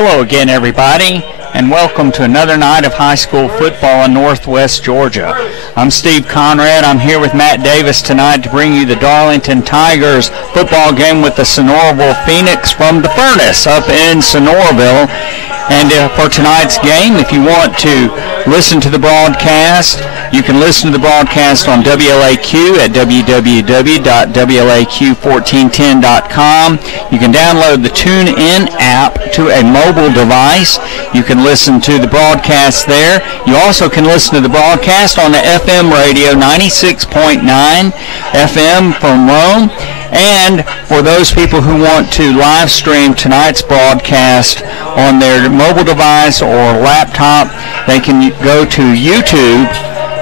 Hello again, everybody, and welcome to another night of high school football in Northwest Georgia. I'm Steve Conrad. I'm here with Matt Davis tonight to bring you the Darlington Tigers football game with the Sonoraville Phoenix from the Furnace up in Sonoraville. And for tonight's game, if you want to listen to the broadcast, you can listen to the broadcast on WLAQ at www.WLAQ1410.com. You can download the TuneIn app to a mobile device. You can listen to the broadcast there. You also can listen to the broadcast on the FM radio 96.9 FM from Rome. And for those people who want to live stream tonight's broadcast on their mobile device or laptop, they can go to YouTube.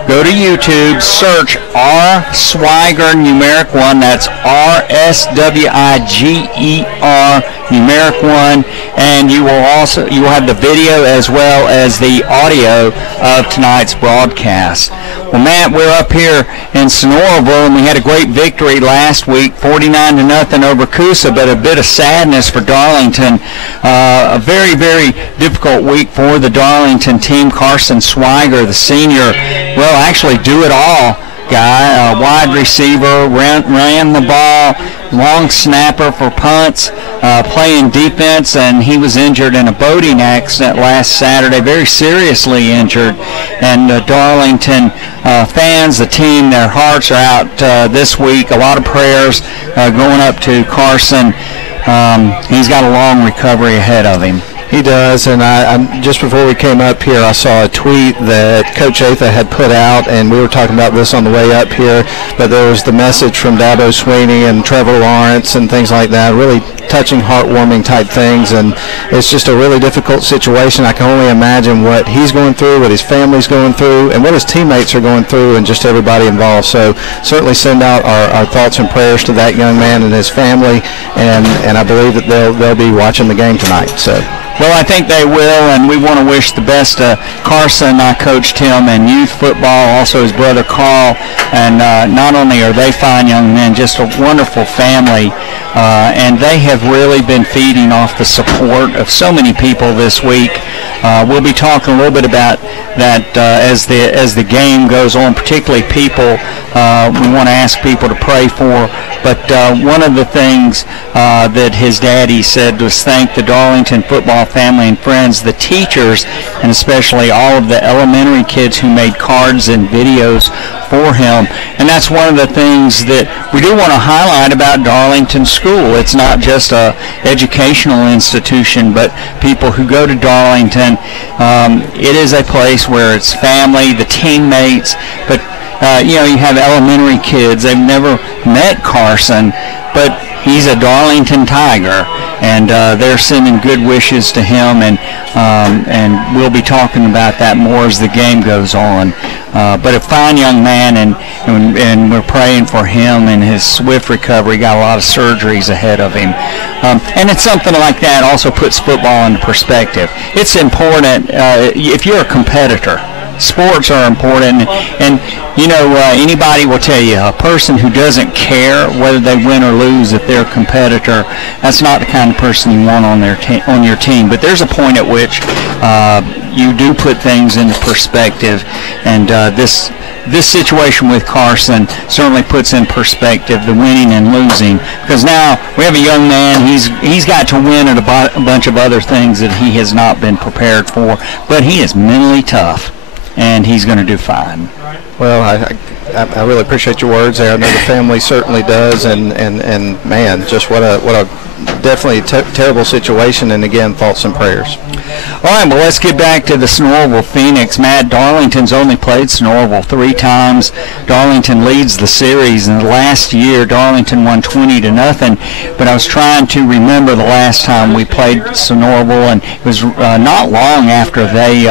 Go to YouTube, search R. Swiger numeric 1. That's RSWIGER numeric 1, and you will have the video as well as the audio of tonight's broadcast. Well, Matt, we're up here in Sonoraville, and we had a great victory last week, 49-0 over Coosa, but a bit of sadness for Darlington. A very, very difficult week for the Darlington team. Carson Swiger, the senior, well, actually do-it-all guy, wide receiver, ran the ball, long snapper for punts, playing defense, and he was injured in a boating accident last Saturday, very seriously injured. And Darlington fans, the team, their hearts are out this week. A lot of prayers going up to Carson. He's got a long recovery ahead of him. He does, and I just before we came up here, I saw a tweet that Coach Atha had put out, and we were talking about this on the way up here, but there was the message from Dabo Sweeney and Trevor Lawrence and things like that, really touching, heartwarming type things, and it's just a really difficult situation. I can only imagine what he's going through, what his family's going through, and what his teammates are going through, and just everybody involved. So certainly send out our thoughts and prayers to that young man and his family, and I believe that they'll be watching the game tonight. So. Well, I think they will, and we want to wish the best to Carson. I coached him in youth football, also his brother Carl, and not only are they fine young men, just a wonderful family, and they have really been feeding off the support of so many people this week. We'll be talking a little bit about that as the game goes on, particularly people we want to ask people to pray for. But one of the things that his daddy said was thank the Darlington football family and friends, the teachers, and especially all of the elementary kids who made cards and videos for him. And that's one of the things that we do want to highlight about Darlington School. It's not just a educational institution, but people who go to Darlington, it is a place where it's family, the teammates, but you have elementary kids. They've never met Carson, but he's a Darlington Tiger, and they're sending good wishes to him, and we'll be talking about that more as the game goes on. But a fine young man, and we're praying for him and his swift recovery. Got a lot of surgeries ahead of him. And it's something like that also puts football into perspective. It's important if you're a competitor. Sports are important, and anybody will tell you a person who doesn't care whether they win or lose, if they're a competitor, that's not the kind of person you want on your team. But there's a point at which you do put things into perspective, and this situation with Carson certainly puts in perspective the winning and losing, because now we have a young man. He's got to win at a bunch of other things that he has not been prepared for, but he is mentally tough, and he's going to do fine. Well, I really appreciate your words there. I know the family certainly does, and man, just what a definitely terrible situation, and again, thoughts and prayers. All right, well, let's get back to the Sonoraville Phoenix. Matt, Darlington's only played Sonoraville 3 times. Darlington leads the series, and last year Darlington won 20-0. But I was trying to remember the last time we played Sonoraville, and it was not long after they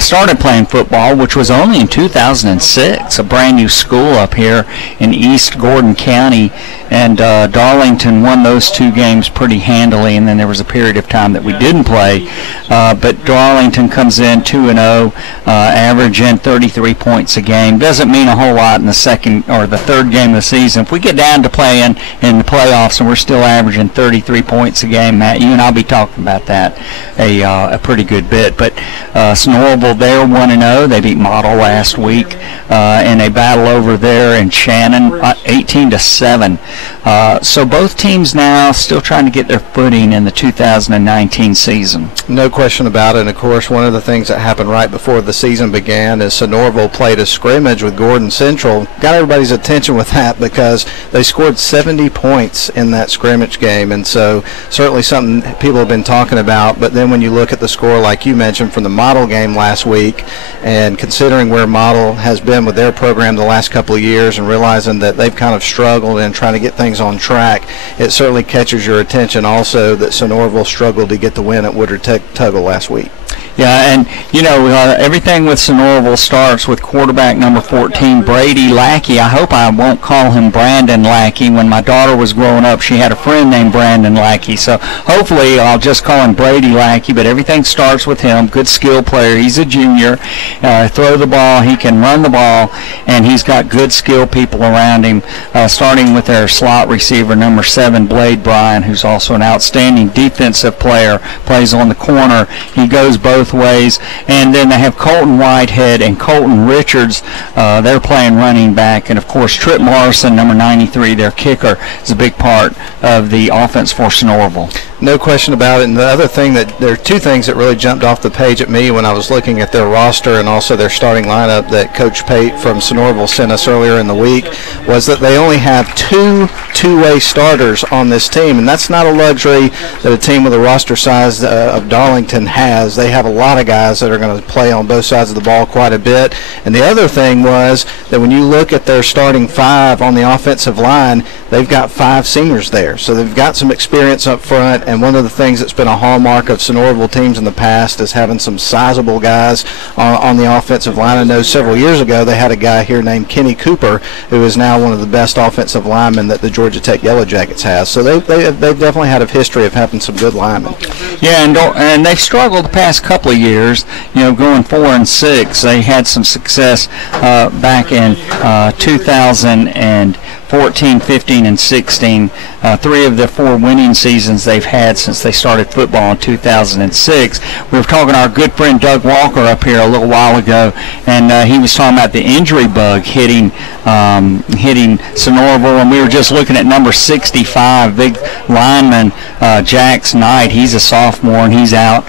started playing football, which was only in 2006, a brand new school up here in East Gordon County, and Darlington won those 2 games games pretty handily, and then there was a period of time that we didn't play. But Darlington comes in 2-0, averaging 33 points a game. Doesn't mean a whole lot in the second or the third game of the season. If we get down to playing in the playoffs and we're still averaging 33 points a game, Matt, you and I'll be talking about that a pretty good bit. But Sonoraville, they're 1-0. They beat Model last week in a battle over there in Shannon, 18-7. So both teams now still trying to get their footing in the 2019 season. No question about it. And of course, one of the things that happened right before the season began is Sonoraville played a scrimmage with Gordon Central. Got everybody's attention with that because they scored 70 points in that scrimmage game, and so certainly something people have been talking about. But then when you look at the score, like you mentioned, from the Model game last week, and considering where Model has been with their program the last couple of years and realizing that they've kind of struggled and trying to get things on track, it certainly catches your attention also that Sonoraville struggled to get the win at Woodard Tuggle last week. Yeah, and, you know, everything with Sonoraville starts with quarterback number 14, Brady Lackey. I hope I won't call him Brandon Lackey. When my daughter was growing up, she had a friend named Brandon Lackey. So hopefully I'll just call him Brady Lackey, but everything starts with him. Good skill player. He's a junior. Throw the ball. He can run the ball, and he's got good skill people around him, starting with their slot receiver, number 7, Blade Bryan, who's also an outstanding defensive player, plays on the corner. He goes both ways. And then they have Colton Whitehead and Colton Richards. They're playing running back. And, of course, Trip Morrison, number 93, their kicker, is a big part of the offense for Sonoraville. No question about it. And the other thing there are two things that really jumped off the page at me when I was looking at their roster and also their starting lineup that Coach Pate from Sonoraville sent us earlier in the week, was that they only have two-way starters on this team, and that's not a luxury that a team with a roster size of Darlington has. They have a lot of guys that are going to play on both sides of the ball quite a bit. And the other thing was that when you look at their starting 5 on the offensive line, they've got 5 seniors there, so they've got some experience up front. And one of the things that's been a hallmark of Sonoraville teams in the past is having some sizable guys on the offensive line. I know several years ago they had a guy here named Kenny Cooper, who is now one of the best offensive linemen that the Georgia Tech Yellow Jackets has. So they've definitely had a history of having some good linemen. Yeah, and they've struggled the past couple of years, you know, going 4-6. They had some success back in 2014, 15, and 16. 3 of the 4 winning seasons they've had since they started football in 2006. We were talking to our good friend Doug Walker up here a little while ago, and he was talking about the injury bug hitting Sonoraville, and we were just looking at number 65, big lineman Jax Knight. He's a sophomore, and he's out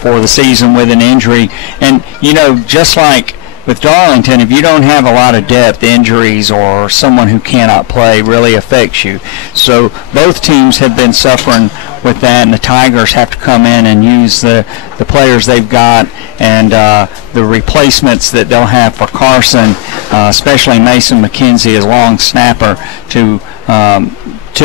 for the season with an injury. And, you know, just like with Darlington, if you don't have a lot of depth, injuries or someone who cannot play really affects you. So both teams have been suffering with that, and the Tigers have to come in and use the players they've got and the replacements that they'll have for Carson, especially Mason McKenzie as long snapper, to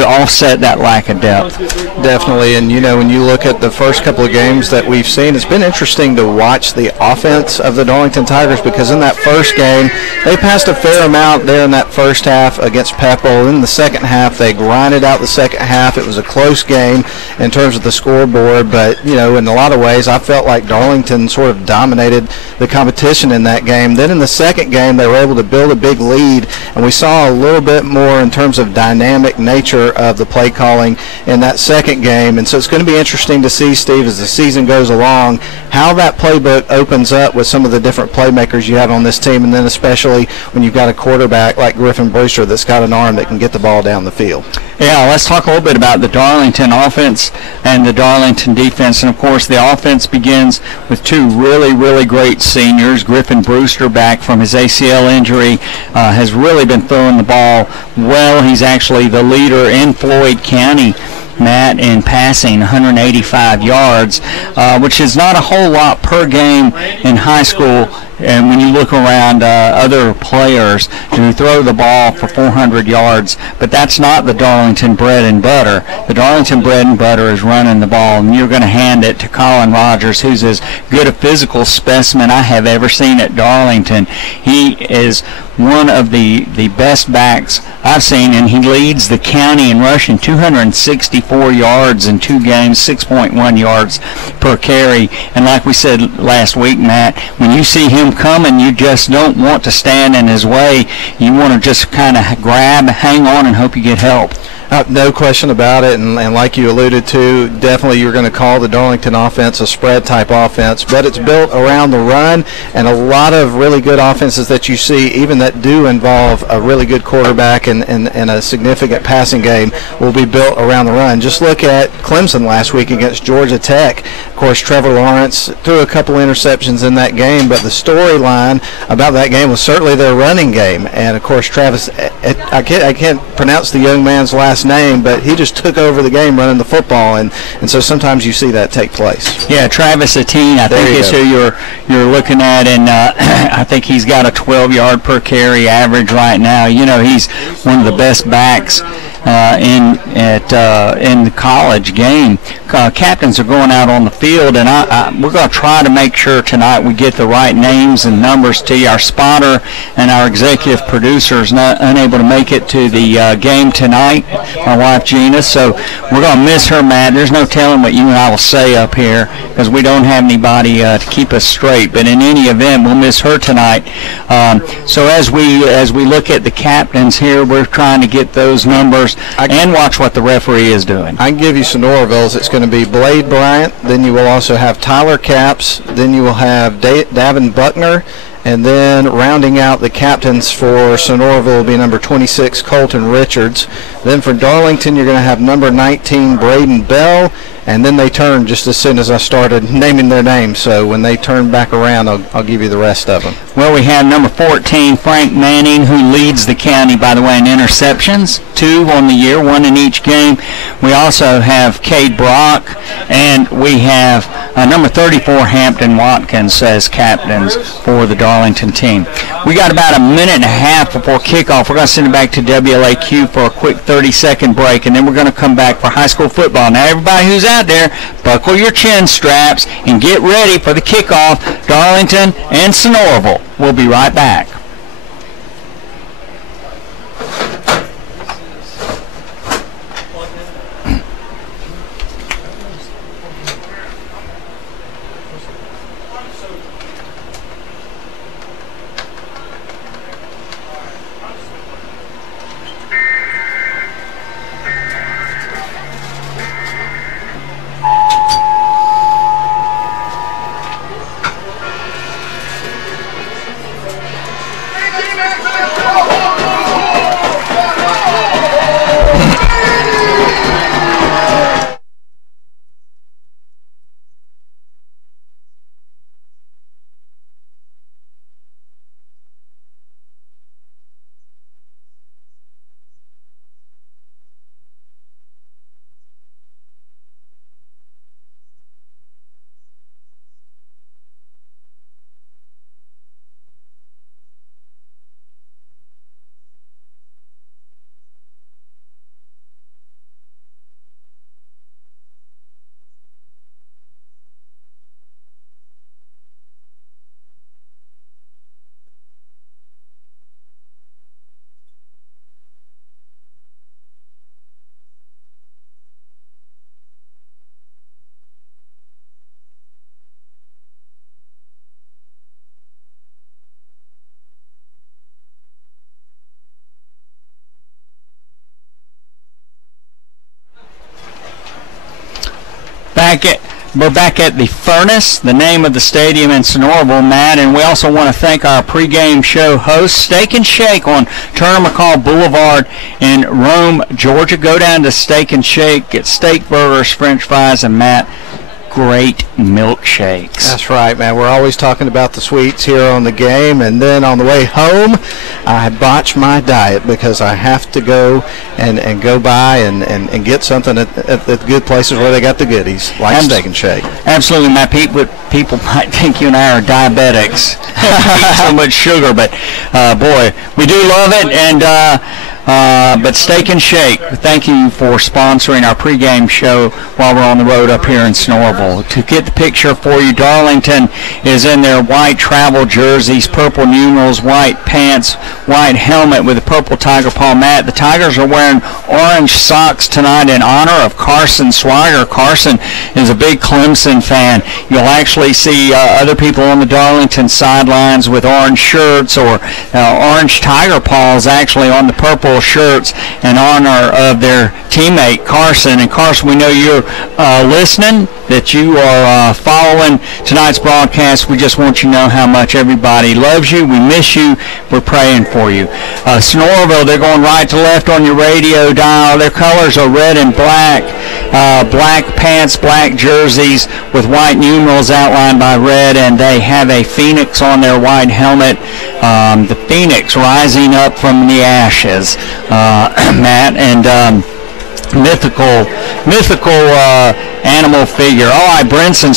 offset that lack of depth. Definitely, and you know, when you look at the first couple of games that we've seen, it's been interesting to watch the offense of the Darlington Tigers, because in that first game, they passed a fair amount there in that first half against Pepperell. In the second half, they grinded out the second half. It was a close game in terms of the scoreboard, but, you know, in a lot of ways, I felt like Darlington sort of dominated the competition in that game. Then in the second game, they were able to build a big lead, and we saw a little bit more in terms of dynamic nature of the play calling in that second game. And so it's going to be interesting to see, Steve, as the season goes along, how that playbook opens up with some of the different playmakers you have on this team, and then especially when you've got a quarterback like Griffin Brewster that's got an arm that can get the ball down the field. Yeah, let's talk a little bit about the Darlington offense and the Darlington defense. And, of course, the offense begins with 2 really, really great seniors. Griffin Brewster, back from his ACL injury, has really been throwing the ball well. He's actually the leader in Floyd County, Matt, in passing, 185 yards, which is not a whole lot per game in high school and when you look around other players who throw the ball for 400 yards, but that's not the Darlington bread and butter. The Darlington bread and butter is running the ball, and you're going to hand it to Colin Rogers, who's as good a physical specimen I have ever seen at Darlington. He is one of the best backs I've seen, and he leads the county in rushing, 264 yards in 2 games, 6.1 yards per carry. And like we said last week, Matt, when you see him coming, you just don't want to stand in his way. You want to just kind of grab, hang on, and hope you get help. No question about it, and like you alluded to, definitely you're going to call the Darlington offense a spread-type offense, but it's built around the run, and a lot of really good offenses that you see, even that do involve a really good quarterback and a significant passing game, will be built around the run. Just look at Clemson last week against Georgia Tech. Of course, Trevor Lawrence threw a couple interceptions in that game, but the storyline about that game was certainly their running game. And, of course, Travis, I can't pronounce the young man's last name, but he just took over the game running the football, and so sometimes you see that take place. Yeah, Travis Etienne, I think is who you're looking at, and I think he's got a 12-yard per carry average right now. You know, he's one of the best backs in the college game. Captains are going out on the field, and we're going to try to make sure tonight we get the right names and numbers to you. Our spotter and our executive producer is unable to make it to the game tonight, my wife Gina, so we're going to miss her, Matt. There's no telling what you and I will say up here because we don't have anybody to keep us straight, but in any event, we'll miss her tonight. So as we look at the captains here, we're trying to get those numbers and watch what the referee is doing. I can give you Sonoraville's. It's going to be Blade Bryant, then you will also have Tyler Capps, then you will have Davin Buckner, and then rounding out the captains for Sonoraville will be number 26, Colton Richards. Then for Darlington, you're going to have number 19, Braden Bell, and then they turn just as soon as I started naming their names. So when they turn back around, I'll give you the rest of them. Well, we have number 14, Frank Manning, who leads the county, by the way, in interceptions, 2 on the year, 1 in each game. We also have Cade Brock, and we have number 34, Hampton Watkins, as captains for the Darlington team. We got about a minute and a half before kickoff. We're going to send it back to WLAQ for a quick 30-second break, and then we're going to come back for high school football. Now, everybody who's out there, buckle your chin straps and get ready for the kickoff. Darlington and Sonoraville. We'll be right back. We're back at the Furnace, the name of the stadium in Sonoraville, Matt, and we also want to thank our pregame show host, Steak and Shake on Turner McCall Boulevard in Rome, Georgia. Go down to Steak and Shake, get steak, burgers, french fries, and Matt, great milkshakes. That's right, man. We're always talking about the sweets here on the game, and then on the way home, I botch my diet because I have to go and go by and get something at the good places where they got the goodies, like Steak and Shake. Absolutely, Matt. People might think you and I are diabetics. Eat so much sugar, but boy, we do love it. And but Steak and Shake, thank you for sponsoring our pregame show while we're on the road up here in Sonoraville. To get the picture for you, Darlington is in their white travel jerseys, purple numerals, white pants, white helmet with a purple tiger paw mat. The Tigers are wearing orange socks tonight in honor of Carson Swagger. Carson is a big Clemson fan. You'll actually see other people on the Darlington sidelines with orange shirts or orange tiger paws actually on the purple shirts in honor of their teammate Carson. And Carson, we know you're listening, that you are following tonight's broadcast. We just want you to know how much everybody loves you. We miss you. We're praying for you. Sonoraville, they're going right to left on your radio dial. Their colors are red and black. Black pants, black jerseys with white numerals outlined by red, and they have a phoenix on their white helmet. The phoenix rising up from the ashes, Matt, and mythical animal figure. All right, Brinson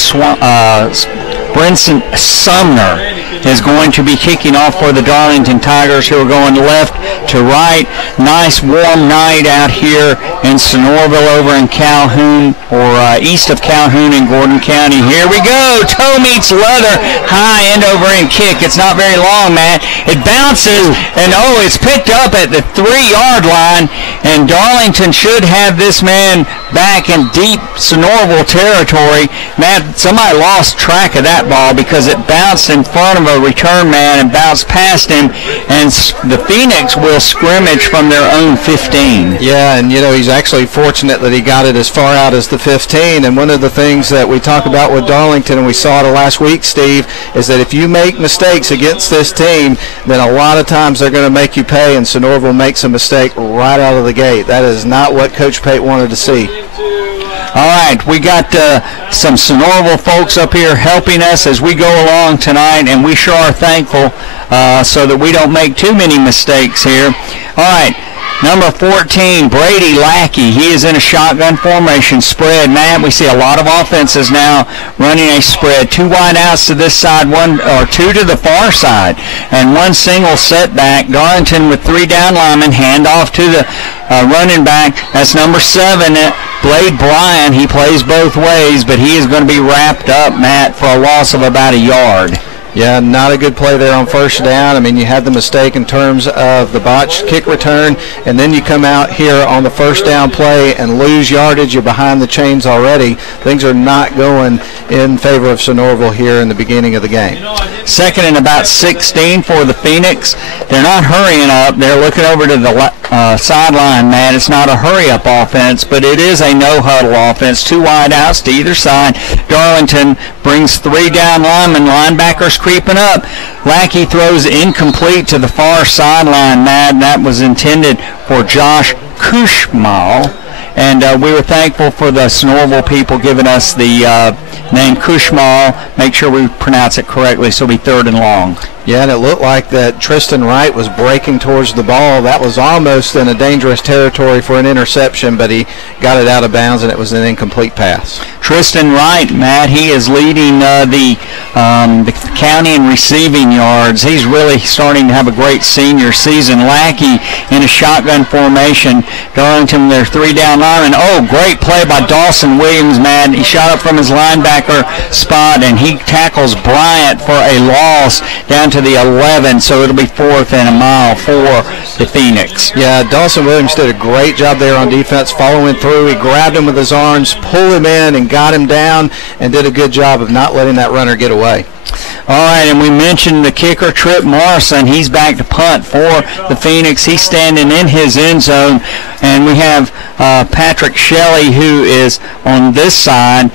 Sumner is going to be kicking off for the Darlington Tigers, who are going left to right. Nice warm night out here in Sonoraville over in Calhoun, or east of Calhoun in Gordon County. Here we go. Toe meets leather. High end over end kick. It's not very long, man. It bounces, and it's picked up at the 3-yard line, and Darlington should have this man back in deep Sonoraville territory. Matt, somebody lost track of that ball because it bounced in front of a return man and bounced past him, and the Phoenix will scrimmage from their own 15. Yeah, and he's actually fortunate that he got it as far out as the 15. And one of the things that we talk about with Darlington, and we saw it last week, Steve, is that if you make mistakes against this team, then a lot of times they're going to make you pay, and Sonoraville makes a mistake right out of the gate. That is not what Coach Pate wanted to see. All right, we got some Sonoraville folks up here helping us as we go along tonight, and we sure are thankful so that we don't make too many mistakes here. All right, number 14, Brady Lackey. He is in a shotgun formation spread. Man, we see a lot of offenses now running a spread. 2 wide outs to this side, 2 to the far side, and 1 single setback. Darlington with 3 down linemen, hand off to the running back. That's number 7, Blade Bryan. He plays both ways, but he is going to be wrapped up, Matt, for a loss of about a yard. Yeah, not a good play there on first down. I mean, you had the mistake in terms of the botched kick return, and then you come out here on the first down play and lose yardage. You're behind the chains already. Things are not going in favor of Sonoraville here in the beginning of the game. Second and about 16 for the Phoenix. They're not hurrying up. They're looking over to the sideline, man. It's not a hurry-up offense, but it is a no-huddle offense. 2 wide outs to either side. Darlington brings 3 down linemen. Linebackers creeping up. Lackey throws incomplete to the far sideline, Matt. That was intended for Josh Kushmal. And we were thankful for the Sonoraville people giving us the name Kushmal. Make sure we pronounce it correctly, so it'll be 3rd and long. Yeah, and it looked like that Tristan Wright was breaking towards the ball. That was almost in a dangerous territory for an interception, but he got it out of bounds, and it was an incomplete pass. Tristan Wright, Matt, he is leading the county in receiving yards. He's really starting to have a great senior season. Lackey in a shotgun formation. Darlington, their 3 down linemen. Oh, great play by Dawson Williams, man. He shot up from his linebacker spot, and he tackles Bryant for a loss down to the 11, so it'll be 4th and a mile for the Phoenix. Yeah, Dawson Williams did a great job there on defense, following through. He grabbed him with his arms, pulled him in, and got him down, and did a good job of not letting that runner get away. All right, and we mentioned the kicker, Trip Morrison. He's back to punt for the Phoenix. He's standing in his end zone, and we have Patrick Shelley, who is on this side.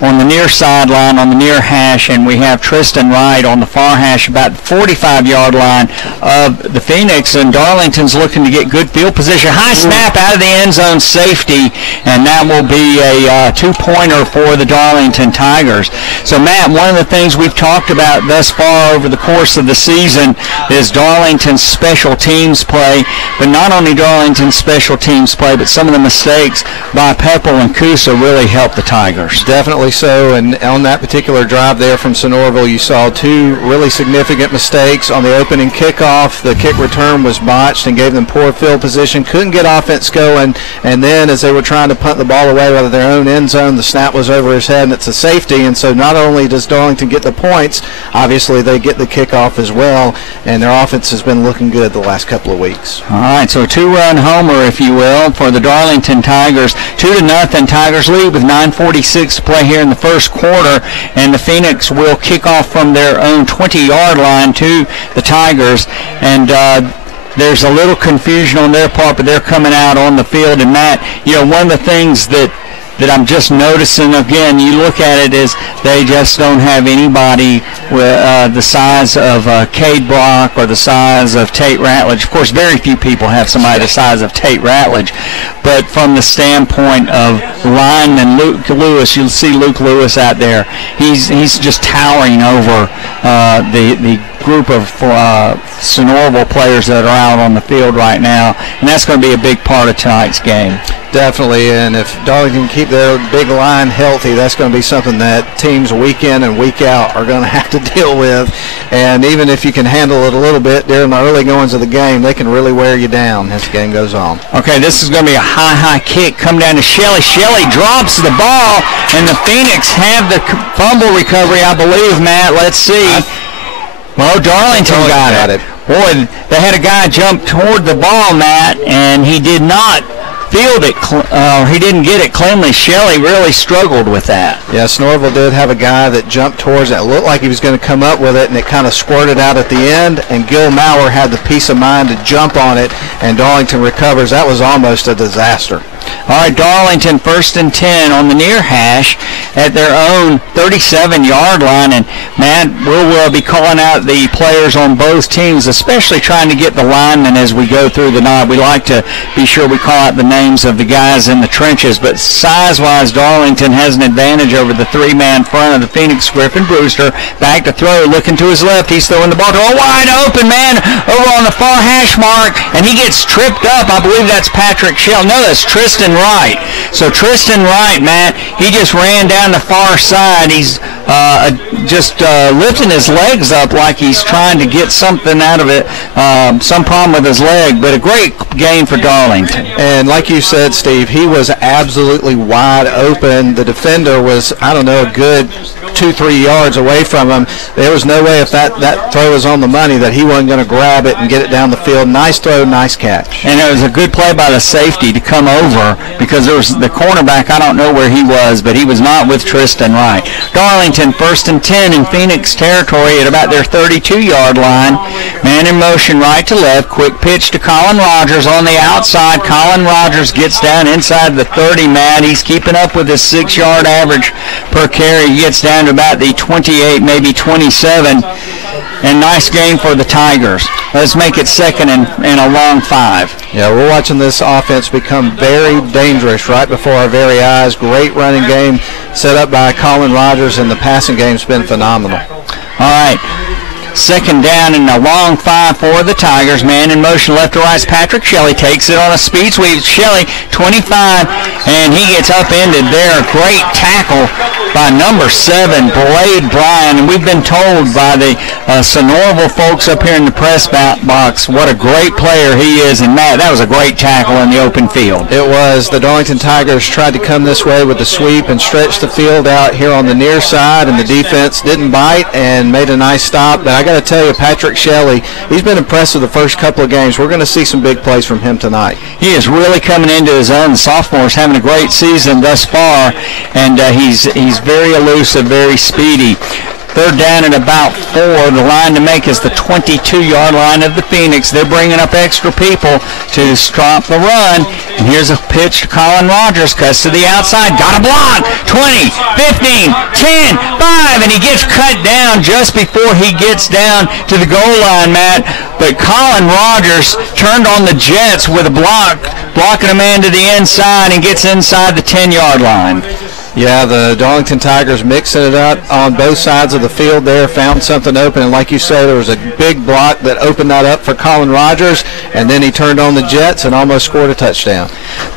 on the near sideline, on the near hash, and we have Tristan Wright on the far hash, about 45-yard line of the Phoenix, and Darlington's looking to get good field position. High snap out of the end zone, safety, and that will be a two-pointer for the Darlington Tigers. So, Matt, one of the things we've talked about thus far over the course of the season is Darlington's special teams play, but not only Darlington's special teams play, but some of the mistakes by Pepple and Kusa really helped the Tigers. Definitely so, and on that particular drive there from Sonoraville, you saw two really significant mistakes. On the opening kickoff, the kick return was botched and gave them poor field position, couldn't get offense going, and then as they were trying to punt the ball away out of their own end zone, the snap was over his head, and it's a safety, and so not only does Darlington get the points, obviously they get the kickoff as well, and their offense has been looking good the last couple of weeks. All right, so a two-run homer, if you will, for the Darlington Tigers. 2-0, Tigers lead with 9:46 to play here in the first quarter, and the Phoenix will kick off from their own 20-yard line to the Tigers, and there's a little confusion on their part, but they're coming out on the field. And Matt, one of the things that I'm just noticing, again, you look at it, is they just don't have anybody with the size of Cade Brock or the size of Tate Ratledge. Of course, very few people have somebody the size of Tate Ratledge, but from the standpoint of lineman Luke Lewis, you'll see Luke Lewis out there. He's just towering over the group of Sonoraville players that are out on the field right now, and that's going to be a big part of tonight's game. Definitely, and if Darlington keep their big line healthy, that's going to be something that teams week in and week out are going to have to deal with. And even if you can handle it a little bit during the early goings of the game, they can really wear you down as the game goes on. Okay, this is going to be a high kick. Come down to Shelley. Shelley drops the ball, and the Phoenix have the fumble recovery, I believe, Matt. Let's see. Well, Darlington got it. Boy, they had a guy jump toward the ball, Matt, and he did not field it. He didn't get it cleanly. Shelley really struggled with that. Yeah, Sonoraville did have a guy that jumped towards it. It looked like he was going to come up with it, and it kind of squirted out at the end, and Gil Maurer had the peace of mind to jump on it, and Darlington recovers. That was almost a disaster. All right, Darlington 1st and 10 on the near hash at their own 37-yard line. And, Matt, we'll be calling out the players on both teams, especially trying to get the linemen as we go through the night. We like to be sure we call out the names of the guys in the trenches. But size-wise, Darlington has an advantage over the three-man front of the Phoenix. Griffin Brewster back to throw, looking to his left. He's throwing the ball to a wide open man over on the far hash mark, and he gets tripped up. I believe that's Patrick Shell. No, that's Tristan Wright. So Tristan Wright, Matt, he just ran down the far side. He's just lifting his legs up like he's trying to get something out of it, some problem with his leg, but a great game for Darlington. And like you said, Steve, he was absolutely wide open. The defender was, a good 2-3 yards away from him. There was no way, if that throw was on the money, that he wasn't going to grab it and get it down the field. Nice throw, nice catch. And it was a good play by the safety to come over, because there was the cornerback, I don't know where he was, but he was not with Tristan Wright. Darlington 1st and 10 in Phoenix territory at about their 32-yard line. Man in motion right to left. Quick pitch to Colin Rogers on the outside. Colin Rogers gets down inside the 30, Matt. He's keeping up with his 6-yard average per carry. He gets down to about the 28, maybe 27. And nice game for the Tigers. Let's make it 2nd and a long 5. Yeah, we're watching this offense become very dangerous right before our very eyes. Great running game set up by Colin Rogers, and the passing game's been phenomenal. All right. 2nd down and a long 5 for the Tigers. Man in motion left to right. Patrick Shelley takes it on a speed sweep. Shelley, 25, and he gets upended there. Great tackle by number 7, Blade Bryan. And we've been told by the Sonoraville folks up here in the press box what a great player he is. And, Matt, that was a great tackle in the open field. It was. The Darlington Tigers tried to come this way with the sweep and stretch the field out here on the near side, and the defense didn't bite and made a nice stop. But I got to tell you, Patrick Shelley, he's been impressive the first couple of games. We're going to see some big plays from him tonight. He is really coming into his own. The sophomore's having a great season thus far, and he's very elusive, very speedy. Third down at about 4. The line to make is the 22-yard line of the Phoenix. They're bringing up extra people to stop the run. And here's a pitch to Colin Rogers. Cuts to the outside. Got a block. 20, 15, 10, 5. And he gets cut down just before he gets down to the goal line, Matt. But Colin Rogers turned on the Jets with a block, blocking a man to the inside and gets inside the 10-yard line. Yeah, the Darlington Tigers mixing it up on both sides of the field there, found something open, and like you say, there was a big block that opened that up for Colin Rogers, and then he turned on the Jets and almost scored a touchdown.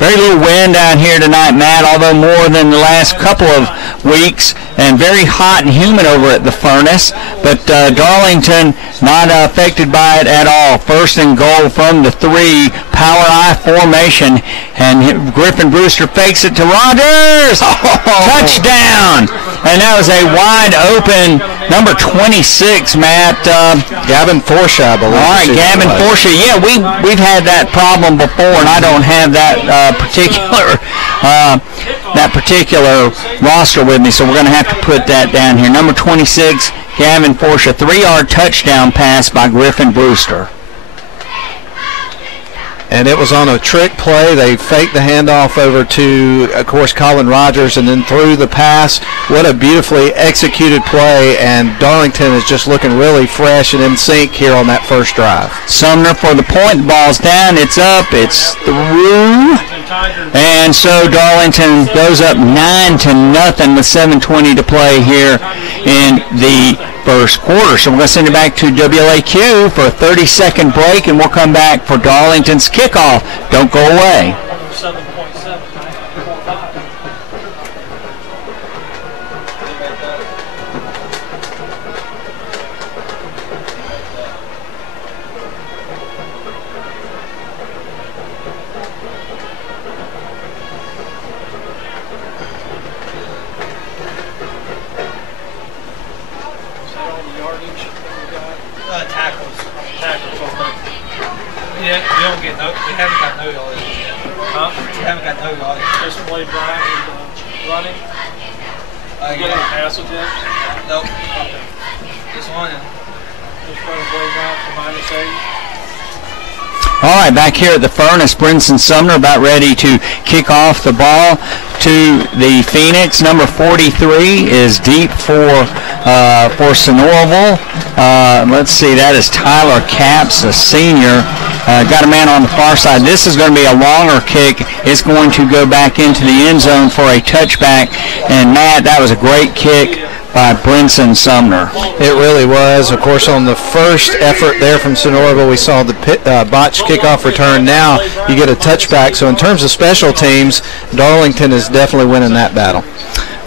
Very little wind down here tonight, Matt, although more than the last couple of weeks, and very hot and humid over at the Furnace, but Darlington not affected by it at all. First and goal from the 3, power I formation, and Griffin Brewster fakes it to Rogers. Touchdown! And that was a wide open number 26, Matt. Gavin Forshaw, I believe. All right, Gavin Forshaw. Yeah, we've had that problem before, and I don't have that particular roster with me, so we're going to have to put that down here. Number 26, Gavin Forshaw, 3-yard touchdown pass by Griffin Brewster. And it was on a trick play. They faked the handoff over to, of course, Colin Rogers, and then threw the pass. What a beautifully executed play, and Darlington is just looking really fresh and in sync here on that first drive. Sumner for the point. The ball's down. It's up. It's through. And so Darlington goes up 9-0 with 7:20 to play here in the first quarter. So we're going to send it back to WLAQ for a 30-second break, and we'll come back for Darlington's kickoff. Don't go away. All right, back here at the Furnace, Brinson Sumner about ready to kick off the ball to the Phoenix. Number 43 is deep for Sonoraville. Let's see, that is Tyler Capps, a senior. Got a man on the far side. This is going to be a longer kick. It's going to go back into the end zone for a touchback. And, Matt, that was a great kick by Brinson Sumner. It really was. Of course, on the first effort there from Sonoraville, we saw the botched kickoff return. Now you get a touchback. So in terms of special teams, Darlington is definitely winning that battle.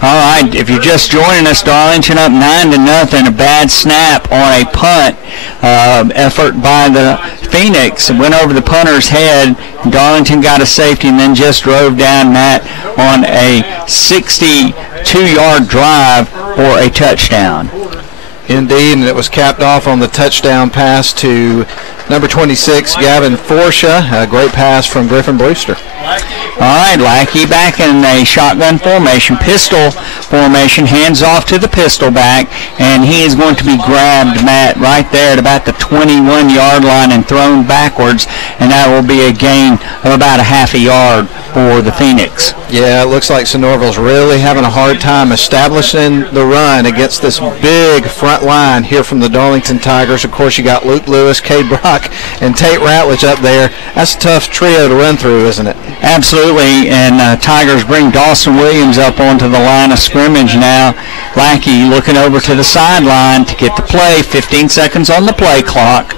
All right, if you're just joining us, Darlington up 9-0. A bad snap on a punt effort by the Phoenix. It went over the punter's head. Darlington got a safety and then just drove down, Matt, on a 62-yard drive for a touchdown. Indeed, and it was capped off on the touchdown pass to number 26, Gavin Forshaw. A great pass from Griffin Brewster. All right, Lackey back in a shotgun formation, pistol formation, hands off to the pistol back, and he is going to be grabbed, Matt, right there at about the 21-yard line and thrown backwards, and that will be a gain of about a half a yard for the Phoenix. Yeah, it looks like Sonoraville's really having a hard time establishing the run against this big front line here from the Darlington Tigers. Of course, you got Luke Lewis, Cade Brock, and Tate Ratledge up there. That's a tough trio to run through, isn't it? Absolutely, and Tigers bring Dawson Williams up onto the line of scrimmage now. Lackey looking over to the sideline to get the play. 15 seconds on the play clock.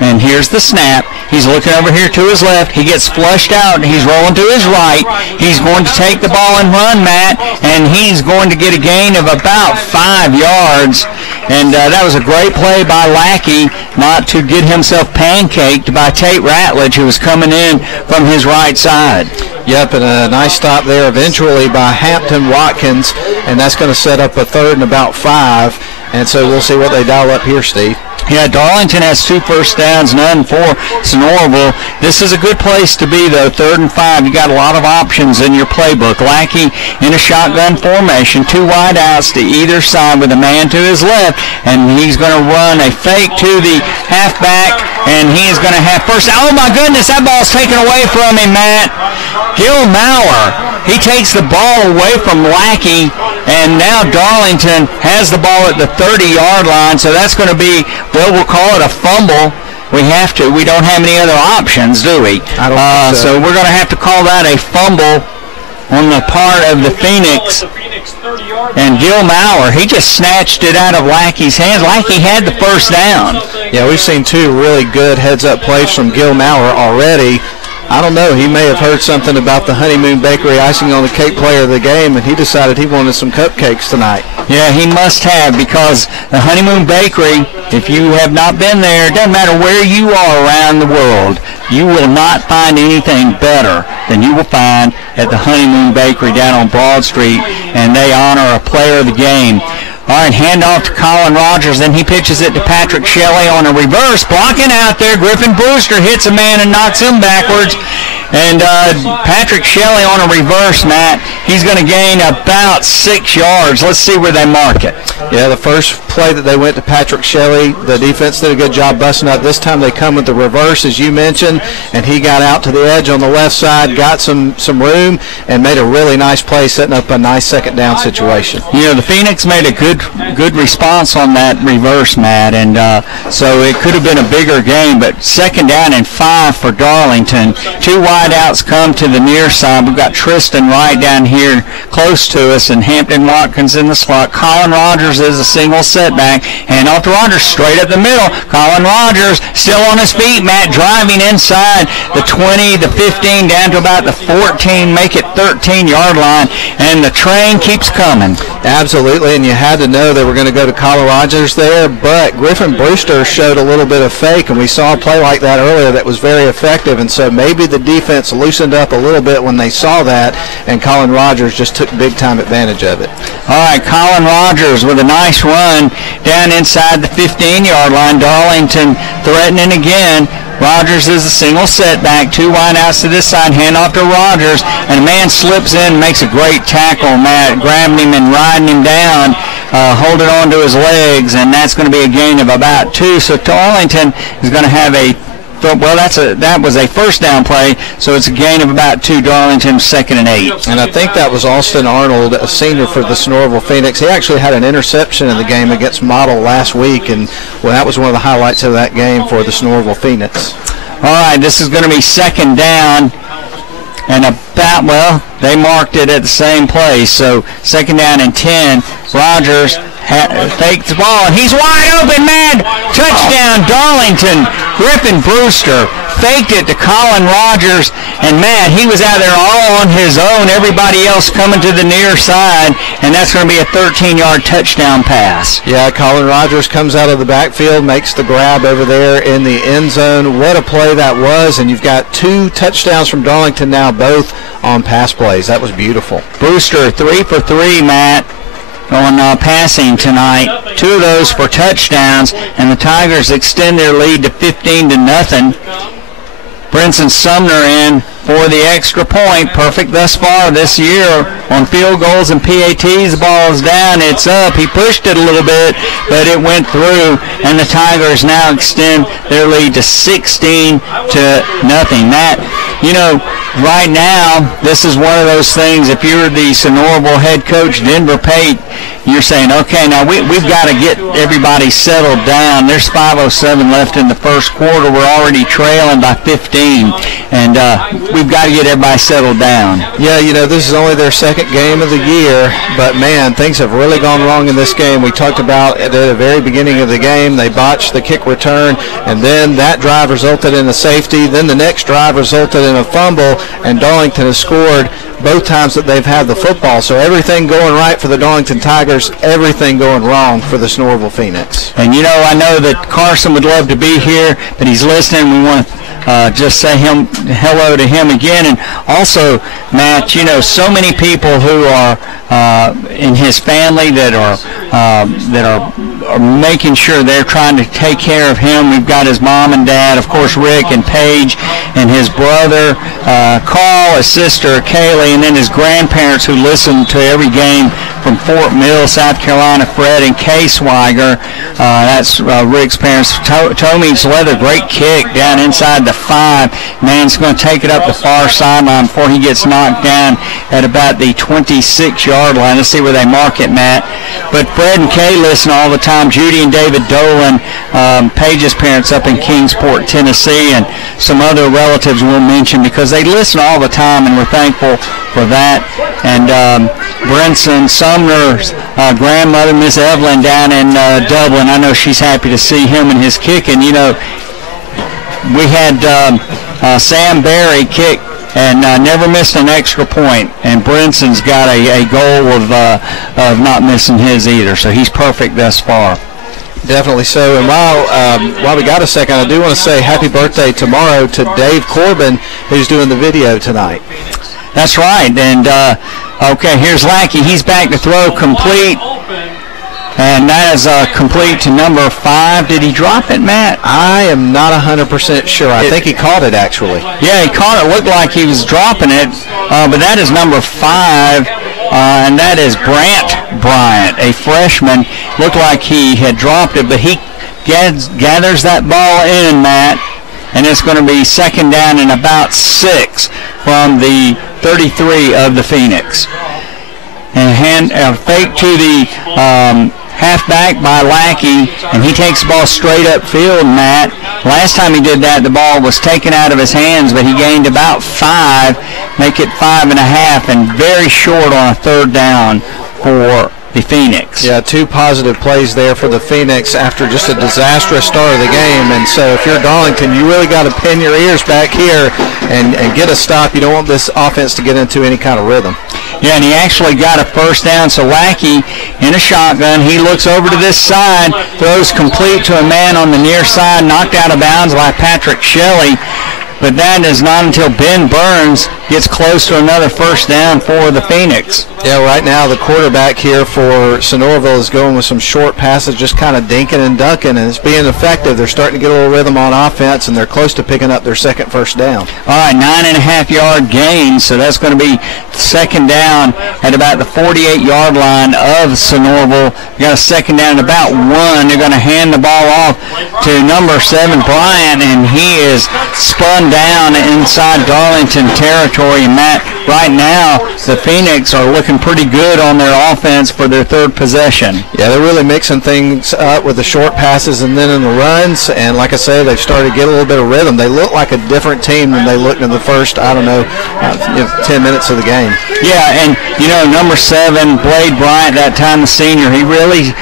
And here's the snap. He's looking over here to his left. He gets flushed out, and he's rolling to his right. He's going to take the ball and run, Matt, and he's going to get a gain of about 5 yards. And that was a great play by Lackey not to get himself pancaked by Tate Ratledge, who was coming in from his right side. Yep, and a nice stop there eventually by Hampton Watkins, and that's going to set up a third and about 5. And so we'll see what they dial up here, Steve. Yeah, Darlington has 2 first downs, none for Sonoraville. This is a good place to be, though. 3rd and 5. You got a lot of options in your playbook. Lackey in a shotgun formation, 2 wide outs to either side with a man to his left, and he's going to run a fake to the halfback, and he is going to have first. Oh my goodness, that ball's taken away from him, Matt. Gil Maurer. He takes the ball away from Lackey, and now Darlington has the ball at the 30-yard line, so that's going to be, well, we'll call it a fumble. We don't have any other options, do we? I don't think so we're going to have to call that a fumble on the part of the Phoenix. And Gil Maurer, he just snatched it out of Lackey's hands. Lackey had the first down. Yeah, we've seen 2 really good heads-up plays from Gil Maurer already. I don't know, he may have heard something about the Honeymoon Bakery icing on the cake player of the game, and he decided he wanted some cupcakes tonight. Yeah, he must have, because the Honeymoon Bakery, if you have not been there, it doesn't matter where you are around the world, you will not find anything better than you will find at the Honeymoon Bakery down on Broad Street, and they honor a player of the game. All right, handoff to Colin Rogers. Then he pitches it to Patrick Shelley on a reverse. Blocking out there. Griffin Brewster hits a man and knocks him backwards. And Patrick Shelley on a reverse, Matt. He's going to gain about 6 yards. Let's see where they mark it. Yeah, the first play that they went to Patrick Shelley, the defense did a good job busting up. This time they come with the reverse, as you mentioned, and he got out to the edge on the left side, got some room, and made a really nice play, setting up a nice second down situation. You know, the Phoenix made a good response on that reverse, Matt, and so it could have been a bigger game, but 2nd down and 5 for Darlington. 2 wide outs come to the near side. We've got Tristan Wright down here close to us, and Hampton Watkins in the slot. Colin Rogers is a single setback, and off to Rogers straight up the middle. Colin Rogers still on his feet, Matt, driving inside the 20, the 15, down to about the 14, make it 13-yard line, and the train keeps coming. Absolutely, and you had to know they were going to go to Colin Rogers there, but Griffin Brewster showed a little bit of fake, and we saw a play like that earlier that was very effective, and so maybe the defense loosened up a little bit when they saw that, and Colin Rogers just took big-time advantage of it. All right, Colin Rogers with a nice run down inside the 15-yard line. Darlington threatening again. Rogers is a single setback, 2 wide outs to this side, handoff to Rogers, and a man slips in and makes a great tackle, Matt, grabbing him and riding him down, holding on to his legs, and that's going to be a gain of about 2. So Darlington is going to have that was a first down play, so it's a gain of about 2. Darlington 2nd and 8. And I think that was Austin Arnold, a senior for the Sonoraville Phoenix. He actually had an interception in the game against Model last week, and that was one of the highlights of that game for the Sonoraville Phoenix. All right, this is going to be 2nd down, and they marked it at the same place, so 2nd down and 10. Rogers fakes the ball, and he's wide open, man. Touchdown, Darlington. Griffin Brewster faked it to Colin Rogers, and Matt, he was out there all on his own. Everybody else coming to the near side, and that's going to be a 13-yard touchdown pass. Yeah, Colin Rogers comes out of the backfield, makes the grab over there in the end zone. What a play that was, and you've got 2 touchdowns from Darlington now, both on pass plays. That was beautiful. Brewster 3 for 3, Matt, on passing tonight. 2 of those for touchdowns, and the Tigers extend their lead to 15-0. Brinson Sumner in for the extra point. Perfect thus far this year on field goals and PATs. The ball is down. It's up. He pushed it a little bit, but it went through, and the Tigers now extend their lead to 16-0. Matt, right now, this is one of those things, if you're the Sonoraville head coach, Denver Pate, you're saying, okay, now we've got to get everybody settled down. There's 5:07 left in the first quarter. We're already trailing by 15, and we've got to get everybody settled down. Yeah, this is only their 2nd game of the year, but, man, things have really gone wrong in this game. We talked about at the very beginning of the game, they botched the kick return, and then that drive resulted in a safety. Then the next drive resulted in a fumble, and Darlington has scored both times that they've had the football. So everything going right for the Darlington Tigers, everything going wrong for the Sonoraville Phoenix. And, I know that Carson would love to be here, but he's listening. We want to just say hello to him again. And also, Matt, so many people who are in his family that are are making sure they're trying to take care of him. We've got his mom and dad, of course, Rick and Paige, and his brother, Carl, his sister, Kaylee, and then his grandparents who listen to every game from Fort Mill, South Carolina, Fred and Kay Swiger. That's Rick's parents. Tomey's leather, great kick down inside the 5. Man's going to take it up the far sideline before he gets knocked down at about the 26-yard line. Let's see where they mark it, Matt. But Fred and Kay listen all the time. Judy and David Dolan, Paige's parents up in Kingsport, Tennessee, and some other relatives we'll mention because they listen all the time, and we're thankful for that. And Brinson Sumner's grandmother, Miss Evelyn, down in Dublin, I know she's happy to see him and his kicking. You know, we had Sam Berry kick and never missed an extra point, and Brinson's got a goal of not missing his either, so he's perfect thus far. Definitely so. And while we got a second, I do want to say happy birthday tomorrow to Dave Corbin, who's doing the video tonight. That's right. And, okay, here's Lackey. He's back to throw, complete. And that is complete to number 5. Did he drop it, Matt? I am not 100% sure. I think he caught it, actually. Yeah, he caught it. Looked like he was dropping it. But that is number 5. And that is Brant Bryant, a freshman. Looked like he had dropped it, but he gathers that ball in, Matt. And it's going to be second down and about 6 from the 33 of the Phoenix. And fake to the halfback by Lackey, and he takes the ball straight upfield, Matt. Last time he did that, the ball was taken out of his hands, but he gained about 5, make it 5.5, and very short on a third down for the Phoenix. Yeah, 2 positive plays there for the Phoenix after just a disastrous start of the game. And so if you're Darlington, you really got to pin your ears back here and get a stop. You don't want this offense to get into any kind of rhythm. Yeah, and he actually got a first down. So Lackey in a shotgun. He looks over to this side, throws complete to a man on the near side, knocked out of bounds by Patrick Shelley. But that is not until Ben Burns gets close to another first down for the Phoenix. Yeah, right now the quarterback here for Sonoraville is going with some short passes, just kind of dinking and ducking, and it's being effective. They're starting to get a little rhythm on offense, and they're close to picking up their second first down. All right, 9.5-yard gain, so that's going to be second down at about the 48-yard line of Sonoraville. You got a second down at about 1. They're going to hand the ball off to number 7, Bryant, and he is spun down inside Darlington territory. And Matt, right now the Phoenix are looking pretty good on their offense for their third possession. Yeah, they're really mixing things up with the short passes and then in the runs, and like I say, they've started to get a little bit of rhythm. They look like a different team than they looked in the first, 10 minutes of the game. Yeah, and number 7, Blade Bryant, that time the senior, he really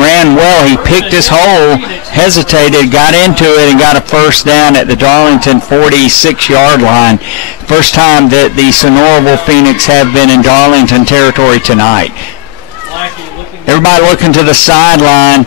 ran well. He picked his hole, hesitated, got into it, and got a first down at the Darlington 46-yard line. First time that the Sonoraville Phoenix have been in Darlington territory tonight. Everybody looking to the sideline,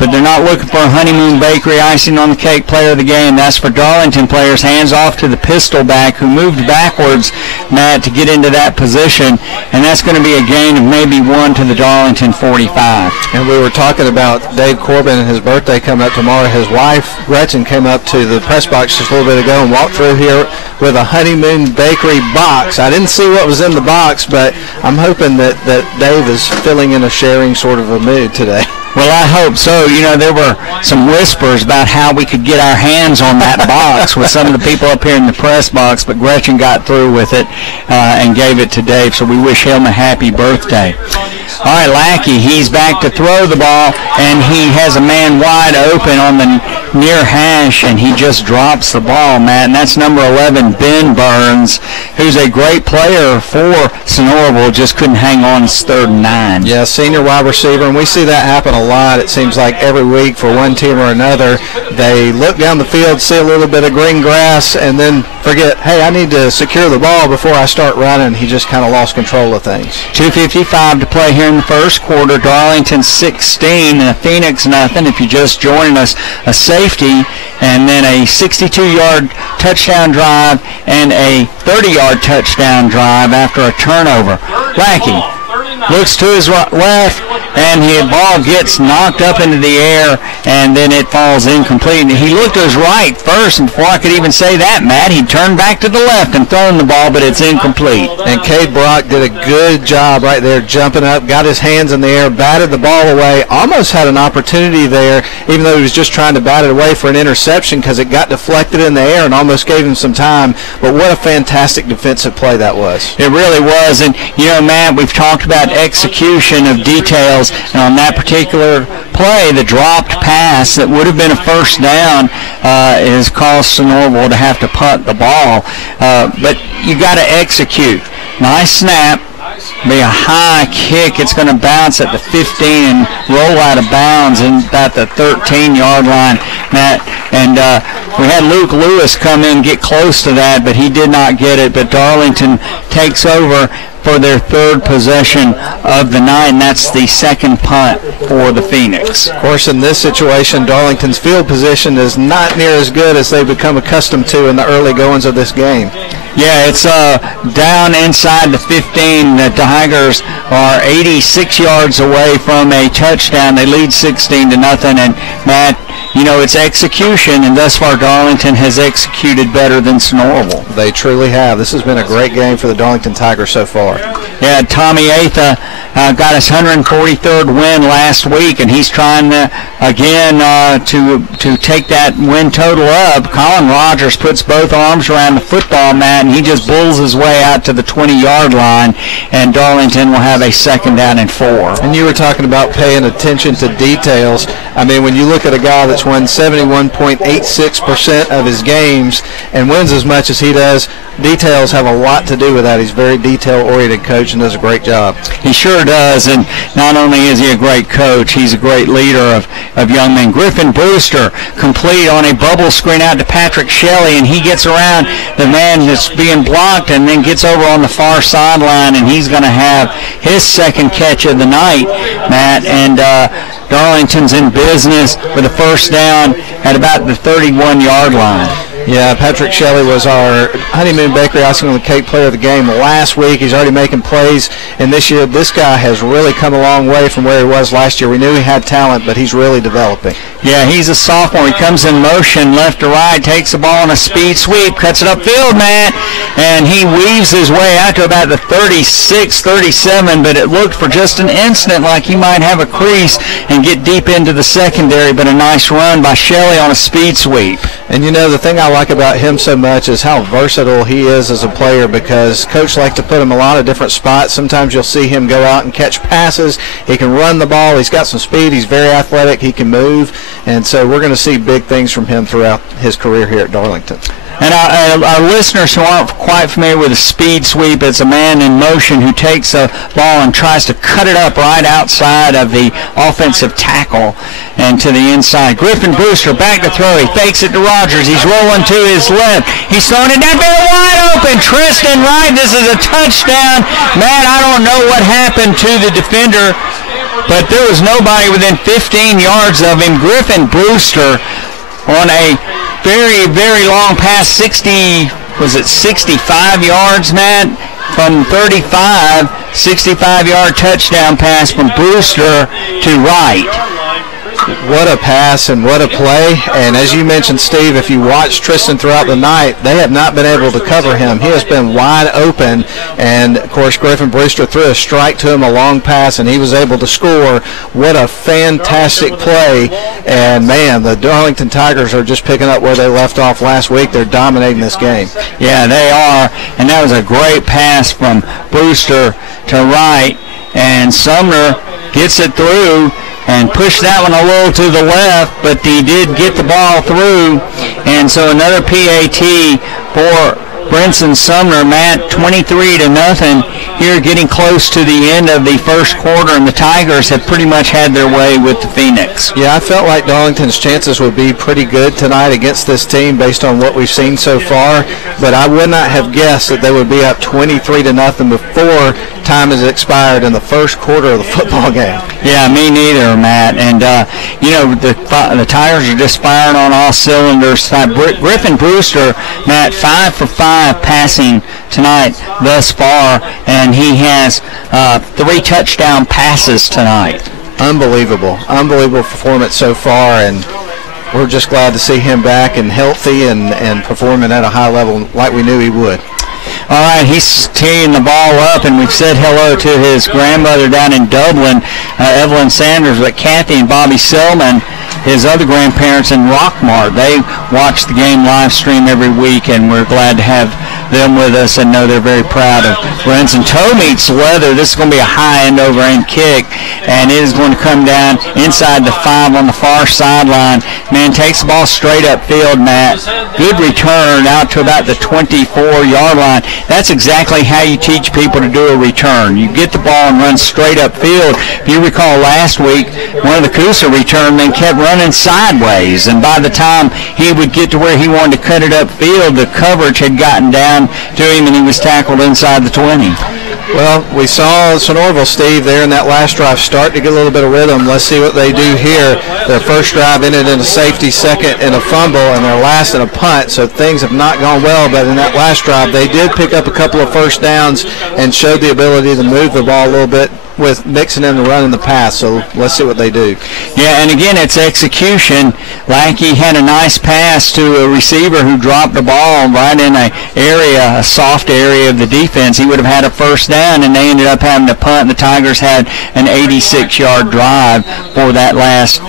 but they're not looking for a Honeymoon Bakery icing on the cake player of the game. That's for Darlington players. Hands off to the pistol back who moved backwards, Matt, to get into that position, and that's going to be a gain of maybe 1 to the Darlington 45. And we were talking about Dave Corbin and his birthday coming up tomorrow. His wife, Gretchen, came up to the press box just a little bit ago and walked through here with a Honeymoon Bakery box. I didn't see what was in the box, but I'm hoping that Dave is filling in a sharing sort of a mood today. Well, I hope so. There were some whispers about how we could get our hands on that box with some of the people up here in the press box, but Gretchen got through with it and gave it to Dave, so we wish him a happy birthday. All right, Lackey, he's back to throw the ball, and he has a man wide open on the near hash, and he just drops the ball, Matt, and that's number 11, Ben Burns, who's a great player for Sonoraville, just couldn't hang on. It's 3rd and 9. Yeah, senior wide receiver, and we see that happen a lot. It seems like every week for one team or another, they look down the field, see a little bit of green grass, and then forget, hey, I need to secure the ball before I start running. He just kind of lost control of things. 2:55 to play here in the first quarter. Darlington 16 and Phoenix nothing. If you're just joining us, a safety and then a 62-yard touchdown drive and a 30-yard touchdown drive after a turnover. Lackey looks to his left, and the ball gets knocked up into the air, and then it falls incomplete. And he looked to his right first, and before I could even say that, Matt, he turned back to the left and thrown the ball, but it's incomplete. And Cade Brock did a good job right there, jumping up, got his hands in the air, batted the ball away, almost had an opportunity there, even though he was just trying to bat it away for an interception because it got deflected in the air and almost gave him some time. But what a fantastic defensive play that was. It really was. And, you know, Matt, we've talked about execution of details, and on that particular play, the dropped pass that would have been a first down has caused Sonoraville to have to punt the ball. But you got to execute. Nice snap. Be a high kick. It's going to bounce at the 15 and roll out of bounds and about the 13-yard line, Matt. And we had Luke Lewis come in, get close to that, but he did not get it. But Darlington takes over for their third possession of the night, and that's the second punt for the Phoenix. Of course, in this situation, Darlington's field position is not near as good as they've become accustomed to in the early goings of this game. Yeah, it's down inside the 15. The Tigers are 86 yards away from a touchdown. They lead 16-0, and Matt, you know, it's execution, and thus far Darlington has executed better than Sonoraville. They truly have. This has been a great game for the Darlington Tigers so far. Yeah, Tommy Atha got his 143rd win last week, and he's trying to, again, to take that win total up. Colin Rogers puts both arms around the football mat, and he just bulls his way out to the 20-yard line, and Darlington will have a second down and 4. And you were talking about paying attention to details. I mean, when you look at a guy that's won 71.86% of his games and wins as much as he does, details have a lot to do with that. He's a very detail-oriented coach and does a great job. He sure does, and not only is he a great coach, he's a great leader of young men. Griffin Brewster complete on a bubble screen out to Patrick Shelley, and he gets around the man that's being blocked and then gets over on the far sideline, and he's going to have his second catch of the night, Matt, and Darlington's in business with a first down at about the 31-yard line. Yeah, Patrick Shelley was our Honeymoon Bakery Icing on the Cake player of the game last week. He's already making plays, and this year this guy has really come a long way from where he was last year. We knew he had talent, but he's really developing. Yeah, he's a sophomore. He comes in motion, left to right, takes the ball on a speed sweep, cuts it upfield, Matt, and he weaves his way out to about the 36, 37, but it looked for just an instant like he might have a crease and get deep into the secondary, but a nice run by Shelley on a speed sweep. And you know, the thing I like about him so much is how versatile he is as a player, because Coach likes to put him a lot of different spots. Sometimes you'll see him go out and catch passes. He can run the ball. He's got some speed. He's very athletic. He can move. And so we're going to see big things from him throughout his career here at Darlington. And our listeners who aren't quite familiar with a speed sweep, it's a man in motion who takes a ball and tries to cut it up right outside of the offensive tackle and to the inside. Griffin Brewster back to throw. He fakes it to Rogers. He's rolling to his left. He's throwing it down there wide open. Tristan Wright, this is a touchdown. Man, I don't know what happened to the defender, but there was nobody within 15 yards of him. Griffin Brewster on a very, very long pass, 65 yards, Matt, from 35, 65-yard touchdown pass from Brewster to Wright. What a pass and what a play. And as you mentioned, Steve, if you watch Tristan throughout the night, they have not been able to cover him. He has been wide open. And, of course, Griffin Brewster threw a strike to him, a long pass, and he was able to score. What a fantastic play. And, man, the Darlington Tigers are just picking up where they left off last week. They're dominating this game. Yeah, they are. And that was a great pass from Brewster to Wright. And Sumner gets it through and pushed that one a little to the left, but he did get the ball through. And so another PAT for Brinson Sumner. Matt, 23-0 here, getting close to the end of the first quarter, and the Tigers have pretty much had their way with the Phoenix. Yeah, I felt like Darlington's chances would be pretty good tonight against this team based on what we've seen so far, but I would not have guessed that they would be up 23-0 before time has expired in the first quarter of the football game. Yeah, me neither, Matt. And, you know, the Tigers are just firing on all cylinders. Griffin Brewster, Matt, 5 for 5 25 passing tonight thus far, and he has 3 touchdown passes tonight. Unbelievable performance so far, and we're just glad to see him back and healthy and performing at a high level like we knew he would. All right, he's teeing the ball up, and we've said hello to his grandmother down in Dublin, Evelyn Sanders, but Kathy and Bobby Selman, his other grandparents in Rockmart. They watch the game live stream every week, and we're glad to have them with us and know they're very proud of Renson. Toe meets leather. This is going to be a high end-over-end kick, and it is going to come down inside the 5 on the far sideline. Man takes the ball straight up field, Matt. Good return out to about the 24-yard line. That's exactly how you teach people to do a return. You get the ball and run straight up field. If you recall last week, one of the Coosa returned men kept running sideways, and by the time he would get to where he wanted to cut it up field, the coverage had gotten down to him and he was tackled inside the 20. Well, we saw Sonoraville, Steve, there in that last drive start to get a little bit of rhythm. Let's see what they do here. Their first drive ended in a safety, second in a fumble, and their last in a punt, so things have not gone well. But in that last drive, they did pick up a couple of first downs and showed the ability to move the ball a little bit with mixing in the run and the pass. So let's see what they do. Yeah, and again, it's execution. Lackey had a nice pass to a receiver who dropped the ball right in a soft area of the defense. He would have had a first down, and they ended up having to punt. The Tigers had an 86-yard drive for that last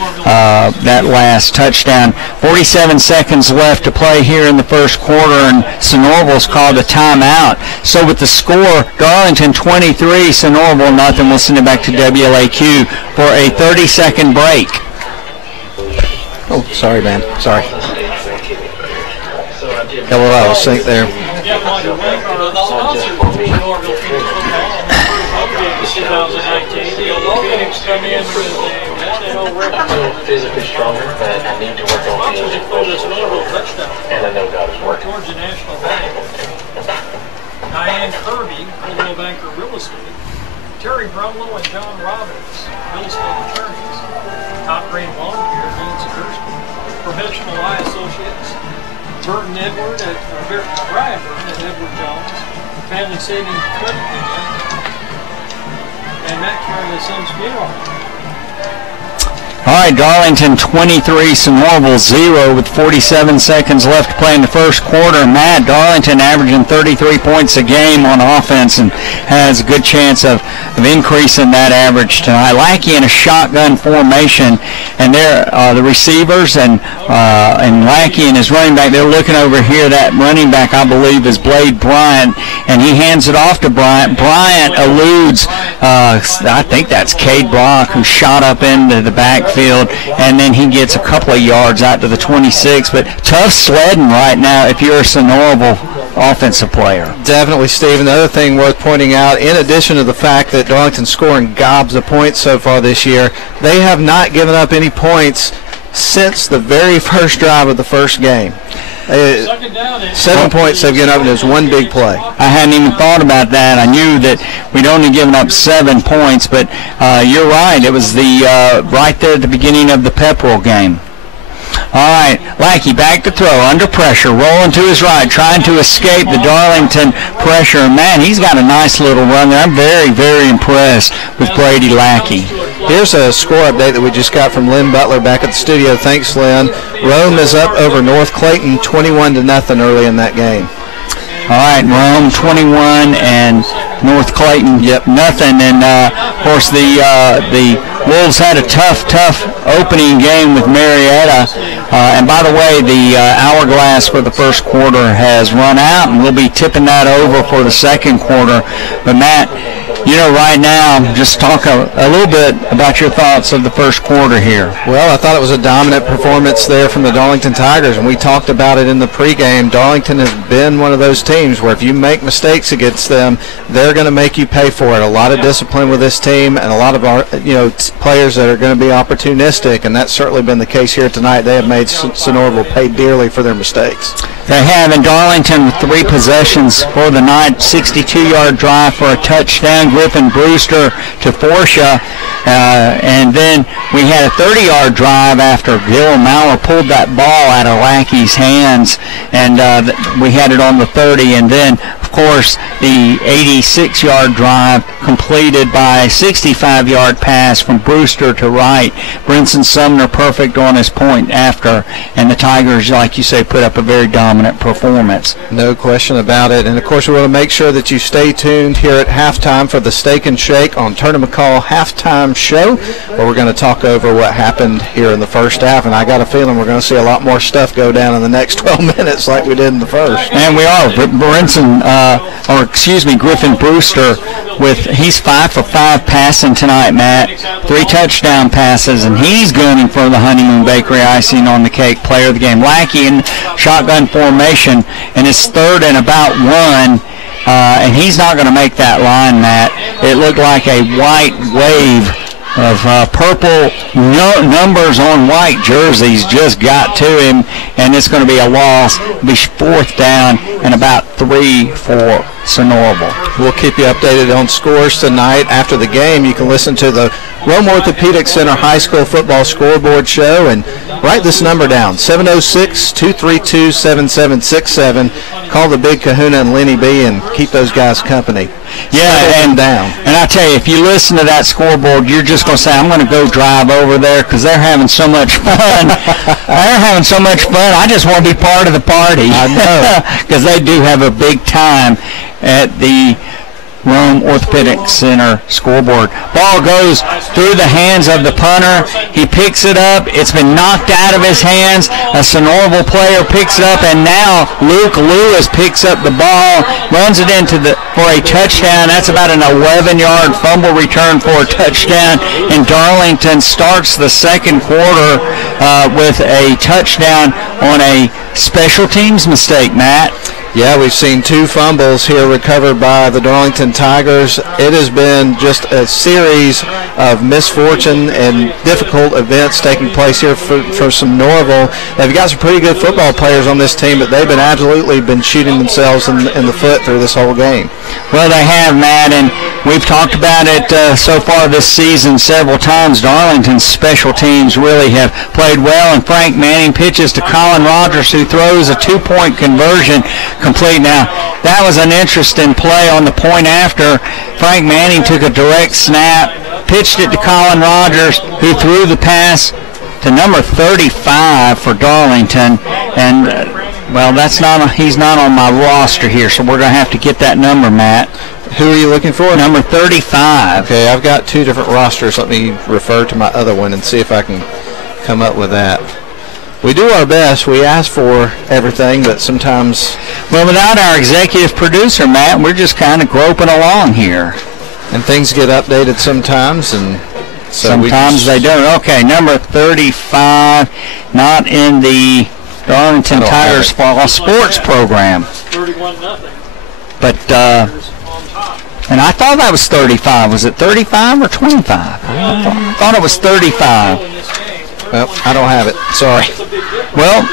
touchdown. 47 seconds left to play here in the first quarter, and Sonoraville's called a timeout. So with the score, Darlington 23, Sonoraville nothing. We'll send it back to WLAQ for a 30-second break. Oh, sorry, man. Sorry. Got a little out of sync there. Physically stronger, but I need to work on fielding and I know God is working. Georgia National Bank, Diane Kirby, Coldwell Banker Real Estate, Terry Brumlow and John Robbins, real estate attorneys, Top Grade Lawn Care, Dean Sikorsky, Professional Eye Associates, Burton Edward at Brian Burton and Edward Jones, Family Savings Credit Union, and Matt Carey and Sons Funeral Home. All right, Darlington 23, Sonoraville 0 with 47 seconds left to play in the first quarter. Matt, Darlington averaging 33 points a game on offense and has a good chance of increasing that average tonight. Lackey in a shotgun formation, and they're the receivers and Lackey and his running back, they're looking over here. That running back, I believe, is Blade Bryant, and he hands it off to Bryant. Bryant eludes, I think that's Cade Brock, who shot up into the backfield, and then he gets a couple of yards out to the 26. But tough sledding right now if you're a Sonoraville offensive player. Definitely, Steve. And the other thing worth pointing out, in addition to the fact that Darlington's scoring gobs of points so far this year, they have not given up any points since the very first drive of the first game. 7 points they've given up, and there's one big play. I hadn't even thought about that. I knew that we'd only given up 7 points, but you're right. It was the right there at the beginning of the Pepperell game. All right, Lackey back to throw, under pressure, rolling to his right, trying to escape the Darlington pressure. Man, he's got a nice little run there. I'm very, very impressed with Brady Lackey. Here's a score update that we just got from Lynn Butler back at the studio. Thanks, Lynn. Rome is up over North Clayton 21-0 early in that game. All right, Rome 21 and North Clayton, nothing. And of course, the Wolves had a tough opening game with Marietta. And by the way, the hourglass for the first quarter has run out, and we'll be tipping that over for the second quarter. But Matt, you know, right now, just talk a little bit about your thoughts of the first quarter here. Well, I thought it was a dominant performance there from the Darlington Tigers, and we talked about it in the pregame. Darlington has been one of those teams where if you make mistakes against them, they're going to make you pay for it. A lot of discipline with this team, and a lot of our, players that are going to be opportunistic, and that's certainly been the case here tonight. They have made Sonoraville pay dearly for their mistakes. They have in Darlington with 3 possessions for the night, 62-yard drive for a touchdown. Griffin Brewster to Forsha. And then we had a 30-yard drive after Gil Maurer pulled that ball out of Lackey's hands, and we had it on the 30. And then, of course, the 86-yard drive completed by a 65-yard pass from Brewster to Wright. Brinson Sumner perfect on his point after, and the Tigers, like you say, put up a very dominant performance. No question about it. And, of course, we want to make sure that you stay tuned here at halftime for the Steak and Shake on Turner McCall Halftime Show, where we're going to talk over what happened here in the first half. And I got a feeling we're going to see a lot more stuff go down in the next 12 minutes like we did in the first. And we are. Griffin Brewster, he's 5 for 5 passing tonight, Matt. 3 touchdown passes, and he's gunning for the Honeymoon Bakery icing on the cake player of the game. Lackey in shotgun formation, and it's 3rd and about 1. And he's not going to make that line, Matt. It looked like a white wave of purple numbers on white jerseys just got to him, and it's going to be a loss. It'll be 4th down and about 3 for Sonoraville. We'll keep you updated on scores tonight. After the game, you can listen to the Rome Orthopedic Center High School Football Scoreboard Show, and write this number down, 706-232-7767. Call the Big Kahuna and Lenny B and keep those guys company. Yeah, and I tell you, if you listen to that scoreboard, you're just going to say, I'm going to go drive over there because they're having so much fun. They're having so much fun. I just want to be part of the party. I know. Because they do have a big time at the Rome Orthopedic Center scoreboard. Ball goes through the hands of the punter. He picks it up. It's been knocked out of his hands. A Sonoraville player picks it up, and now Luke Lewis picks up the ball, runs it for a touchdown. That's about an 11-yard fumble return for a touchdown, and Darlington starts the second quarter with a touchdown on a special teams mistake, Matt. Yeah, we've seen 2 fumbles here recovered by the Darlington Tigers. It has been just a series of misfortune and difficult events taking place here for Sonoraville. They've got some pretty good football players on this team, but they've been absolutely shooting themselves in the foot through this whole game. Well, they have, Matt, and we've talked about it so far this season several times. Darlington's special teams really have played well, and Frank Manning pitches to Colin Rogers, who throws a 2-point conversion complete. Now, that was an interesting play on the point after. Frank Manning took a direct snap, pitched it to Colin Rogers, who threw the pass to number 35 for Darlington, and he's not on my roster here, so we're going to have to get that number, Matt. Who are you looking for? Number 35. Okay, I've got 2 different rosters. Let me refer to my other one and see if I can come up with that. We do our best. We ask for everything, but sometimes... Well, without our executive producer, Matt, we're just kind of groping along here. And things get updated sometimes, and so sometimes they don't. Okay, number 35, not in the Darlington Tigers Fall Sports program. 31-0. But, and I thought that was 35. Was it 35 or 25? I thought it was 35. Well, I don't have it. Sorry. Well,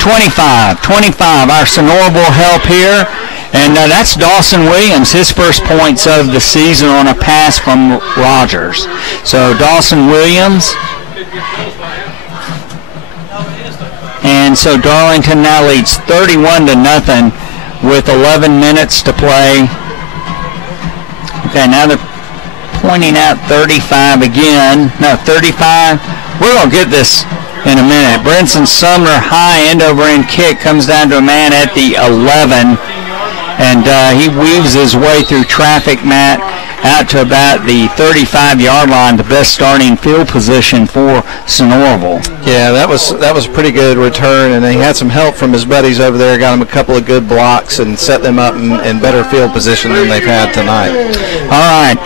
25. Our Sonoraville help here. And that's Dawson Williams, his first points of the season on a pass from Rogers. So Dawson Williams. And so Darlington now leads 31-0 with 11 minutes to play. Okay, now they're pointing out 35 again. No, 35. We're going to get this in a minute. Brinson Sumner, high end-over-end kick, comes down to a man at the 11. And he weaves his way through traffic, Matt, out to about the 35-yard line, the best starting field position for Sonoraville. Yeah, that was a pretty good return, and he had some help from his buddies over there, got him a couple of good blocks and set them up in better field position than they've had tonight. All right,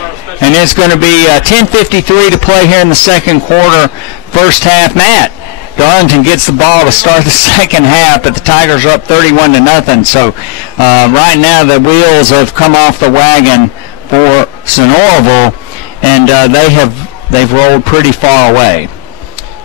and it's going to be 10:53 to play here in the second quarter, first half. Matt, Darlington gets the ball to start the second half, but the Tigers are up 31-0. So right now the wheels have come off the wagon for Sonoraville, and they've rolled pretty far away.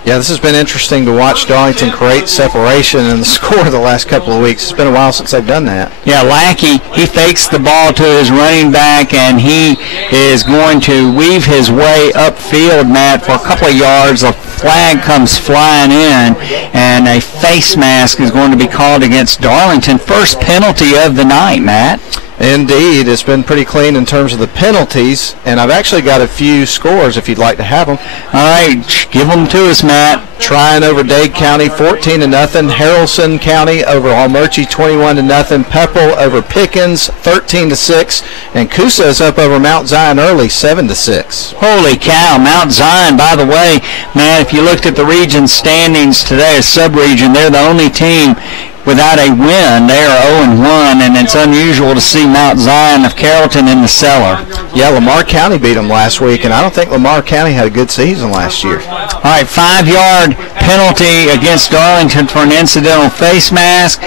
Yeah, this has been interesting to watch Darlington create separation in the score the last couple of weeks. It's been a while since they've done that. Yeah, Lackey, he fakes the ball to his running back, and he is going to weave his way upfield, Matt, for a couple of yards. A flag comes flying in, and a face mask is going to be called against Darlington. First penalty of the night, Matt. Indeed, it's been pretty clean in terms of the penalties, and I've actually got a few scores if you'd like to have them. All right, give them to us, Matt. Tryon over Dade County, 14-0. Haralson County over Almerchi, 21-0. Pepperell over Pickens, 13-6. And Coosa is up over Mount Zion early, 7-6. Holy cow, Mount Zion, by the way, Matt, if you looked at the region standings today, a sub-region, they're the only team without a win. They are 0-1, and it's unusual to see Mount Zion of Carrollton in the cellar. Yeah, Lamar County beat them last week, and I don't think Lamar County had a good season last year. All right, 5-yard penalty against Darlington for an incidental face mask.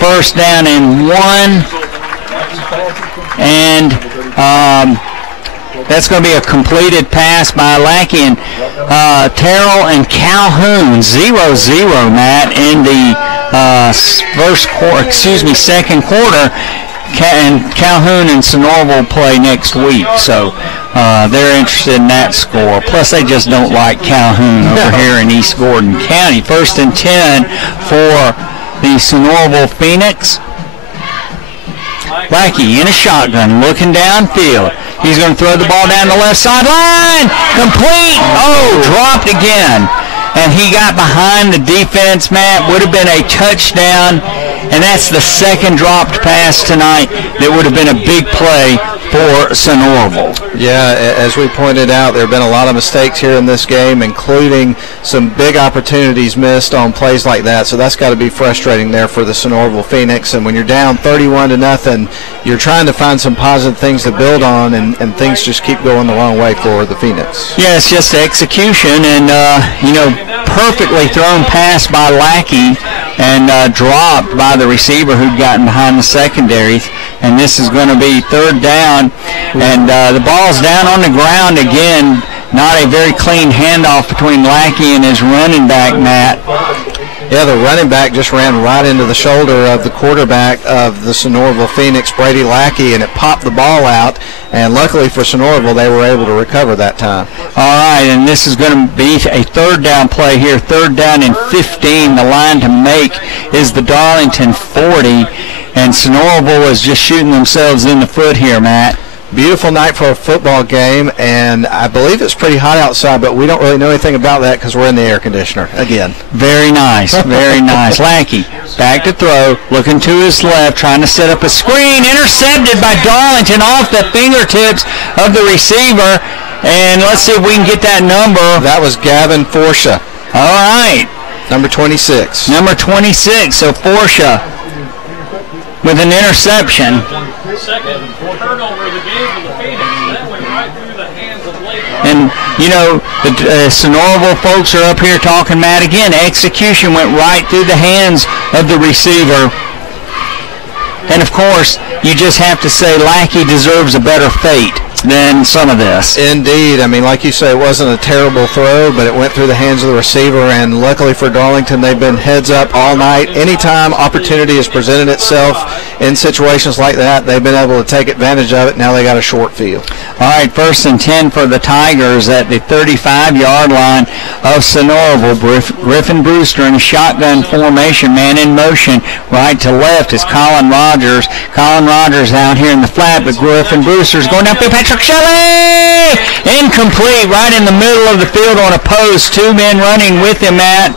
First down and 1. And that's going to be a completed pass by Lackey. And Terrell and Calhoun, 0-0, Matt, in the second quarter. And Calhoun and Sonoraville play next week, so they're interested in that score. Plus, they just don't like Calhoun over here in East Gordon County. First and 10 for the Sonoraville Phoenix. Lackey in a shotgun, looking downfield. He's going to throw the ball down the left sideline. Complete. Oh, dropped again. And he got behind the defense, Matt. Would have been a touchdown. And that's the second dropped pass tonight that would have been a big play for Sonoraville. Yeah, as we pointed out, there have been a lot of mistakes here in this game, including some big opportunities missed on plays like that. So that's got to be frustrating there for the Sonoraville Phoenix. And when you're down 31-0, you're trying to find some positive things to build on, and things just keep going the wrong way for the Phoenix. Yeah, it's just execution, and perfectly thrown pass by Lackey and dropped by the receiver who'd gotten behind the secondary. And this is going to be third down, and the ball's down on the ground again. Not a very clean handoff between Lackey and his running back, Matt. Yeah, the running back just ran right into the shoulder of the quarterback of the Sonoraville Phoenix, Brady Lackey, and it popped the ball out. And luckily for Sonoraville, they were able to recover that time. All right, and this is going to be a third down play here. Third down and 15. The line to make is the Darlington 40. And Sonoraville is just shooting themselves in the foot here, Matt. Beautiful night for a football game, and I believe it's pretty hot outside, but we don't really know anything about that because we're in the air conditioner again. Very nice, very nice. Lackey back to throw, looking to his left, trying to set up a screen. Intercepted by Darlington off the fingertips of the receiver. And let's see if we can get that number. That was Gavin Forsha. All right. Number 26. Number 26, so Forsha with an interception. Second turnover of the game for the Phoenix. That went right through the hands of Lakeland. And, the Sonoraville folks are up here talking, Matt, again. Execution went right through the hands of the receiver. And, of course, you just have to say Lackey deserves a better fate than some of this. Indeed. I mean, like you say, it wasn't a terrible throw, but it went through the hands of the receiver, and luckily for Darlington, they've been heads up all night. Anytime opportunity has presented itself in situations like that, they've been able to take advantage of it. Now they got a short field. All right, first and 10 for the Tigers at the 35-yard line of Sonoraville. Griffin Brewster in a shotgun formation, man in motion, right to left is Colin Rogers. Colin Rogers out here in the flat, but Griffin Brewster's going down through Patrick Shelley! Incomplete, right in the middle of the field on a post. Two men running with him, Matt,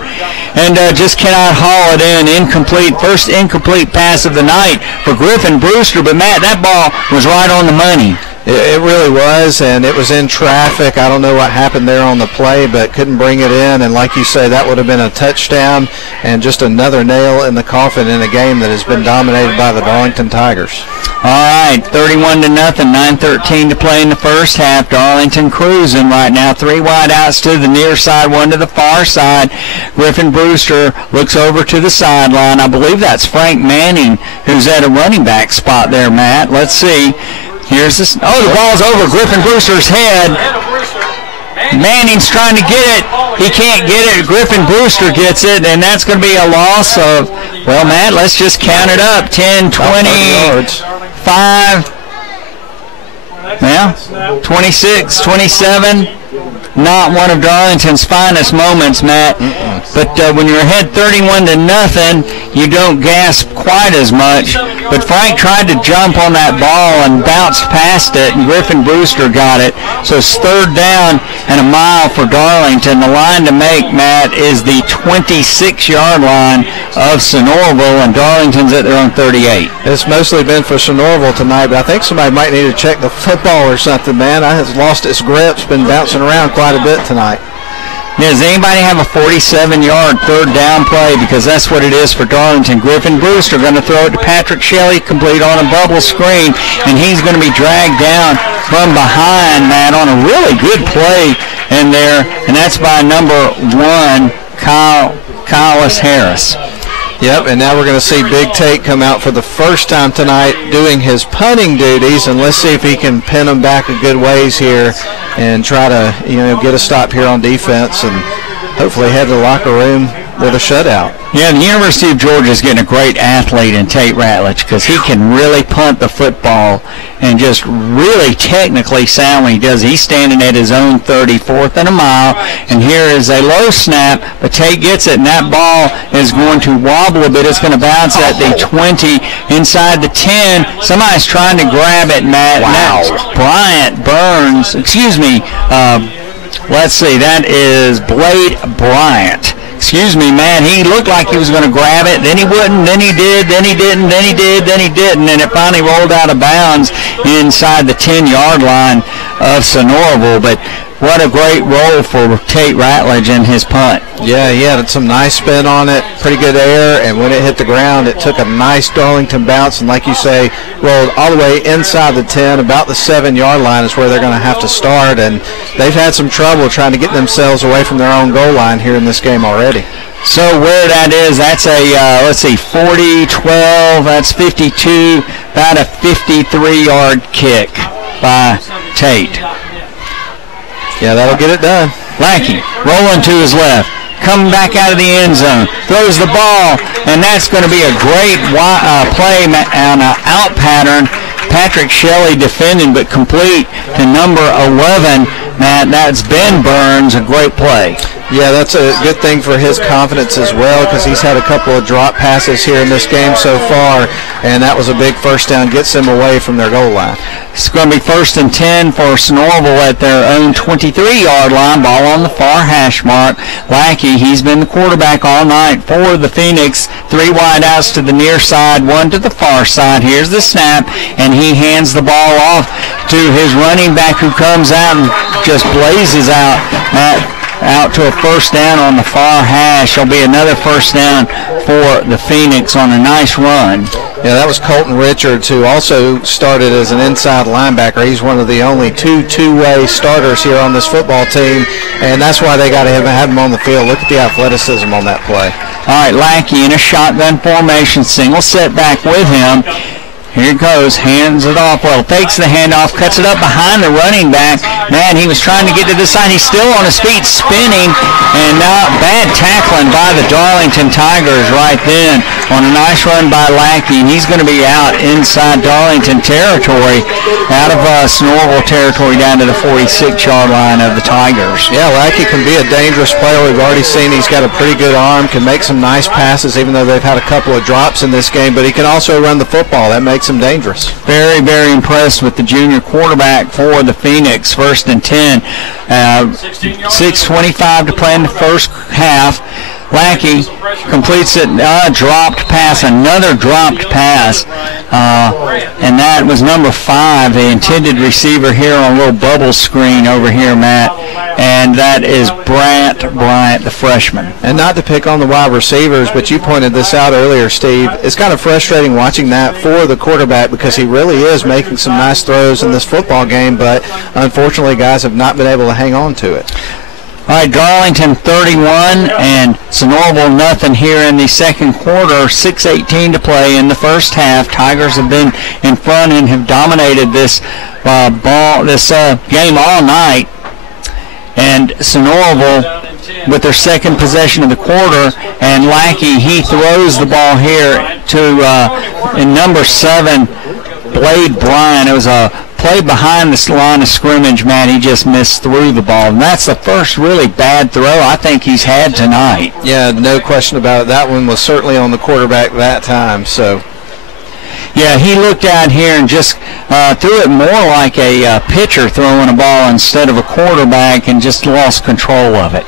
and just cannot haul it in. Incomplete, first incomplete pass of the night for Griffin Brewster, but Matt, that ball was right on the money. It really was, and it was in traffic. I don't know what happened there on the play, but couldn't bring it in. And like you say, that would have been a touchdown and just another nail in the coffin in a game that has been dominated by the Darlington Tigers. All right, 31-0, 9:13 to play in the first half. Darlington cruising right now. Three wide outs to the near side, one to the far side. Griffin Brewster looks over to the sideline. I believe that's Frank Manning who's at a running back spot there, Matt. Let's see. Here's this. Oh, the ball's over Griffin Brewster's head. Manning's trying to get it. He can't get it. Griffin Brewster gets it, and that's going to be a loss of, well, Matt, let's just count it up. 10, 20, 5, yeah, 26, 27. Not one of Darlington's finest moments, Matt. But when you're ahead 31-0, you don't gasp quite as much. But Frank tried to jump on that ball and bounced past it, and Griffin Brewster got it. So it's 3rd down and a mile for Darlington. The line to make, Matt, is the 26-yard line of Sonoraville, and Darlington's at their own 38. It's mostly been for Sonoraville tonight, but I think somebody might need to check the football or something, man. It's lost its grip. It's been bouncing around quite a bit tonight. Does anybody have a 47-yard 3rd down play? Because that's what it is for Darlington. Griffin Brewster going to throw it to Patrick Shelley, complete on a bubble screen, and he's going to be dragged down from behind, Matt, on a really good play in there, and that's by number 1, Kyle Harris. Yep, and now we're going to see Big Tate come out for the first time tonight doing his punting duties, and let's see if he can pin them back a good ways here and try to, get a stop here on defense and hopefully head to the locker room with a shutout. Yeah, the University of Georgia is getting a great athlete in Tate Ratledge because he can really punt the football and just really technically sound when he does. He's standing at his own 34th and a mile, and here is a low snap, but Tate gets it, and that ball is going to wobble a bit. It's going to bounce at the 20, inside the 10. Somebody's trying to grab it, Matt. Wow. And that's Bryant Burns. Excuse me. Let's see. That is Blade Bryant. Excuse me, man. He looked like he was going to grab it. Then he wouldn't. Then he did. Then he didn't. Then he did. Then he didn't. And it finally rolled out of bounds inside the 10-yard line of Sonoraville. But what a great roll for Tate Ratledge in his punt. Yeah, he had some nice spin on it, pretty good air, and when it hit the ground, it took a nice Darlington bounce, and like you say, rolled all the way inside the 10, about the 7-yard line is where they're going to have to start, and they've had some trouble trying to get themselves away from their own goal line here in this game already. So where that is, that's a, let's see, 40-12, that's 52, about a 53-yard kick by Tate. Yeah, that'll get it done. Lackey rolling to his left, coming back out of the end zone, throws the ball, and that's going to be a great play on an out pattern. Patrick Shelley defending but complete to number 11. Matt, that's Ben Burns, a great play. Yeah, that's a good thing for his confidence as well because he's had a couple of drop passes here in this game so far, and that was a big first down, gets them away from their goal line. It's going to be 1st and 10 for Sonoraville at their own 23-yard line, ball on the far hash mark. Lackey, he's been the quarterback all night for the Phoenix. 3 wide outs to the near side, 1 to the far side. Here's the snap, and he hands the ball off to his running back who comes out and just blazes out to a first down on the far hash. There'll be another first down for the Phoenix on a nice run. Yeah, that was Colton Richards, who also started as an inside linebacker. He's one of the only two-way starters here on this football team, and that's why they got to have him on the field. Look at the athleticism on that play. All right, Lackey in a shotgun formation, single setback with him. Here it goes, hands it off. Well, takes the handoff, cuts it up behind the running back. Man, he was trying to get to the side. He's still on his feet, spinning, and now bad tackling by the Darlington Tigers right then on a nice run by Lackey. And he's going to be out inside Darlington territory, out of Sonoraville territory down to the 46-yard line of the Tigers. Yeah, Lackey can be a dangerous player. We've already seen he's got a pretty good arm, can make some nice passes, even though they've had a couple of drops in this game, but he can also run the football. That makes him dangerous. Very, very impressed with the junior quarterback for the Phoenix. 1st and 10. 6:25 to play in the first half. Lackey completes it, dropped pass, another dropped pass, and that was number 5, the intended receiver here on a little bubble screen over here, Matt, and that is Bryant, the freshman. And not to pick on the wide receivers, but you pointed this out earlier, Steve. It's kind of frustrating watching that for the quarterback because he really is making some nice throws in this football game, but unfortunately guys have not been able to hang on to it. All right, Darlington 31 and Sonoraville nothing here in the second quarter. 6:18 to play in the first half. Tigers have been in front and have dominated this game all night. And Sonoraville, with their second possession of the quarter, and Lackey, he throws the ball here to in number 7, Blade Bryant. It was a play behind the line of scrimmage, man. He just missed through the ball, and that's the first really bad throw I think he's had tonight. Yeah, no question about it. That one was certainly on the quarterback that time. So, yeah, he looked out here and just threw it more like a pitcher throwing a ball instead of a quarterback, and just lost control of it.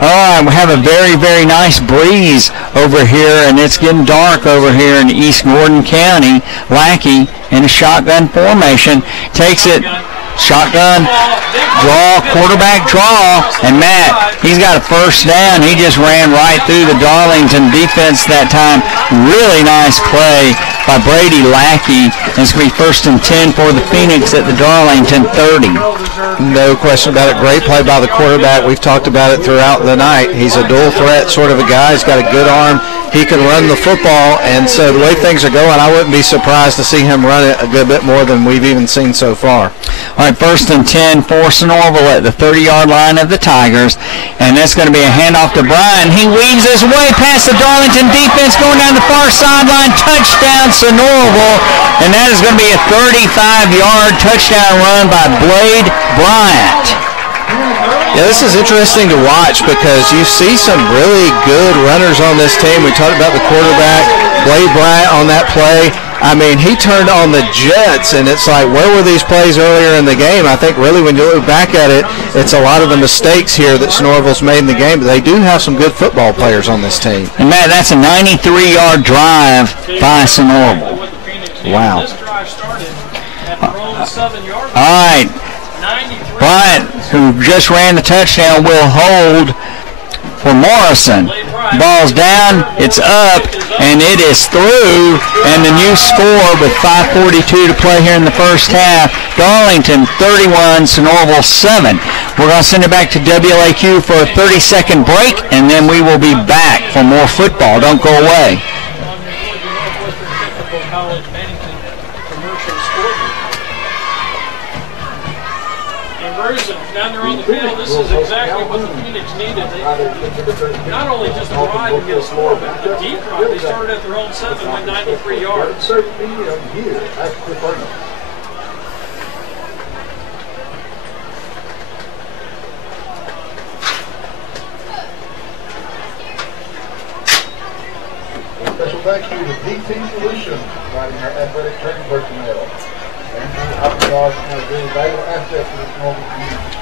All right, we have a very, very nice breeze over here, and it's getting dark over here in East Gordon County. Lackey in a shotgun formation takes it, shotgun, draw, quarterback draw, and Matt, he's got a first down. He just ran right through the Darlington defense that time. Really nice play by Brady Lackey. It's going to be 1st and 10 for the Phoenix at the Darlington 30. No question about it. Great play by the quarterback. We've talked about it throughout the night. He's a dual threat sort of a guy. He's got a good arm. He can run the football, and so the way things are going, I wouldn't be surprised to see him run it a good bit more than we've even seen so far. All right, 1st and 10 for Sonoraville at the 30-yard line of the Tigers, and that's going to be a handoff to Bryant. He weaves his way past the Darlington defense, going down the far sideline. Touchdown, Sonoraville, and that is going to be a 35-yard touchdown run by Blade Bryant. Yeah, this is interesting to watch because you see some really good runners on this team. We talked about the quarterback, Blade Bryant, on that play. I mean, he turned on the jets, and it's like, where were these plays earlier in the game? I think really when you look back at it, it's a lot of the mistakes here that Sonoraville's made in the game, but they do have some good football players on this team. And, Matt, that's a 93-yard drive by Sonoraville. Wow. All right. Bryant, who just ran the touchdown, will hold for Morrison. Ball's down, it's up, and it is through. And the new score with 5:42 to play here in the first half. Darlington 31, Sonoraville 7. We're going to send it back to WLAQ for a 30-second break, and then we will be back for more football. Don't go away. Down there on the field, this is exactly what the Phoenix needed. They not only just drive and get a score, but a deep drive. They started at their own 7, went 93 yards. Special thank you to DT Solutions, providing our athletic training personnel. And to Outlaws and our very valuable assets to this normal community.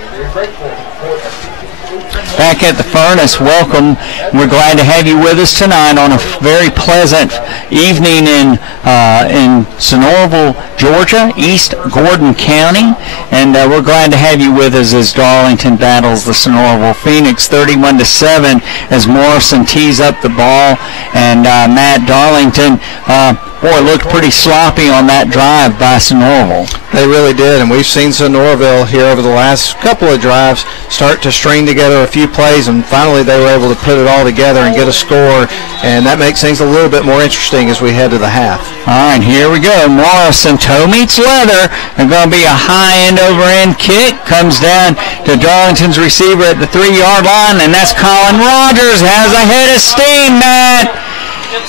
We're very grateful for the support of DT Solutions. Back at the Furnace, welcome. We're glad to have you with us tonight on a very pleasant evening in Sonoraville, Georgia, East Gordon County, and we're glad to have you with us as Darlington battles the Sonoraville Phoenix 31-7 as Morrison tees up the ball, and Matt, Darlington, boy, it looked pretty sloppy on that drive by Sonoraville. They really did, and we've seen Sonoraville here over the last couple of drives start to string together a few plays, and finally they were able to put it all together and get a score, and that makes things a little bit more interesting as we head to the half. All right, here we go. Morrison, toe meets leather. There's going to be a high end-over-end kick. Comes down to Darlington's receiver at the 3-yard line, and that's Colin Rogers. Has a head of steam, Matt.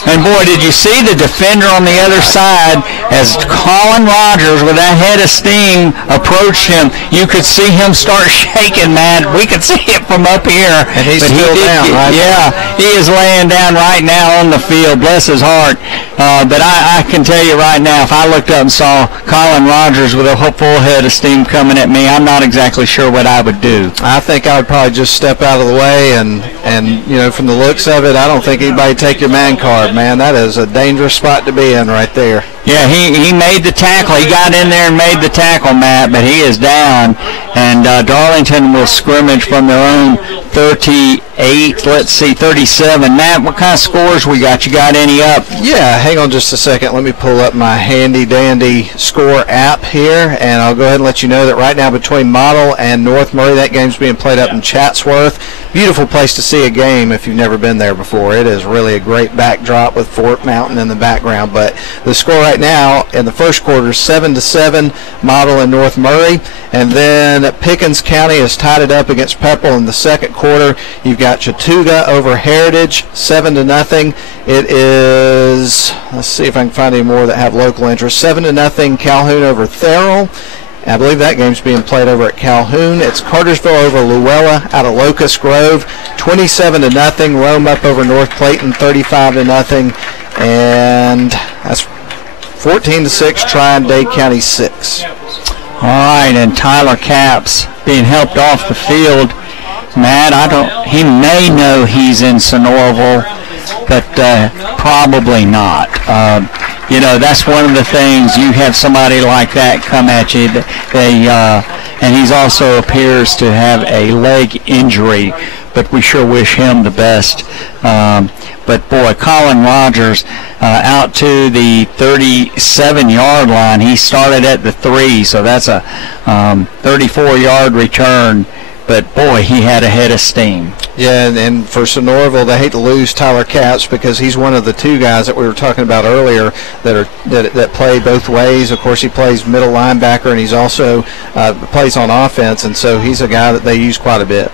And, boy, did you see the defender on the other side as Colin Rogers, with that head of steam, approached him. You could see him start shaking, Matt. We could see it from up here. And he's still down, right? Yeah, he is laying down right now on the field. Bless his heart. But I can tell you right now, if I looked up and saw Colin Rogers with a full head of steam coming at me, I'm not exactly sure what I would do. I think I would probably just step out of the way, and you know, from the looks of it, I don't think anybody take your man card, man. That is a dangerous spot to be in right there. Yeah, he made the tackle. He got in there and made the tackle, Matt, but he is down. And Darlington will scrimmage from their own 38, let's see, 37. Matt, what kind of scores we got? You got any up? Yeah, hang on just a second. Let me pull up my handy-dandy score app here, and I'll go ahead and let you know that right now between Model and North Murray, that game's being played up in Chatsworth. Beautiful place to see a game if you've never been there before. It is really a great backdrop with Fort Mountain in the background. But the score right now in the first quarter is 7-7, Model and North Murray. And then Pickens County has tied it up against Pepperell in the second quarter. You've got Chattooga over Heritage, 7-0. It is, let's see if I can find any more that have local interest, 7-0 Calhoun over Therrell. I believe that game's being played over at Calhoun. It's Cartersville over Luella out of Locust Grove, 27-0. Rome up over North Clayton, 35-0. And that's 14-6, Tryon-Dade County 6. All right, and Tyler Capps being helped off the field. Matt, he may know he's in Sonoraville, but probably not. That's one of the things. You have somebody like that come at you, and he also appears to have a leg injury, but we sure wish him the best. But boy, Colin Rogers out to the 37-yard line. He started at the 3, so that's a 34-yard return. But boy, he had a head of steam. Yeah, and for Sonoraville, they hate to lose Tyler Capps because he's one of the two guys that we were talking about earlier that play both ways. Of course, he plays middle linebacker, and he's also plays on offense, and so he's a guy that they use quite a bit.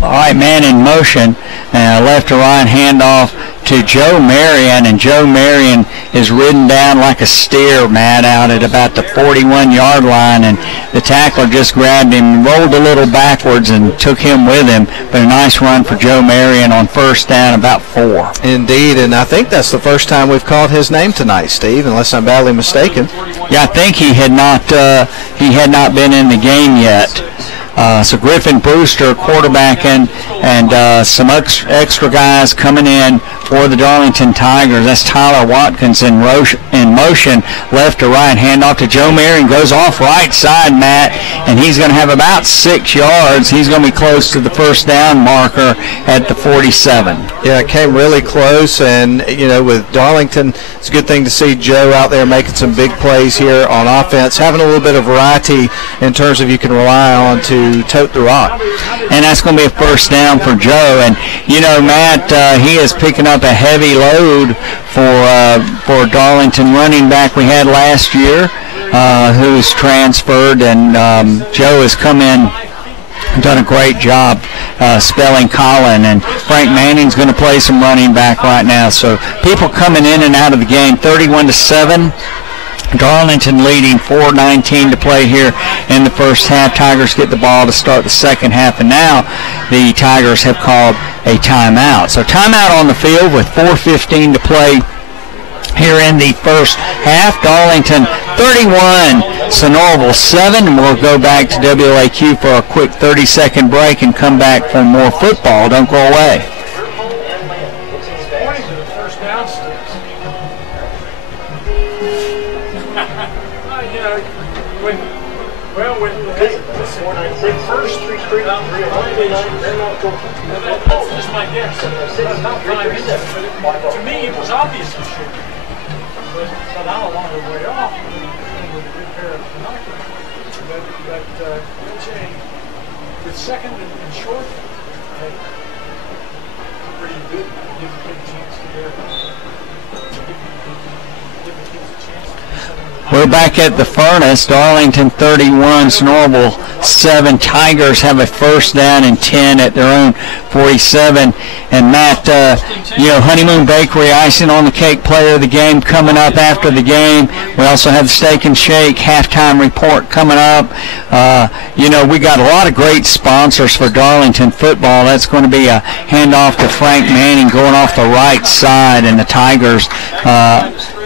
All right, man in motion, left to right handoff to Joe Marion, and Joe Marion is ridden down like a steer, Matt, out at about the 41-yard line, and the tackler just grabbed him, rolled a little backwards, and took him with him. But a nice run for Joe Marion on first down, about 4. Indeed, and I think that's the first time we've called his name tonight, Steve, unless I'm badly mistaken. Yeah, I think he had not been in the game yet. So Griffin Brewster quarterbacking, and some extra guys coming in for the Darlington Tigers. That's Tyler Watkins in motion, left to right, handoff to Joe Marion, goes off right side, Matt, and he's going to have about 6 yards. He's going to be close to the first down marker at the 47. Yeah, it came really close, and with Darlington, it's a good thing to see Joe out there making some big plays here on offense, having a little bit of variety in terms of you can rely on to tote the rock. And that's going to be a first down for Joe. And Matt, he is picking up a heavy load for Darlington running back we had last year, who's transferred, and Joe has come in, done a great job spelling Colin, and Frank Manning's going to play some running back right now. So people coming in and out of the game, 31-7. Darlington leading, 4:19 to play here in the first half. Tigers get the ball to start the second half, and now the Tigers have called a timeout. So timeout on the field with 4:15 to play here in the first half. Darlington 31, Sonoraville 7, and we'll go back to WLAQ for a quick 30-second break and come back for more football. Don't go away. When first recruited realization, that's my guess. To me, it was obvious it should be. But I'm a long way off with a good pair of binoculars. But with second and short, pretty good. Give the kid a chance to give the kids a chance to do something. We're back at the Furnace. Darlington 31, Sonoraville 7. Tigers have a first down and 10 at their own 47. And Matt, Honeymoon Bakery icing on the cake player of the game coming up after the game. We also have the Steak and Shake halftime report coming up. We got a lot of great sponsors for Darlington football. That's going to be a handoff to Frank Manning going off the right side, and the Tigers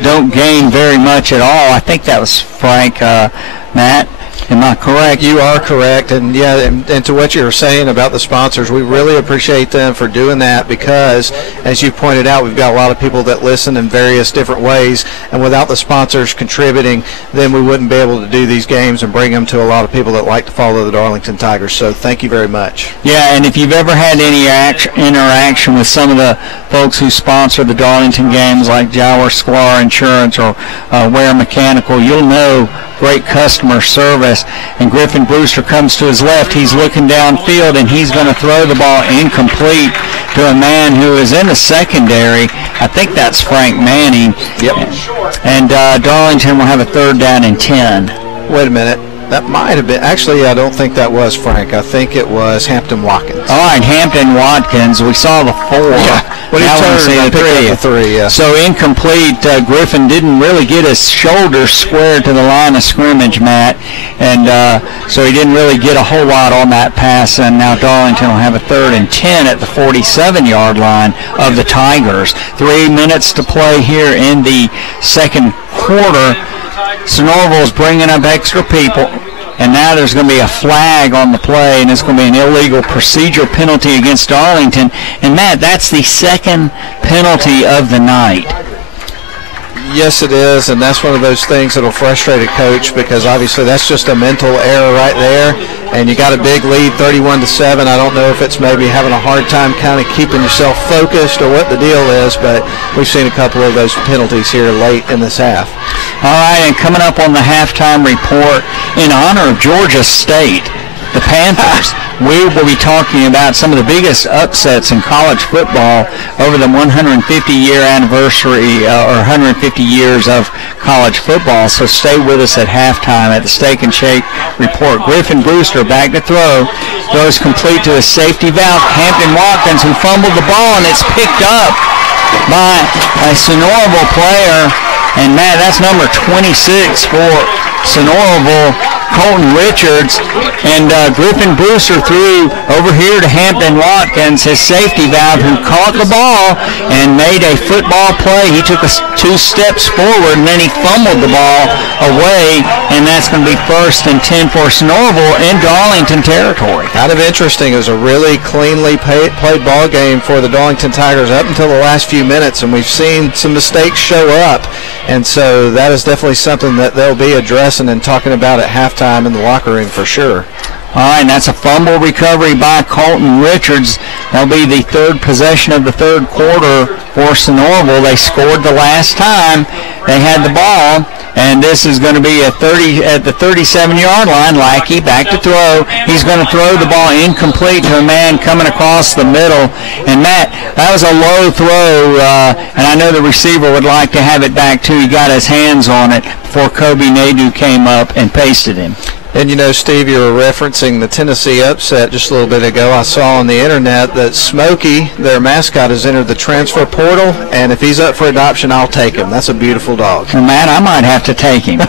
don't gain very much at all. I think that was Frank, Matt. Am I correct? You are correct, and yeah, and to what you were saying about the sponsors, we really appreciate them for doing that because, as you pointed out, we've got a lot of people that listen in various different ways, and without the sponsors contributing, then we wouldn't be able to do these games and bring them to a lot of people that like to follow the Darlington Tigers. So thank you very much. Yeah, and if you've ever had any interaction with some of the folks who sponsor the Darlington games, like Jower Sklar Insurance or Ware Mechanical, you'll know great customer service. And Griffin Brewster comes to his left. He's looking downfield, and he's going to throw the ball incomplete to a man who is in the secondary. I think that's Frank Manning. Yep. And Darlington will have a 3rd down and 10. Wait a minute. That might have been. Actually, I don't think that was Frank. I think it was Hampton Watkins. All right, Hampton Watkins. We saw the 4. Yeah. But he turned and picked up the 3. Yeah. So incomplete. Griffin didn't really get his shoulders squared to the line of scrimmage, Matt, and so he didn't really get a whole lot on that pass. And now Darlington will have a 3rd and 10 at the 47-yard line of the Tigers. 3 minutes to play here in the second quarter. Sonoraville's bringing up extra people, and now there's going to be a flag on the play, and it's going to be an illegal procedure penalty against Darlington. And, Matt, that's the 2nd penalty of the night. Yes, it is, and that's one of those things that will frustrate a coach because obviously that's just a mental error right there, and you got a big lead, 31-7. I don't know if it's maybe having a hard time kind of keeping yourself focused or what the deal is, but we've seen a couple of those penalties here late in this half. All right, and coming up on the halftime report, in honor of Georgia State, the Panthers, we will be talking about some of the biggest upsets in college football over the 150-year anniversary or 150 years of college football. So stay with us at halftime at the Steak and Shake report. Griffin Brewster back to throw. Throws complete to a safety valve. Hampton Watkins, who fumbled the ball, and it's picked up by a Sonoraville player. And, Matt, that's number 26 for Sonoraville, Colton Richards. And Griffin Brewster threw over here to Hampton Watkins, his safety valve, who caught the ball and made a football play. He took 2 steps forward, and then he fumbled the ball away, and that's going to be 1st and 10 for Sonoraville in Darlington territory. Kind of interesting. It was a really cleanly played ball game for the Darlington Tigers up until the last few minutes, and we've seen some mistakes show up. And so that is definitely something that they'll be addressing and talking about at halftime in the locker room for sure. All right, and that's a fumble recovery by Colton Richards. That'll be the 3rd possession of the 3rd quarter for Sonoraville. They scored the last time they had the ball, and this is going to be at the 37-yard line. Lackey back to throw. He's going to throw the ball incomplete to a man coming across the middle. And, Matt, that was a low throw, and I know the receiver would like to have it back, too. He got his hands on it before Kobe Nadeau came up and pasted him. And, you know, Steve, you were referencing the Tennessee upset just a little bit ago. I saw on the internet that Smokey, their mascot, has entered the transfer portal, and if he's up for adoption, I'll take him. That's a beautiful dog. Well, Matt, I might have to take him.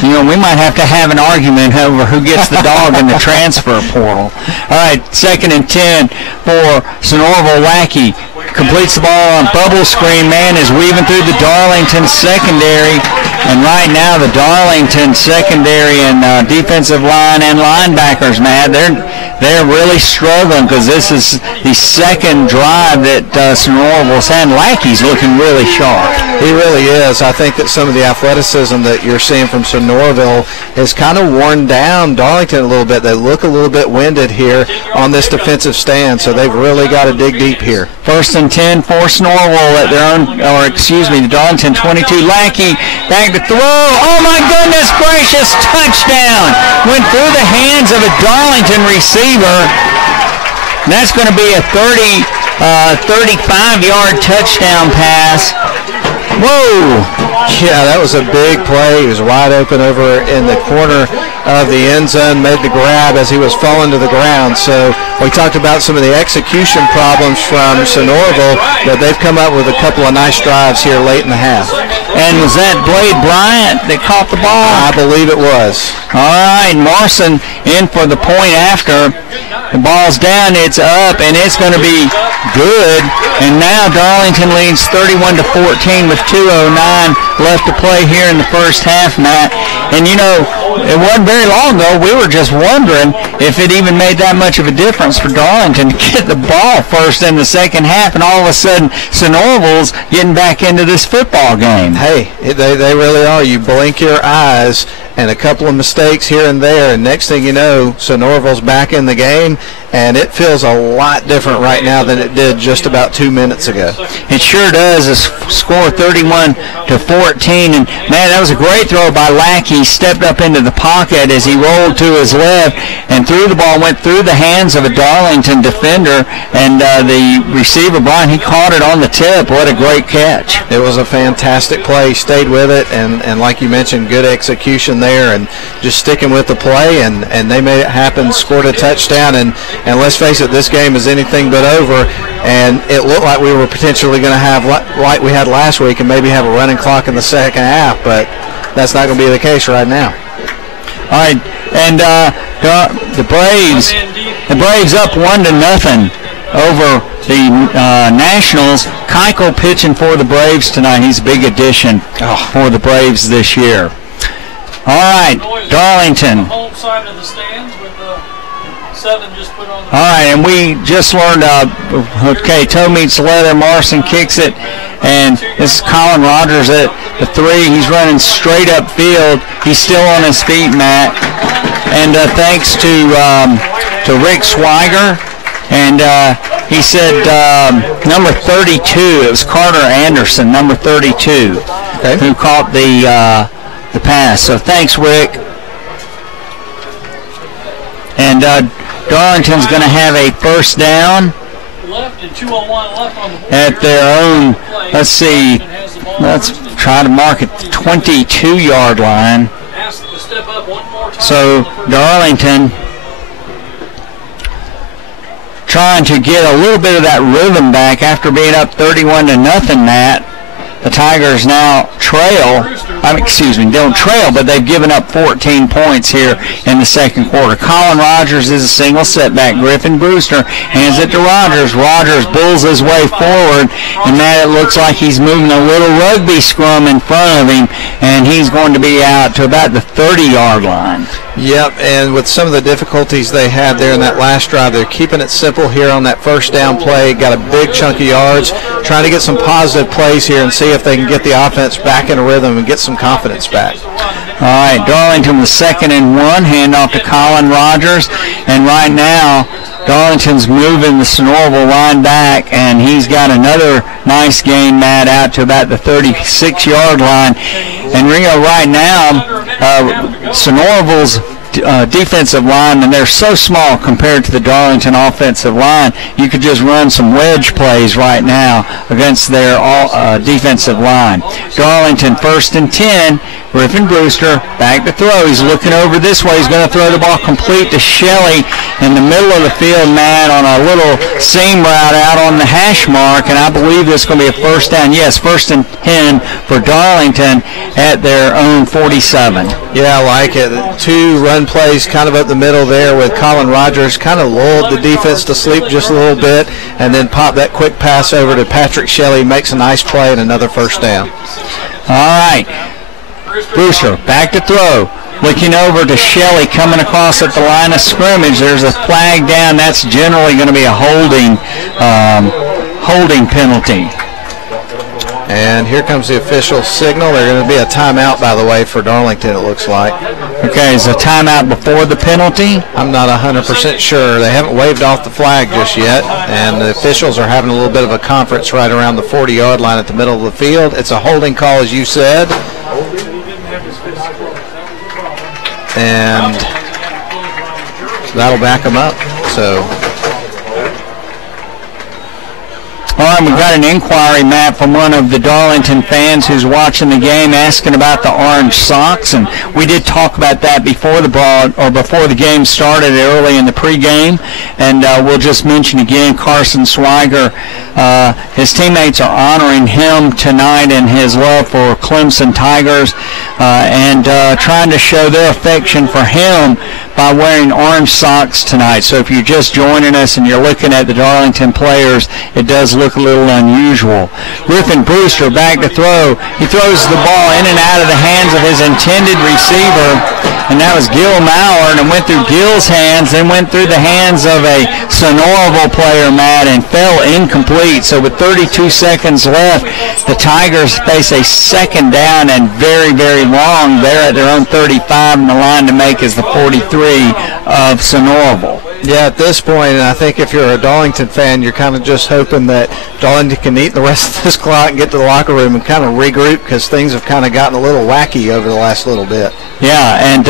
You know, we might have to have an argument over who gets the dog in the transfer portal. All right, 2nd and 10 for Sonoraville. Lackey completes the ball on bubble screen. Man is weaving through the Darlington secondary. And right now the Darlington secondary and defensive line and linebackers, Matt, they're really struggling because this is the 2nd drive that Sonoraville's had. Lackey's looking really sharp. He really is. I think that some of the athleticism that you're seeing from Sonoraville has kind of worn down Darlington a little bit. They look a little bit winded here on this defensive stand, so they've really got to dig deep here. 1st and 10 for Sonoraville at their own, the Darlington 22. Lackey back to throw. Oh, my goodness gracious, touchdown. Went through the hands of a Darlington receiver. That's going to be a 35-yard touchdown pass. Whoa. Yeah, that was a big play. He was wide open over in the corner of the end zone, made the grab as he was falling to the ground. So we talked about some of the execution problems from Sonoraville, but they've come up with a couple of nice drives here late in the half. And was that Blade Bryant that caught the ball? I believe it was. All right, Marson in for the point after. The ball's down, it's up, and it's going to be good. And now Darlington leads 31-14 with 2:09 left to play here in the first half, Matt. And, you know, it wasn't very long ago, we were just wondering if it even made that much of a difference for Darlington to get the ball first in the second half, and all of a sudden, St. Orville's getting back into this football game. Hey, they really are. You blink your eyes, and a couple of mistakes here and there, and next thing you know, St. Orville's back in the game, and it feels a lot different right now than it did just about 2 minutes ago. It sure does. A score 31-14, and man, that was a great throw by Lackey. He stepped up into the pocket as he rolled to his left and threw the ball, went through the hands of a Darlington defender, and the receiver, Brian, he caught it on the tip. What a great catch. It was a fantastic play. He stayed with it, and like you mentioned, good execution there, and just sticking with the play, and they made it happen, scored a touchdown, and let's face it, this game is anything but over, and it looked like we were potentially going to have, like we had last week, and maybe have a running clock in the second half, but that's not going to be the case right now. All right, and the Braves up 1-0 over the Nationals. Keuchel pitching for the Braves tonight. He's a big addition for the Braves this year. All right, Darlington. Home side of the stands with 7 just put on the. All right, and we just learned, okay, toe meets leather. Marson kicks it, and this is Colin Rogers at the 3. He's running straight up field. He's still on his feet, Matt. And thanks to Rick Swiger. And he said number 32. It was Carter Anderson, number 32, who caught the pass. So thanks, Rick. And Darlington's going to have a first down at their own, let's see, let's try to mark it, 22-yard line. So Darlington trying to get a little bit of that rhythm back after being up 31-0, Matt. The Tigers now don't trail, but they've given up 14 points here in the second quarter. Colin Rogers is a single setback. Griffin Brewster hands it to Rogers. Rogers bulls his way forward, and Matt, it looks like he's moving a little rugby scrum in front of him, and he's going to be out to about the 30-yard line. Yep, and with some of the difficulties they had there in that last drive, they're keeping it simple here on that first down play. Got a big chunk of yards, trying to get some positive plays here and see if they can get the offense back in a rhythm and get some confidence back. All right, Darlington with 2nd and 1, handoff to Colin Rogers, and right now Darlington's moving the St. Orville line back, and he's got another nice gain, Matt, out to about the 36-yard line. And Rio, right now, St. Orville's defensive line, and they're so small compared to the Darlington offensive line, you could just run some wedge plays right now against their defensive line. Darlington 1st and 10. Griffin Brewster back to throw. He's looking over this way. He's going to throw the ball complete to Shelley in the middle of the field, Matt, on a little seam route out on the hash mark, and I believe this is going to be a first down. Yes, 1st and 10 for Darlington at their own 47. Yeah, I like it. 2 run plays kind of up the middle there with Colin Rogers, kind of lulled the defense to sleep just a little bit, and then pop that quick pass over to Patrick Shelley, makes a nice play and another first down. All right. Brewster back to throw. Looking over to Shelley coming across at the line of scrimmage. There's a flag down. That's generally going to be a holding penalty. And here comes the official signal. There's going to be a timeout, by the way, for Darlington, it looks like. Okay, is a timeout before the penalty? I'm not 100% sure. They haven't waved off the flag just yet, and the officials are having a little bit of a conference right around the 40-yard line at the middle of the field. It's a holding call, as you said. And that'll back them up. So, all right, we've got an inquiry, Matt, from one of the Darlington fans who's watching the game, asking about the orange socks, and we did talk about that before the game started early in the pregame, and we'll just mention again, Carson Swiger, his teammates are honoring him tonight in his love for Clemson Tigers, and trying to show their affection for him by wearing orange socks tonight. So if you're just joining us and you're looking at the Darlington players, it does look a little unusual. Griffin Brewster back to throw. He throws the ball in and out of the hands of his intended receiver, and that was Gil Maurer, and it went through Gil's hands, then went through the hands of a Sonoraville player, Matt, and fell incomplete. So with 32 seconds left, the Tigers face a second down and very, very long. They're at their own 35, and the line to make is the 43 of Sonoraville. Yeah, at this point, and I think if you're a Darlington fan, you're kind of just hoping that Darlington can eat the rest of this clock and get to the locker room and kind of regroup, because things have kind of gotten a little wacky over the last little bit. Yeah, and,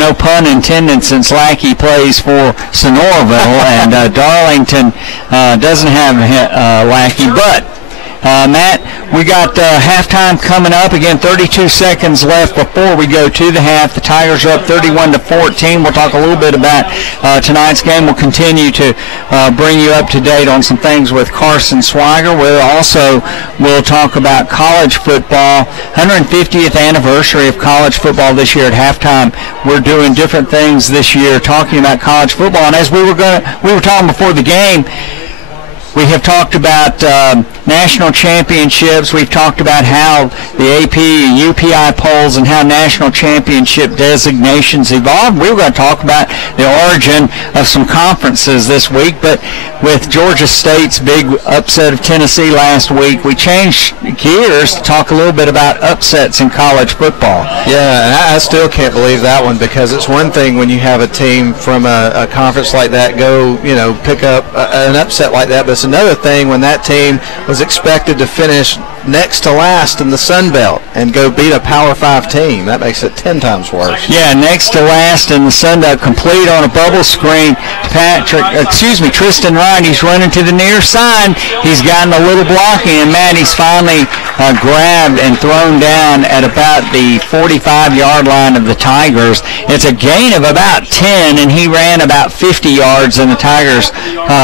no pun intended, since Lackey plays for Sonoraville, and Darlington doesn't have Lackey, but Matt, we got halftime coming up. Again, 32 seconds left before we go to the half. The Tigers are up 31-14. We'll talk a little bit about tonight's game. We'll continue to bring you up to date on some things with Carson Swiger. We'll talk about college football. 150th anniversary of college football this year at halftime. We're doing different things this year talking about college football. And as we were talking before the game, we have talked about national championships. We've talked about how the AP and UPI polls and how national championship designations evolved. We were going to talk about the origin of some conferences this week, but with Georgia State's big upset of Tennessee last week, we changed gears to talk a little bit about upsets in college football. Yeah, and I still can't believe that one, because it's one thing when you have a team from a conference like that go, pick up an upset like that, but it's another thing when that team was expected to finish next to last in the Sun Belt and go beat a Power 5 team. That makes it 10 times worse. Yeah, next to last in the Sun Belt, complete on a bubble screen. Tristan Ryan, he's running to the near side. He's gotten a little blocking, and Matt, he's finally grabbed and thrown down at about the 45-yard line of the Tigers. It's a gain of about 10, and he ran about 50 yards, and the Tigers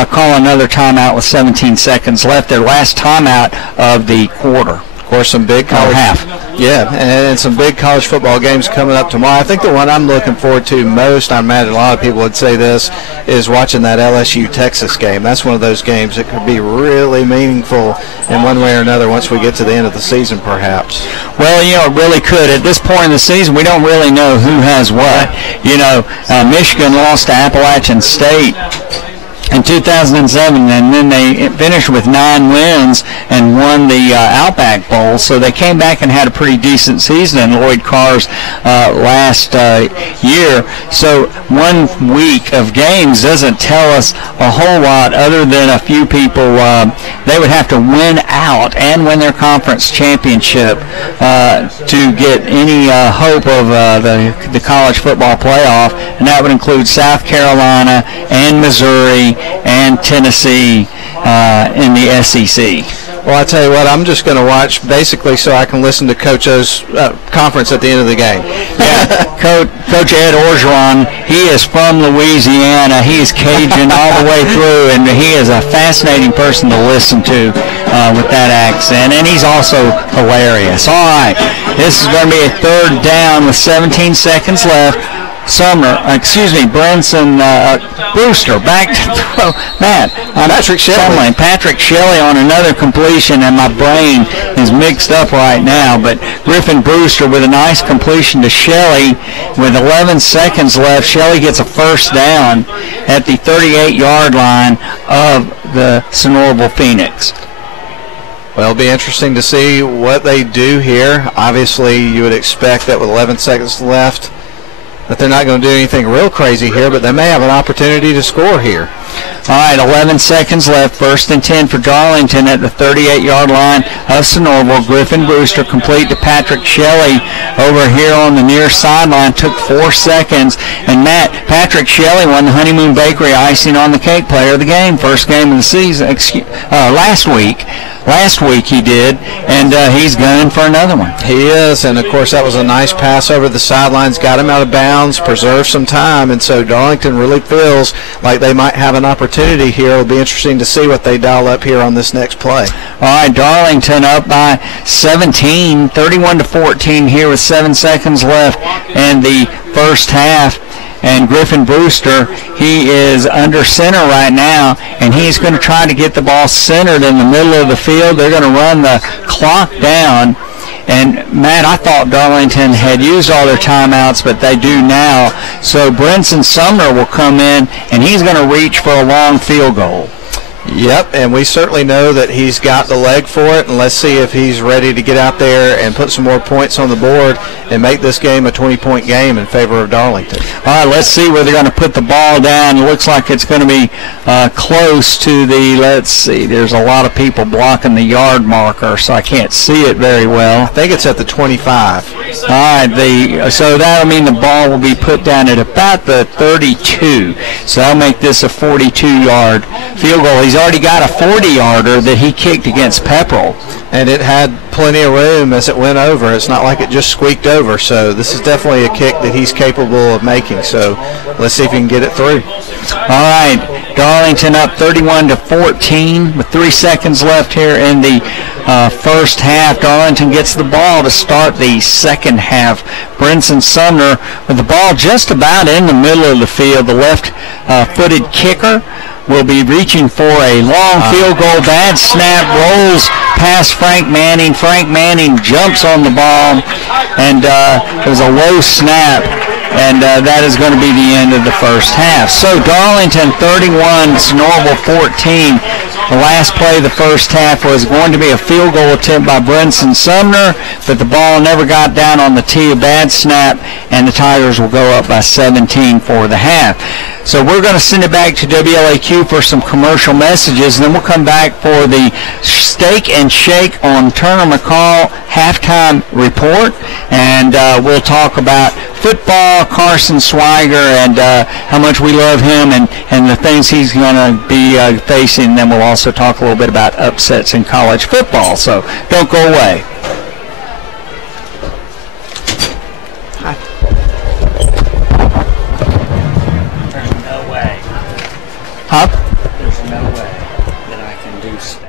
call another timeout with 17 seconds left, their last timeout of the quarter. Of course, some big college and some big college football games coming up tomorrow. I think the one I'm looking forward to most, I imagine a lot of people would say this, is watching that LSU-Texas game. That's one of those games that could be really meaningful in one way or another once we get to the end of the season, perhaps. Well, it really could. At this point in the season, we don't really know who has what. Michigan lost to Appalachian State in 2007, and then they finished with 9 wins and won the Outback Bowl. So they came back and had a pretty decent season in Lloyd Carr's last year. So 1 week of games doesn't tell us a whole lot, other than a few people. They would have to win out and win their conference championship to get any hope of the college football playoff, and that would include South Carolina and Missouri and Tennessee in the SEC. Well, I tell you what, I'm just going to watch basically so I can listen to Coach O's conference at the end of the game. Yeah, Coach Ed Orgeron, he is from Louisiana. He is Cajun all the way through, and he is a fascinating person to listen to with that accent, and he's also hilarious. All right, this is going to be a third down with 17 seconds left. Brinson Brewster back to throw. Matt, Patrick Shelley on another completion, and my brain is mixed up right now, but Griffin Brewster with a nice completion to Shelley with 11 seconds left. Shelley gets a first down at the 38-yard line of the Sonoraville Phoenix. Well, it'll be interesting to see what they do here. Obviously, you would expect that with 11 seconds left that they're not going to do anything real crazy here, but they may have an opportunity to score here. All right, 11 seconds left. 1st and 10 for Darlington at the 38-yard line of Sonoraville. Griffin Brewster complete to Patrick Shelley over here on the near sideline. Took 4 seconds. And Matt, Patrick Shelley won the Honeymoon Bakery icing on the cake player of the game. First game of the season, last week. Last week he did, and he's gunning for another one. He is, and of course that was a nice pass over the sidelines, got him out of bounds, preserved some time, and so Darlington really feels like they might have an opportunity here. It'll be interesting to see what they dial up here on this next play. All right, Darlington up by 17, 31-14 here with 7 seconds left in the first half. And Griffin Brewster, he is under center right now, and he's going to try to get the ball centered in the middle of the field. They're going to run the clock down, And Matt, I thought Darlington had used all their timeouts, but they do now. So Brinson Sumner will come in, and he's going to reach for a long field goal. Yep, and we certainly know that he's got the leg for it, and let's see if he's ready to get out there and put some more points on the board and make this game a 20-point game in favor of Darlington. All right, let's see where they're going to put the ball down. It looks like it's going to be close to the, let's see, there's a lot of people blocking the yard marker, so I can't see it very well. I think it's at the 25. All right, so that'll mean the ball will be put down at about the 32. So that'll make this a 42-yard field goal. He's already got a 40-yarder that he kicked against Pepperell. And it had plenty of room as it went over. It's not like it just squeaked over. So this is definitely a kick that he's capable of making. So let's see if he can get it through. All right, Darlington up 31-14 with 3 seconds left here in the first half. Darlington gets the ball to start the second half. Brinson Sumner with the ball just about in the middle of the field. The left-footed kicker will be reaching for a long field goal. Bad snap, rolls past Frank Manning. Frank Manning jumps on the ball, and there's a low snap, and that is going to be the end of the first half. So Darlington 31, Norval 14. The last play of the first half was going to be a field goal attempt by Brinson Sumner, but the ball never got down on the tee. A bad snap, and the Tigers will go up by 17 for the half. So we're going to send it back to WLAQ for some commercial messages, and then we'll come back for the Steak and Shake on Turner McCall halftime report, and we'll talk about football, Carson Swiger, and how much we love him and the things he's going to be facing. And then we'll also talk a little bit about upsets in college football. So don't go away. There's no way that I can do so.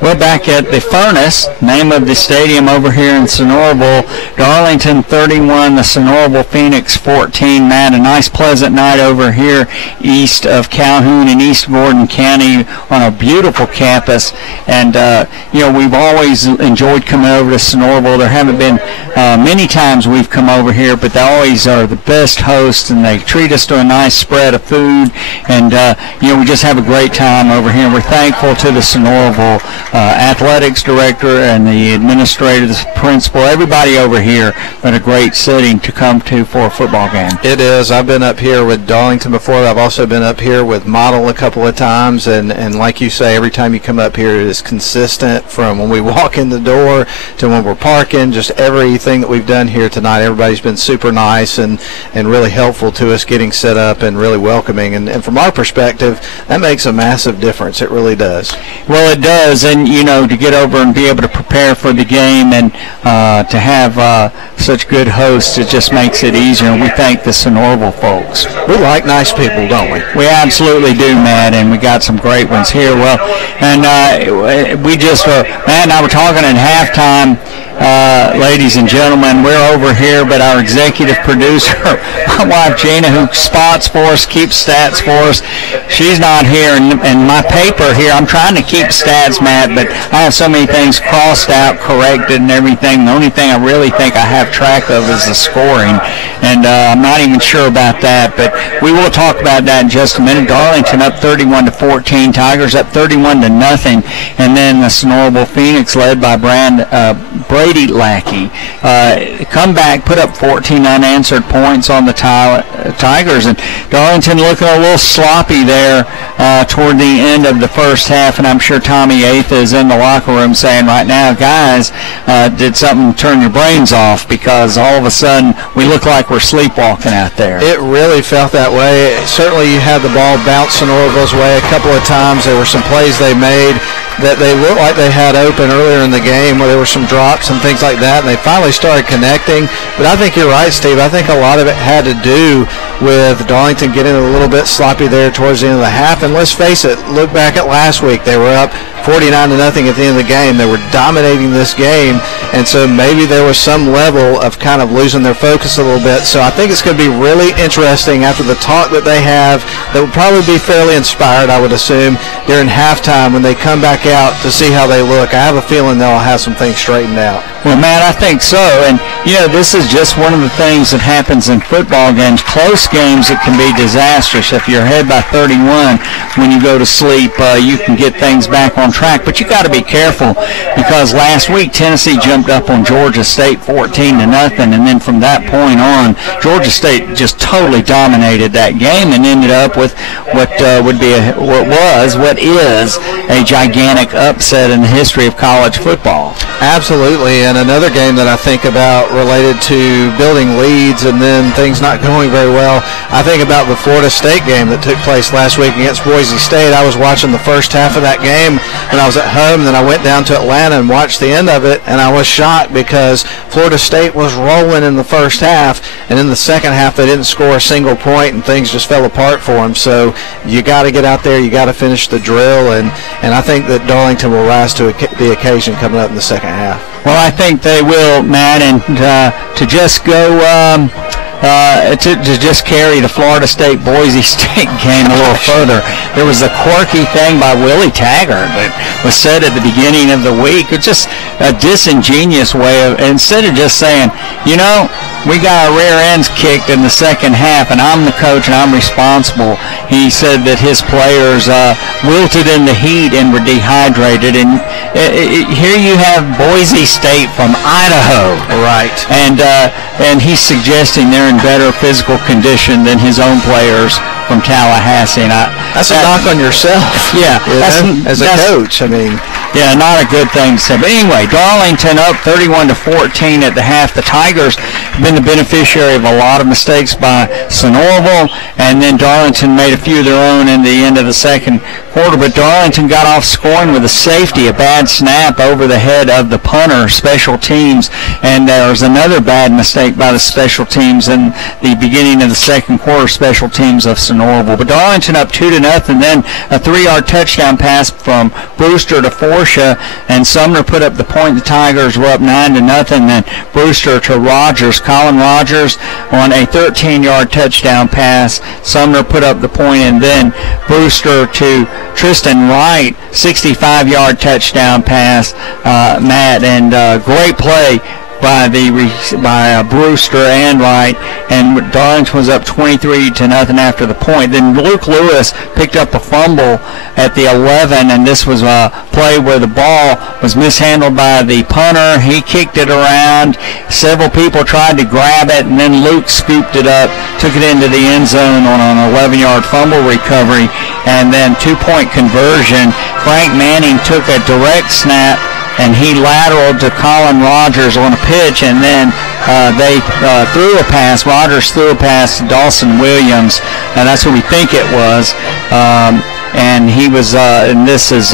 Well, back at the Furnace, name of the stadium over here in Sonoraville, Darlington 31, the Sonoraville Phoenix 14. Matt, a nice pleasant night over here east of Calhoun in East Gordon County on a beautiful campus. And, we've always enjoyed coming over to Sonoraville. There haven't been many times we've come over here, but they always are the best hosts, and they treat us to a nice spread of food. And, we just have a great time over here. We're thankful to the Sonoraville athletics director and the administrator, the principal, everybody over here. But a great setting to come to for a football game. It is. I've been up here with Darlington before. I've also been up here with Model a couple of times, and like you say, every time you come up here, it is consistent from when we walk in the door to when we're parking. Just everything that we've done here tonight, everybody's been super nice and really helpful to us getting set up and really welcoming. And from our perspective, that makes a massive difference. It really does. Well, it does, and to get over and be able to prepare for the game and to have such good hosts, it just makes it easier. And we thank the Sonoraville folks. We like nice people, don't we? We absolutely do, Matt, and we got some great ones here. Well, and we just Matt and I were talking at halftime. Ladies and gentlemen, we're over here, but our executive producer, my wife Gina, who spots for us, keeps stats for us, she's not here. And my paper here, I'm trying to keep stats, Matt, but I have so many things crossed out, corrected, and everything. The only thing I really think I have track of is the scoring, and I'm not even sure about that. But we will talk about that in just a minute. Darlington up 31-14, Tigers up 31-0, and then the Sonoraville Phoenix led by Brady Lackey come back, put up 14 unanswered points on the Tigers, and Darlington looking a little sloppy there toward the end of the first half, and I'm sure Tommy Atha is in the locker room saying right now, guys, did something turn your brains off, because all of a sudden we look like we're sleepwalking out there. It really felt that way. Certainly you had the ball bounce Sonoraville's way a couple of times. There were some plays they made that they looked like they had open earlier in the game where there were some drops and things like that, and they finally started connecting. But I think you're right, Steve. I think a lot of it had to do with Darlington getting a little bit sloppy there towards the end of the half. And let's face it, look back at last week. They were up 49-0 at the end of the game. They were dominating this game, and so maybe there was some level of kind of losing their focus a little bit. So I think it's going to be really interesting after the talk that they have, that will probably be fairly inspired, I would assume, during halftime when they come back out to see how they look. I have a feeling they'll have some things straightened out. Well, Matt, I think so. And, this is just one of the things that happens in football games. Close games, it can be disastrous. If you're ahead by 31 when you go to sleep, you can get things back on track. But you got to be careful, because last week Tennessee jumped up on Georgia State 14-0, and then from that point on, Georgia State just totally dominated that game and ended up with what is a gigantic upset in the history of college football. Absolutely, and another game that I think about related to building leads and then things not going very well, I think about the Florida State game that took place last week against Boise State. I was watching the first half of that game when I was at home, and then I went down to Atlanta and watched the end of it, and I was shocked because Florida State was rolling in the first half, and in the second half they didn't score a single point, and things just fell apart for them. So you got to get out there, you got to finish the drill, and I think that Darlington will rise to the occasion coming up in the second half. Well, I think they will, Matt, and to just go to just carry the Florida State-Boise State game a little further, there was a quirky thing by Willie Taggart that was said at the beginning of the week. It's just a disingenuous way of, instead of just saying, we got our rear ends kicked in the second half, and I'm the coach and I'm responsible. He said that his players wilted in the heat and were dehydrated. And here you have Boise State from Idaho. Right. And he's suggesting they're in better physical condition than his own players from Tallahassee. And that's a knock on yourself. Yeah. As a coach, I mean. Yeah, not a good thing to say. But anyway, Darlington up 31-14 at the half. The Tigers have been the beneficiary of a lot of mistakes by Sonoraville, and then Darlington made a few of their own in the end of the second quarter. But Darlington got off scoring with a safety, a bad snap over the head of the punter, special teams, and there was another bad mistake by the special teams in the beginning of the second quarter, special teams of Sonoraville. But Darlington up 2-0, and then a 3-yard touchdown pass from Brewster to Ford Portia, and Sumner put up the point. The Tigers were up 9-0. Then Brewster to Rogers. Colin Rogers on a 13-yard touchdown pass. Sumner put up the point, and then Brewster to Tristan Wright, 65-yard touchdown pass, Matt, and great play by Brewster and Wright, and Darlington was up 23-0 after the point. Then Luke Lewis picked up a fumble at the 11, and this was a play where the ball was mishandled by the punter. He kicked it around. Several people tried to grab it, and then Luke scooped it up, took it into the end zone on an 11-yard fumble recovery, and then two-point conversion. Frank Manning took a direct snap, and he lateraled to Colin Rogers on a pitch, and then they threw a pass. Rogers threw a pass to Dawson Williams, and that's who we think it was. And he was, and this is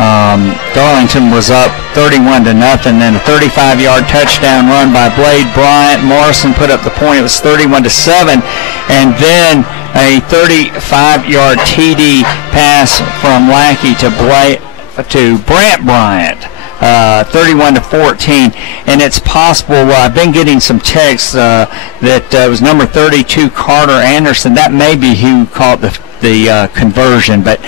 Darlington was up 31-0. Then a 35-yard touchdown run by Blade Bryant. Morrison put up the point. It was 31-7, and then a 35-yard TD pass from Lackey to Brant Bryant, 31-14, and it's possible. I've been getting some texts that it was number 32 Carter Anderson. That may be who caught the conversion, but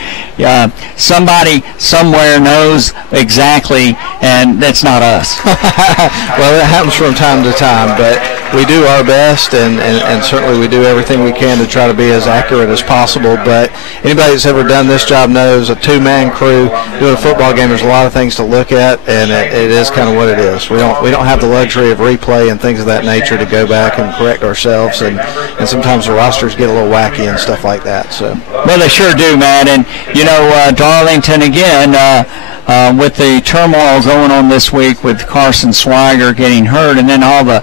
somebody somewhere knows exactly, and that's not us. Well, it happens from time to time, but we do our best, and certainly we do everything we can to try to be as accurate as possible. But anybody that's ever done this job knows a two-man crew doing a football game, there's a lot of things to look at, and it is kind of what it is. We don't have the luxury of replay and things of that nature to go back and correct ourselves, and sometimes the rosters get a little wacky and stuff like that. So. Well, they sure do, Matt. And, you know, Darlington, again, with the turmoil going on this week with Carson Swiger getting hurt, and then all the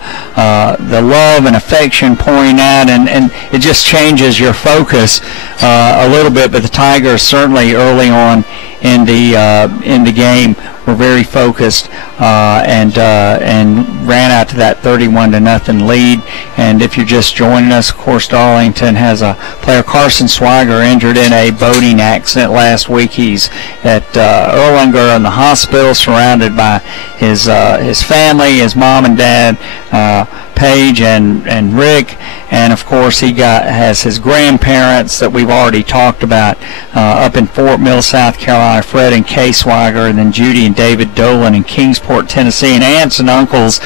love and affection pouring out, and it just changes your focus a little bit. But the Tigers certainly early on in the game were very focused and ran out to that 31-0 lead. And if you're just joining us, of course, Darlington has a player, Carson Swiger, injured in a boating accident last week. He's at Erlanger in the hospital, surrounded by his family, his mom and dad, Paige and Rick, and of course he has his grandparents that we've already talked about up in Fort Mill, South Carolina, Fred and Kay Swiger, and then Judy and David Dolan in Kingsport, Tennessee, and aunts and uncles.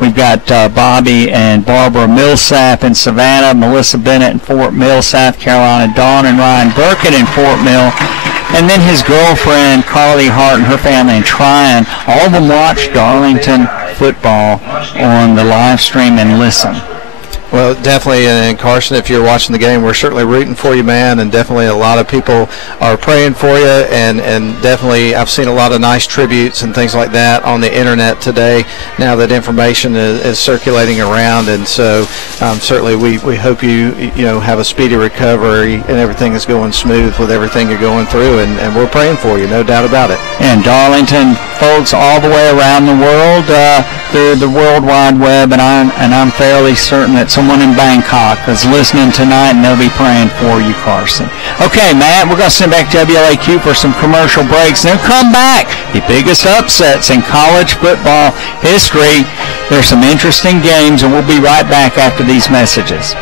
We've got Bobby and Barbara Millsap in Savannah, Melissa Bennett in Fort Mill, South Carolina, Dawn and Ryan Burkett in Fort Mill, and then his girlfriend Carly Hart and her family in Tryon. All of them watch Darlington football on the live stream and listen. Well, definitely, and Carson, if you're watching the game, we're certainly rooting for you, man, and definitely a lot of people are praying for you, and definitely I've seen a lot of nice tributes and things like that on the internet today now that information is circulating around, and so certainly we hope you have a speedy recovery and everything is going smooth with everything you're going through, and we're praying for you, no doubt about it. And Darlington folks all the way around the world through the World Wide Web, and I'm fairly certain that someone in Bangkok is listening tonight, and they'll be praying for you, Carson. Okay, Matt, we're going to send back to WLAQ for some commercial breaks, and then come back. The biggest upsets in college football history. There's some interesting games, and we'll be right back after these messages.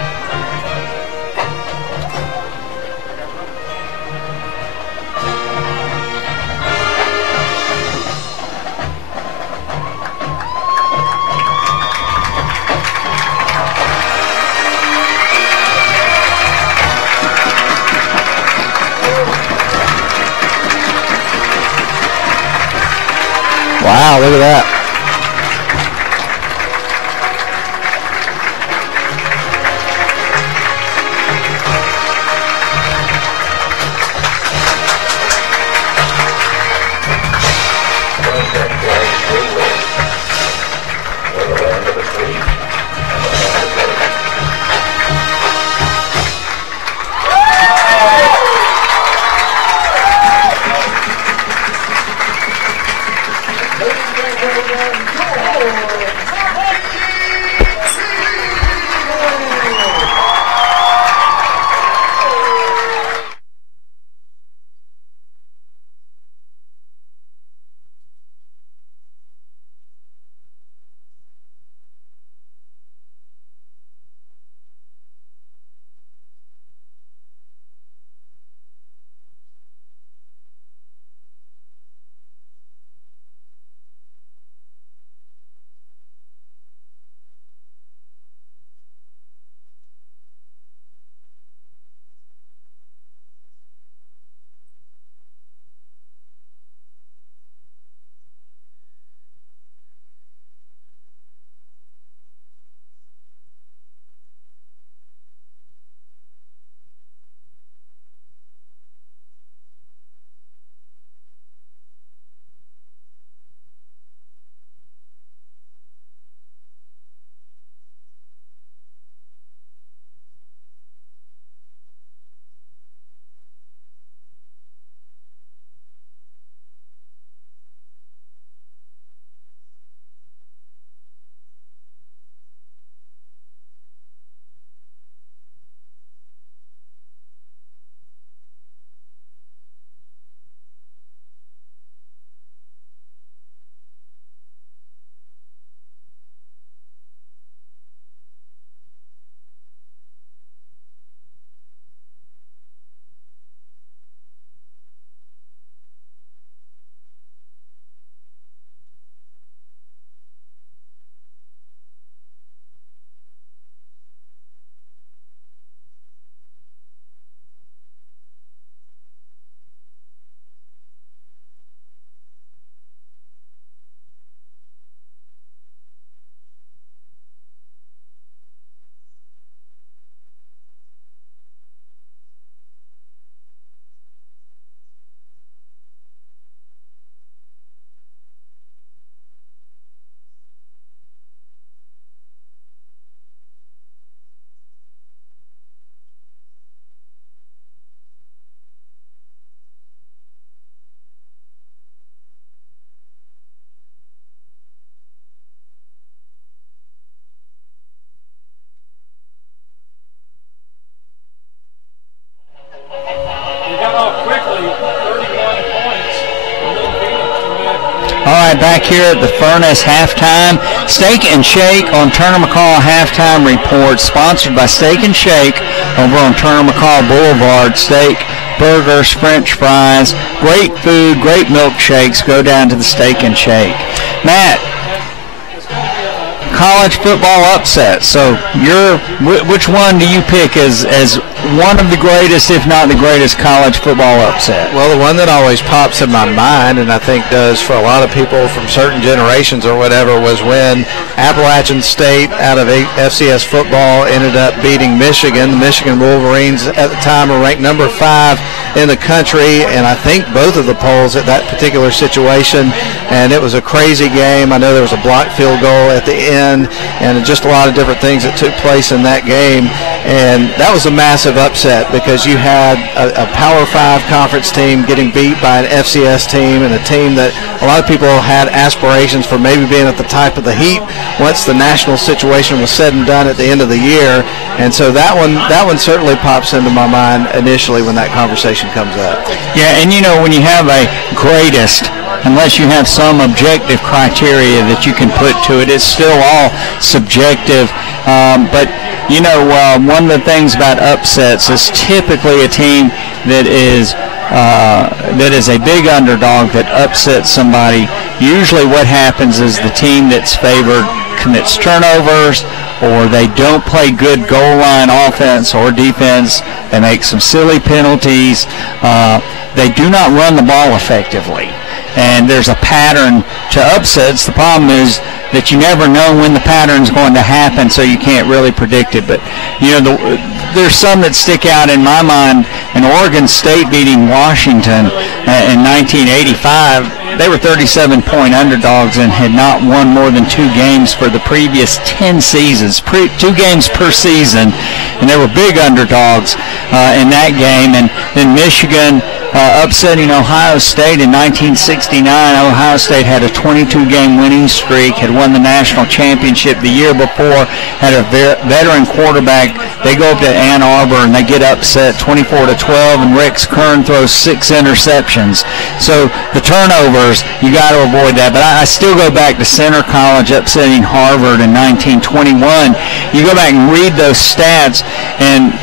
Wow, look at that. All right, back here at the Furnace halftime. Steak and Shake on Turner McCall halftime report, sponsored by Steak and Shake over on Turner McCall Boulevard. Steak, burgers, French fries, great food, great milkshakes. Go down to the Steak and Shake. Matt, college football upset. So which one do you pick as one of the greatest, if not the greatest, college football upset? Well, the one that always pops in my mind, and I think does for a lot of people from certain generations or whatever, was when Appalachian State out of FCS football ended up beating Michigan. The Michigan Wolverines at the time were ranked number 5 in the country, and I think both of the polls at that particular situation, and it was a crazy game. I know there was a blocked field goal at the end and just a lot of different things that took place in that game, and that was a massive upset because you had a Power 5 conference team getting beat by an FCS team, and a team that a lot of people had aspirations for maybe being at the top of the heap once the national situation was said and done at the end of the year. And so that one certainly pops into my mind initially when that conversation comes up. Yeah, and you know, when you have a greatest, unless you have some objective criteria that you can put to it, it's still all subjective. But you know, one of the things about upsets is typically a team that is a big underdog that upsets somebody. Usually what happens is the team that's favored commits turnovers, or they don't play good goal line offense or defense. They make some silly penalties. They do not run the ball effectively. And there's a pattern to upsets. The problem is that you never know when the pattern's going to happen, so you can't really predict it. But, you know, there's some that stick out in my mind. In Oregon State beating Washington in 1985, they were 37-point underdogs and had not won more than 2 games for the previous 10 seasons, 2 games per season, and they were big underdogs in that game. And then Michigan upsetting Ohio State in 1969. Ohio State had a 22-game winning streak, had won the national championship the year before, had a veteran quarterback. They go up to Ann Arbor and they get upset 24-12, and Rex Kern throws 6 interceptions. So the turnovers, you got to avoid that. But I still go back to Center College upsetting Harvard in 1921. You go back and read those stats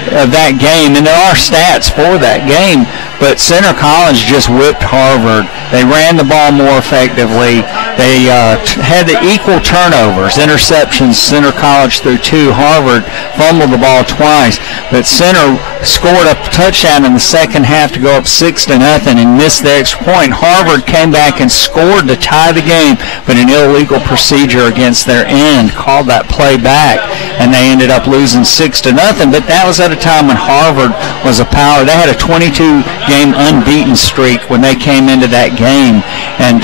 of that game, and there are stats for that game, but Center College just whipped Harvard. They ran the ball more effectively. They had the equal turnovers, interceptions. Center College threw 2. Harvard fumbled the ball twice, but Center scored a touchdown in the second half to go up 6-0 and missed the extra point. Harvard came back and scored to tie the game, but an illegal procedure against their end called that play back, and they ended up losing 6-0. But that was at a time when Harvard was a power. They had a 22-game unbeaten streak when they came into that game, and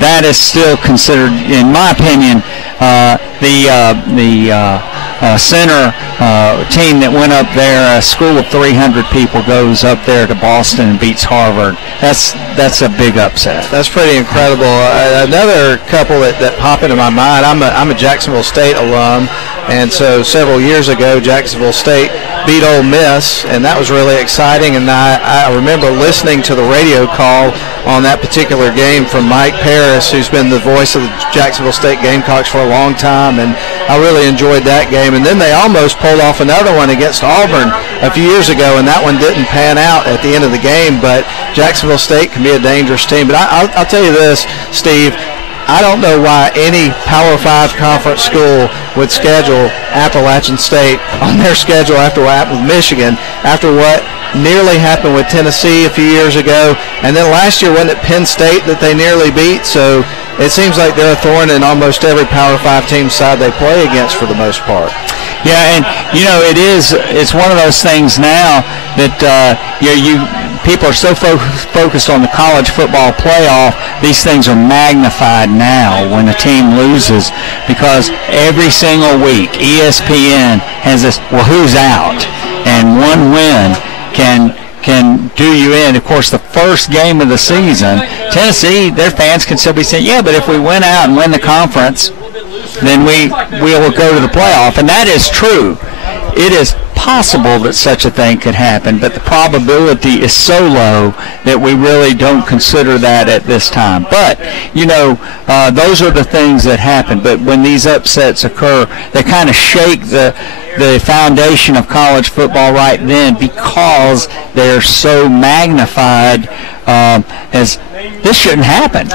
that is still considered, in my opinion, the Center team that went up there. A school of 300 people goes up there to Boston and beats Harvard. That's a big upset. That's pretty incredible. Another couple that pop into my mind. I'm a Jacksonville State alum, and so several years ago, Jacksonville State beat Ole Miss, and that was really exciting. And I remember listening to the radio call on that particular game from Mike Paris, who's been the voice of the Jacksonville State Gamecocks for a long time, and I really enjoyed that game. And then they almost pulled off another one against Auburn a few years ago, and that one didn't pan out at the end of the game. But Jacksonville State can be a dangerous team. But I'll tell you this, Steve, I don't know why any Power 5 conference school would schedule Appalachian State on their schedule after what happened with Michigan, after what nearly happened with Tennessee a few years ago, and then last year wasn't it Penn State that they nearly beat? So it seems like they're a thorn in almost every Power 5 team side they play against for the most part. Yeah, and it's one of those things now that people are so focused on the college football playoff, these things are magnified now when a team loses, because every single week ESPN has this, well, who's out? And one win can do you in. Of course, the first game of the season, Tennessee, their fans can still be saying, yeah, but if we win out and win the conference, then we will go to the playoff. And that is true. It is possible that such a thing could happen, but the probability is so low that we really don't consider that at this time. But, those are the things that happen. But when these upsets occur, they kind of shake the foundation of college football right then, because they're so magnified as this shouldn't happen.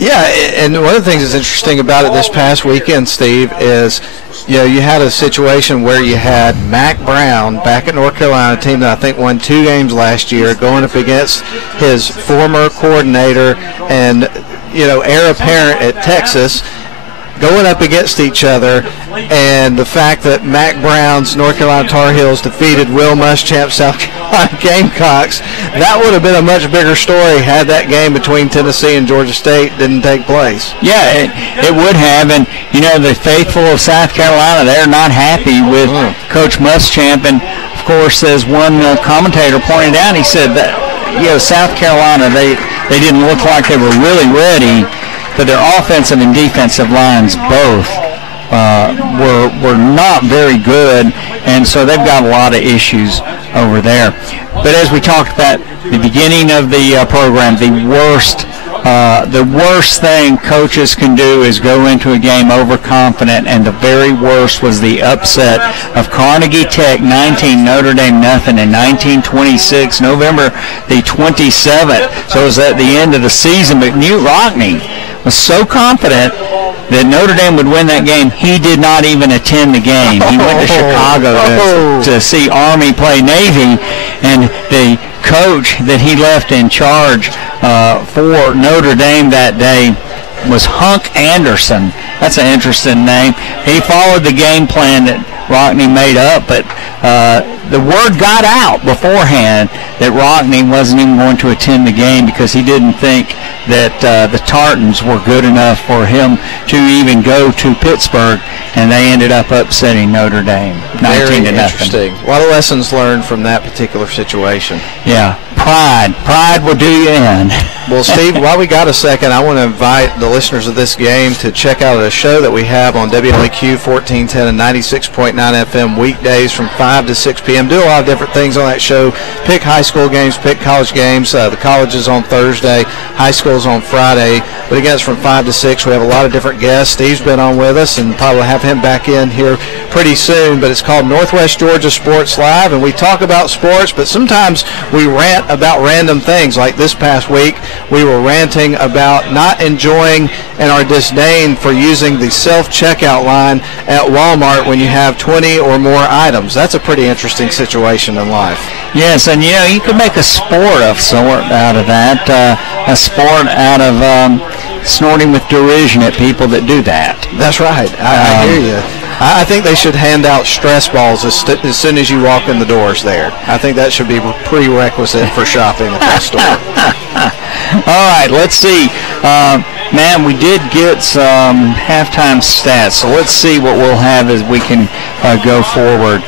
Yeah, and one of the things that's interesting about it this past weekend, Steve, is you had a situation where you had Mack Brown back at North Carolina, a team that I think won 2 games last year, going up against his former coordinator and heir apparent at Texas, going up against each other, and the fact that Mack Brown's North Carolina Tar Heels defeated Will Muschamp's South Carolina Gamecocks, that would have been a much bigger story had that game between Tennessee and Georgia State didn't take place. Yeah, it would have, and the faithful of South Carolina, they're not happy with Coach Muschamp, and of course, as one commentator pointed out, he said that South Carolina, they didn't look like they were really ready, but their offensive and defensive lines both were not very good, and so they've got a lot of issues over there. But as we talked about at the beginning of the program, the worst thing coaches can do is go into a game overconfident, and the very worst was the upset of Carnegie Tech 19, Notre Dame nothing in 1926, November the 27th. So it was at the end of the season, but Knute Rockne was so confident that Notre Dame would win that game, he did not even attend the game. He went to Chicago to see Army play Navy, and the coach that he left in charge for Notre Dame that day was Hunk Anderson. That's an interesting name. He followed the game plan that Rockne made up, but the word got out beforehand that Rockne wasn't even going to attend the game because he didn't think that the Tartans were good enough for him to even go to Pittsburgh, and they ended up upsetting Notre Dame 19-0. Very interesting. A lot of lessons learned from that particular situation. Yeah, pride will do you in. Well, Steve, while we got a second, I want to invite the listeners of this game to check out a show that we have on WLAQ 1410 and 96.9 FM weekdays from 5 to 6 p.m. Do a lot of different things on that show. Pick high school games, pick college games. The college is on Thursday, high school is on Friday. But again, it's from 5 to 6. We have a lot of different guests. Steve's been on with us, and probably have him back in here pretty soon. But it's called Northwest Georgia Sports Live, and we talk about sports, but sometimes we rant about random things. Like this past week, we were ranting about not enjoying and our disdain for using the self-checkout line at Walmart when you have 20 or more items. That's a pretty interesting situation in life. Yes, and you can make a sport of sort out of that, a sport out of snorting with derision at people that do that. That's right. I hear you. I think they should hand out stress balls as soon as you walk in the doors there. I think that should be a prerequisite for shopping at that store. All right, let's see. Man, we did get some halftime stats, so let's see what we'll have as we can go forward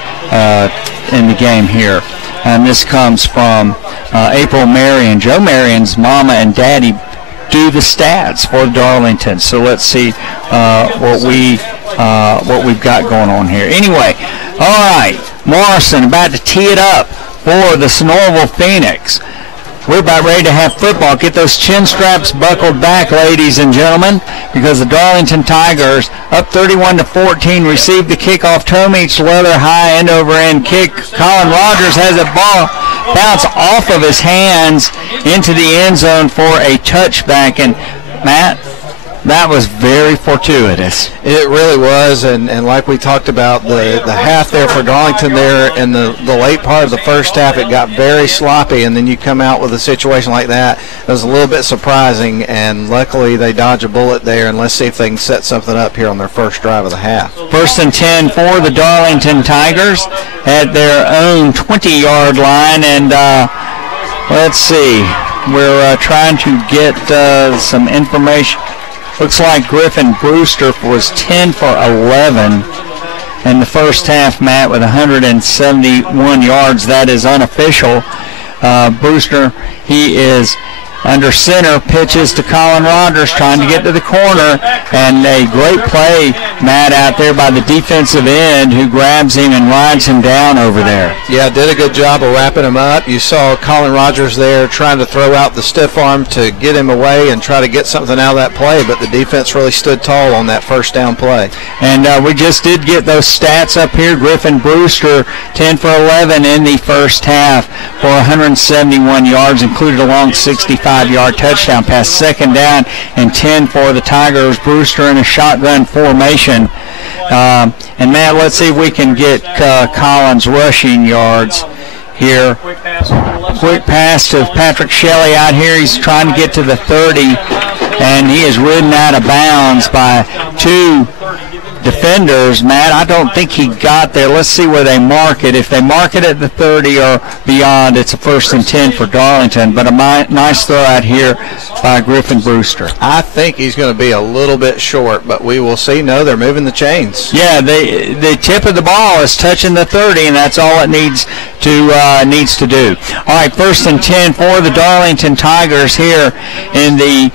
in the game here. And this comes from April Marion. Joe Marion's mama and daddy do the stats for Darlington. So let's see what we've got going on here. Anyway, all right, Morrison about to tee it up for the Sonoraville Phoenix. We're about ready to have football. Get those chin straps buckled back, ladies and gentlemen, because the Darlington Tigers, up 31-14, received the kickoff. Tomich Leather high end over end kick. Colin Rogers has a ball bounce off of his hands into the end zone for a touchback. And Matt, that was very fortuitous. It really was, and like we talked about, the half there for Darlington there in the late part of the first half, it got very sloppy, and then you come out with a situation like that. It was a little bit surprising, and luckily they dodge a bullet there, and let's see if they can set something up here on their first drive of the half. 1st and 10 for the Darlington Tigers at their own 20-yard line, and let's see. We're trying to get some information. Looks like Griffin Brewster was 10 for 11 in the first half, Matt, with 171 yards. That is unofficial. Brewster, he is under center, pitches to Colin Rogers, trying to get to the corner, and a great play, Matt, out there by the defensive end, who grabs him and rides him down over there. Yeah, did a good job of wrapping him up. You saw Colin Rogers there trying to throw out the stiff arm to get him away and try to get something out of that play, but the defense really stood tall on that first down play. And we just did get those stats up here. Griffin Brewster, 10 for 11 in the first half for 171 yards, included a long 65-yard touchdown pass. Second down and 10 for the Tigers. Brewster in a shotgun formation. And Matt, let's see if we can get Collins rushing yards here. Quick pass to Patrick Shelley out here. He's trying to get to the 30, and he is ridden out of bounds by two defenders. Matt, I don't think he got there. Let's see where they mark it. If they mark it at the 30 or beyond, it's a 1st and 10 for Darlington. But a nice throw out here by Griffin Brewster. I think he's going to be a little bit short, but we will see. No, they're moving the chains. Yeah, the tip of the ball is touching the 30, and that's all it needs to do. All right, 1st and 10 for the Darlington Tigers here in the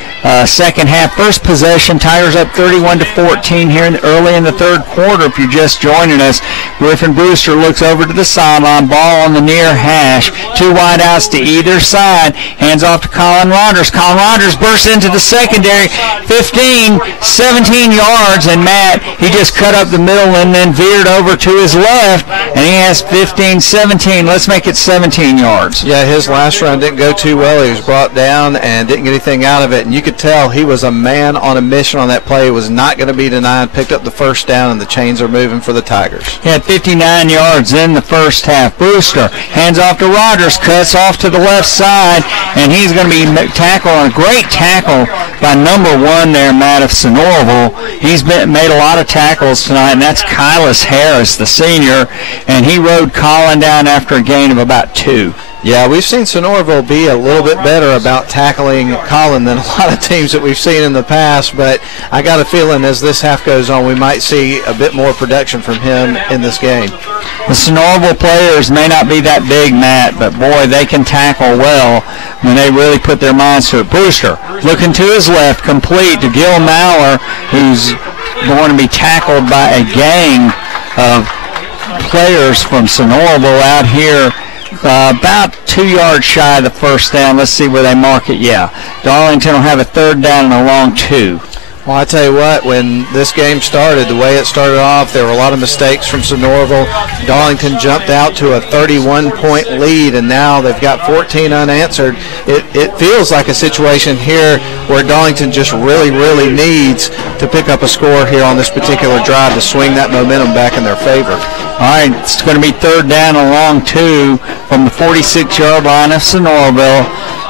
second half. First possession, Tigers up 31-14 here early in the third quarter. If you're just joining us, Griffin Brewster looks over to the sideline, ball on the near hash, two wide outs to either side, hands off to Colin Rogers. Colin Rogers bursts into the secondary, 15, 17 yards, and Matt, he just cut up the middle and then veered over to his left, and he has 15, 17. Let's make it 17 yards. Yeah, his last run didn't go too well. He was brought down and didn't get anything out of it, and you could tell he was a man on a mission on that play. It was not going to be denied. Picked up the first down, and the chains are moving for the Tigers. He had 59 yards in the first half. Brewster hands off to Rogers, cuts off to the left side, and he's going to be tackled. A great tackle by number 1 there, Matt, of Sonoraville. He's made a lot of tackles tonight, and that's Kylis Harris, the senior, and he rode Colin down after a gain of about 2. Yeah, we've seen Sonoraville be a little bit better about tackling Colin than a lot of teams that we've seen in the past, but I got a feeling as this half goes on, we might see a bit more production from him in this game. The Sonoraville players may not be that big, Matt, but boy, they can tackle well when they really put their minds to it. Brewster looking to his left, complete to Gil Maurer, who's going to be tackled by a gang of players from Sonoraville out here. About 2 yards shy of the first down. Let's see where they mark it. Yeah, Darlington will have a third down and a long 2. Well, I tell you what, when this game started, the way it started off, there were a lot of mistakes from Sonoraville. Darlington jumped out to a 31-point lead, and now they've got 14 unanswered. It feels like a situation here where Darlington just really, really needs to pick up a score here on this particular drive to swing that momentum back in their favor. All right, it's going to be third down and a long 2 from the 46-yard line of Sonoraville.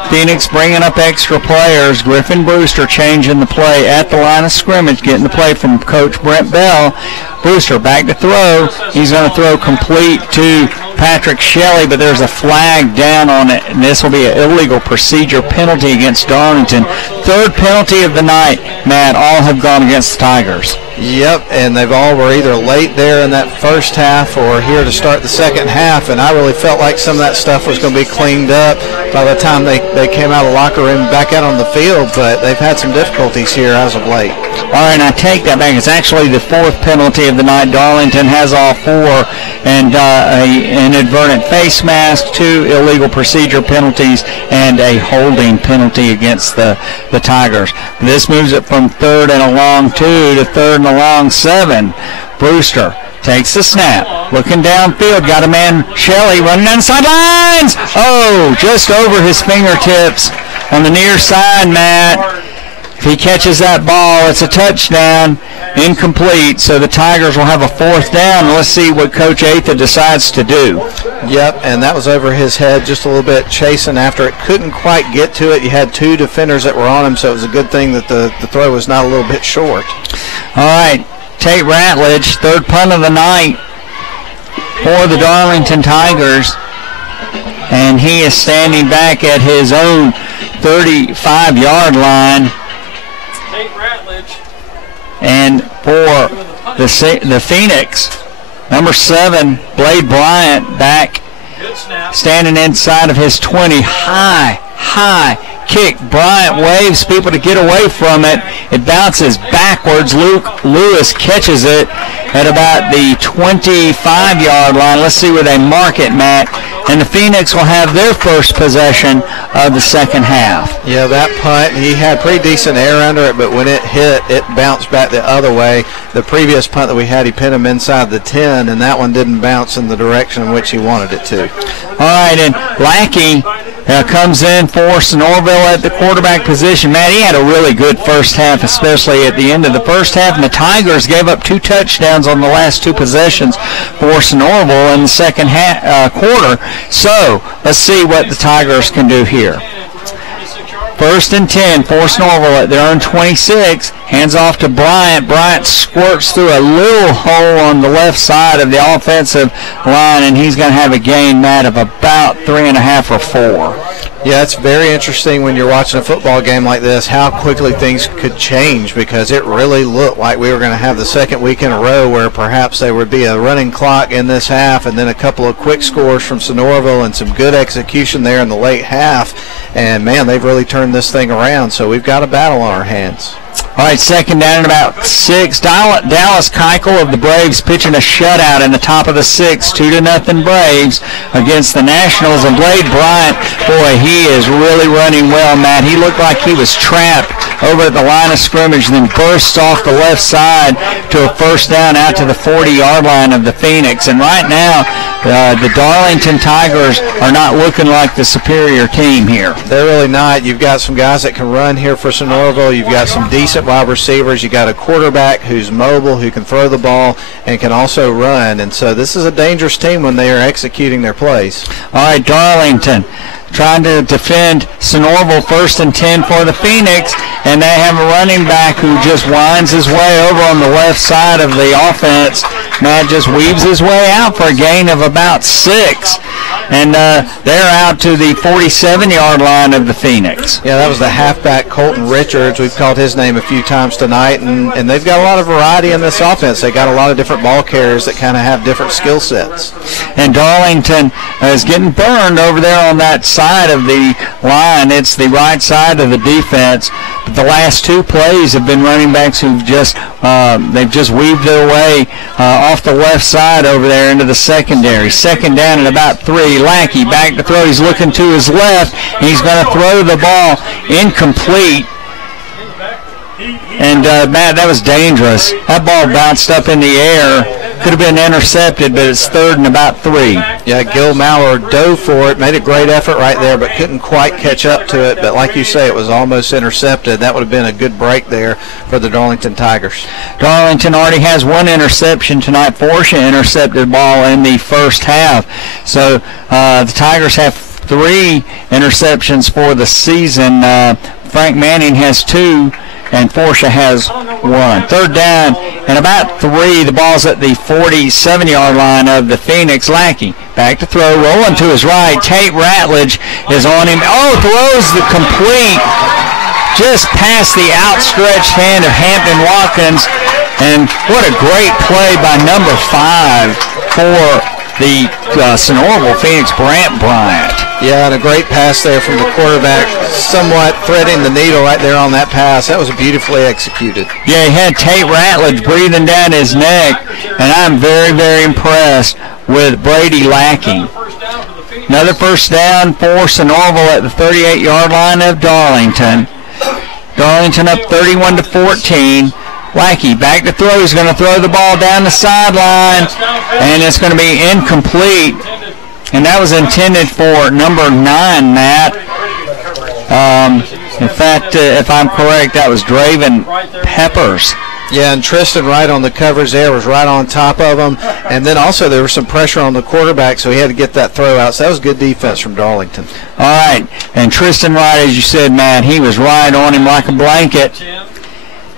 Phoenix bringing up extra players. Griffin Brewster changing the play at the line of scrimmage, getting the play from Coach Brent Bell. Brewster back to throw. He's going to throw complete to Patrick Shelley, but there's a flag down on it, and this will be an illegal procedure penalty against Darlington. Third penalty of the night, Matt. All have gone against the Tigers. Yep, and they've all were either late there in that first half or here to start the second half, and I really felt like some of that stuff was going to be cleaned up by the time they came out of the locker room back out on the field, but they've had some difficulties here as of late. All right, and I take that back. It's actually the fourth penalty of the night. Darlington has all 4, and an inadvertent face mask, 2 illegal procedure penalties, and a holding penalty against the Tigers. This moves it from third and a long 2 to third and a long 7. Brewster takes the snap, looking downfield, got a man, Shelley, running down the sidelines. Oh, just over his fingertips on the near side, Matt. If he catches that ball, it's a touchdown. Incomplete, so the Tigers will have a fourth down. Let's see what Coach Atha decides to do. Yep, and that was over his head just a little bit, chasing after it. Couldn't quite get to it. You had 2 defenders that were on him, so it was a good thing that the throw was not a little bit short. All right, Tate Ratledge, third punt of the night for the Darlington Tigers. And he is standing back at his own 35-yard line. Tate Ratledge. And for the Phoenix, number 7, Blade Bryant, back standing inside of his 20. High high kick. Bryant waves people to get away from it. It bounces backwards. Luke Lewis catches it at about the 25-yard line. Let's see where they mark it, Matt. And the Phoenix will have their first possession of the second half. Yeah, that punt, he had pretty decent air under it, but when it hit, it bounced back the other way. The previous punt that we had, he pinned him inside the 10, and that one didn't bounce in the direction in which he wanted it to. All right, and Lackey comes in for Sonoraville at the quarterback position. Matt, he had a really good first half, especially at the end of the first half, and the Tigers gave up 2 touchdowns on the last 2 possessions for Sonoraville in the second quarter. So let's see what the Tigers can do here. First and 10 for Sonoraville at their own 26. Hands off to Bryant. Bryant squirts through a little hole on the left side of the offensive line, and he's going to have a gain, Matt, of about 3.5 or 4. Yeah, it's very interesting when you're watching a football game like this how quickly things could change, because it really looked like we were going to have the second week in a row where perhaps there would be a running clock in this half and then a couple of quick scores from Sonoraville and some good execution there in the late half. And, man, they've really turned this thing around, so we've got a battle on our hands. All right, second down and about 6. Dallas Keuchel of the Braves pitching a shutout in the top of the 6th, 2-0 Braves against the Nationals. And Blade Bryant, boy, he is really running well, Matt. He looked like he was trapped over at the line of scrimmage and then bursts off the left side to a first down out to the 40-yard line of the Phoenix. And right now, the Darlington Tigers are not looking like the superior team here. They're really not. You've got some guys that can run here for Sonoraville. You've got some decent wide receivers. You got a quarterback who's mobile, who can throw the ball and can also run. And so this is a dangerous team when they are executing their plays. All right, Darlington trying to defend Sonoraville. First and 10 for the Phoenix, and they have a running back who just winds his way over on the left side of the offense. Matt just weaves his way out for a gain of about 6, and they're out to the 47-yard line of the Phoenix. Yeah, that was the halfback Colton Richards. We've called his name a few times tonight, and they've got a lot of variety in this offense. They got a lot of different ball carriers that kind of have different skill sets. And Darlington is getting burned over there on that side of the line. It's the right side of the defense. But the last 2 plays have been running backs who've just they've just weaved their way off the left side over there into the secondary. Second down and about 3. Lackey back to throw. He's looking to his left. He's going to throw the ball incomplete. And, Matt, that was dangerous. That ball bounced up in the air. Could have been intercepted, but it's third and about 3. Yeah, Gil Maurer dove for it, made a great effort right there, but couldn't quite catch up to it. But like you say, it was almost intercepted. That would have been a good break there for the Darlington Tigers. Darlington already has 1 interception tonight. Forsha intercepted the ball in the first half. So the Tigers have 3 interceptions for the season. Frank Manning has 2. And Forsha has 1. Third down and about 3. The ball's at the 47-yard line of the Phoenix. Lackey back to throw, rolling to his right. Tate Ratledge is on him. Oh, throws the complete just past the outstretched hand of Hampton Watkins. And what a great play by number 5 for the Sonoraville Phoenix, Brant Bryant. Yeah, and a great pass there from the quarterback, somewhat threading the needle right there on that pass. That was beautifully executed. Yeah, he had Tate Ratledge breathing down his neck, and I'm very, very impressed with Brady Lackey. Another first down for Sonoraville at the 38-yard line of Darlington. Darlington up 31-14. Lackey back to throw. He's going to throw the ball down the sideline, and it's going to be incomplete. And that was intended for number 9, Matt. In fact, if I'm correct, that was Draven Peppers. Yeah, and Tristan Wright on the coverage there was right on top of him. And then also there was some pressure on the quarterback, so he had to get that throw out. So that was good defense from Darlington. All right, and Tristan Wright, as you said, Matt, he was right on him like a blanket.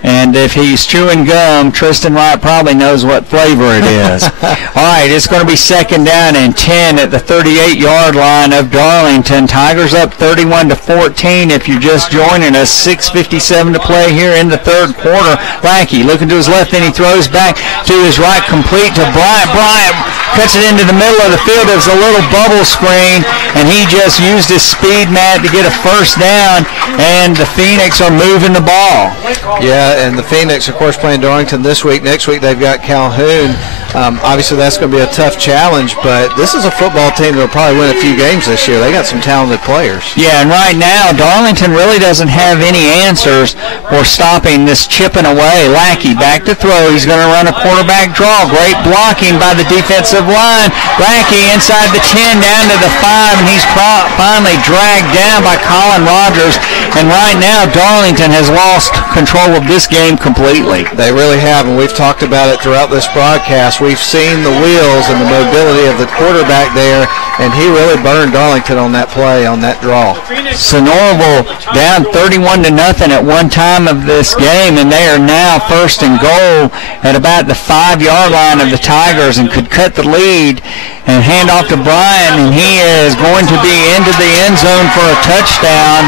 And if he's chewing gum, Tristan Wright probably knows what flavor it is. All right, it's going to be 2nd down and 10 at the 38-yard line of Darlington. Tigers up 31-14. If you're just joining us, 6:57 to play here in the 3rd quarter. Lackey looking to his left, then he throws back to his right, complete to Bryant. Bryant cuts it into the middle of the field. There's a little bubble screen, and he just used his speed, Matt, to get a 1st down, and the Phoenix are moving the ball. Yeah, and the Phoenix, of course, playing Darlington this week. Next week they've got Calhoun. Obviously that's going to be a tough challenge, but this is a football team that will probably win a few games this year. They got some talented players. Yeah, and right now Darlington really doesn't have any answers for stopping this chipping away. Lackey back to throw. He's going to run a quarterback draw. Great blocking by the defensive line. Lackey inside the 10 down to the 5, and he's finally dragged down by Colin Rogers. And right now Darlington has lost control of this game completely. They really have, and we've talked about it throughout this broadcast. We've seen the wheels and the mobility of the quarterback there, and he really burned Darlington on that play, on that draw. Sonoraville down 31-0 at one time of this game, and they are now 1st and goal at about the 5-yard line of the Tigers, and could cut the lead and hand off to Bryan, and he is going to be into the end zone for a touchdown.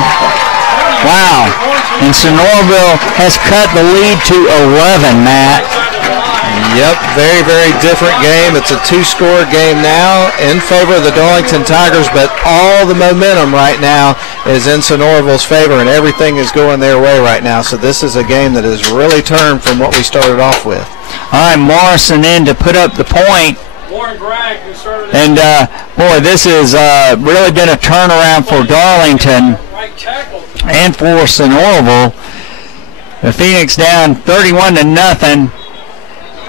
Wow. And Sonoraville has cut the lead to 11, Matt. Yep, very, very different game. It's a 2-score game now in favor of the Darlington Tigers, but all the momentum right now is in Sonoraville's favor, and everything is going their way right now. So this is a game that has really turned from what we started off with. All right, Morrison in to put up the point. And, boy, this has really been a turnaround for Darlington and for Sonoraville. The Phoenix down 31-0.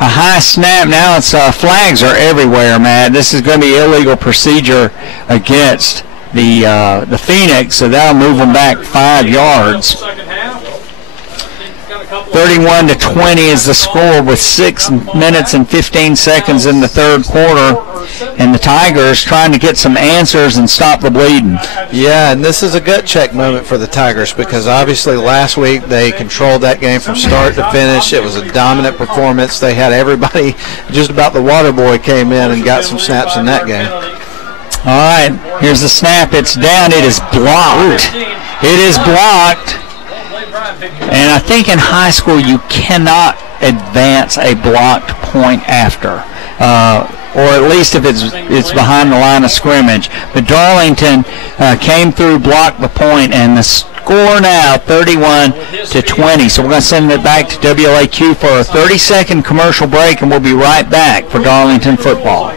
A high snap. Now it's flags are everywhere, Matt. This is going to be illegal procedure against the Phoenix, so that'll move them back 5 yards. 31-20 is the score with 6 minutes and 15 seconds in the 3rd quarter, and the Tigers trying to get some answers and stop the bleeding. Yeah, and this is a gut check moment for the Tigers, because obviously last week they controlled that game from start to finish. It was a dominant performance. They had everybody, just about the water boy came in and got some snaps in that game. All right, here's the snap. It's down. It is blocked. It is blocked. And I think in high school you cannot advance a blocked point after, or at least if it's behind the line of scrimmage. But Darlington came through, blocked the point, and the score now 31-20. So we're going to send it back to WLAQ for a 30-second commercial break, and we'll be right back for Darlington football.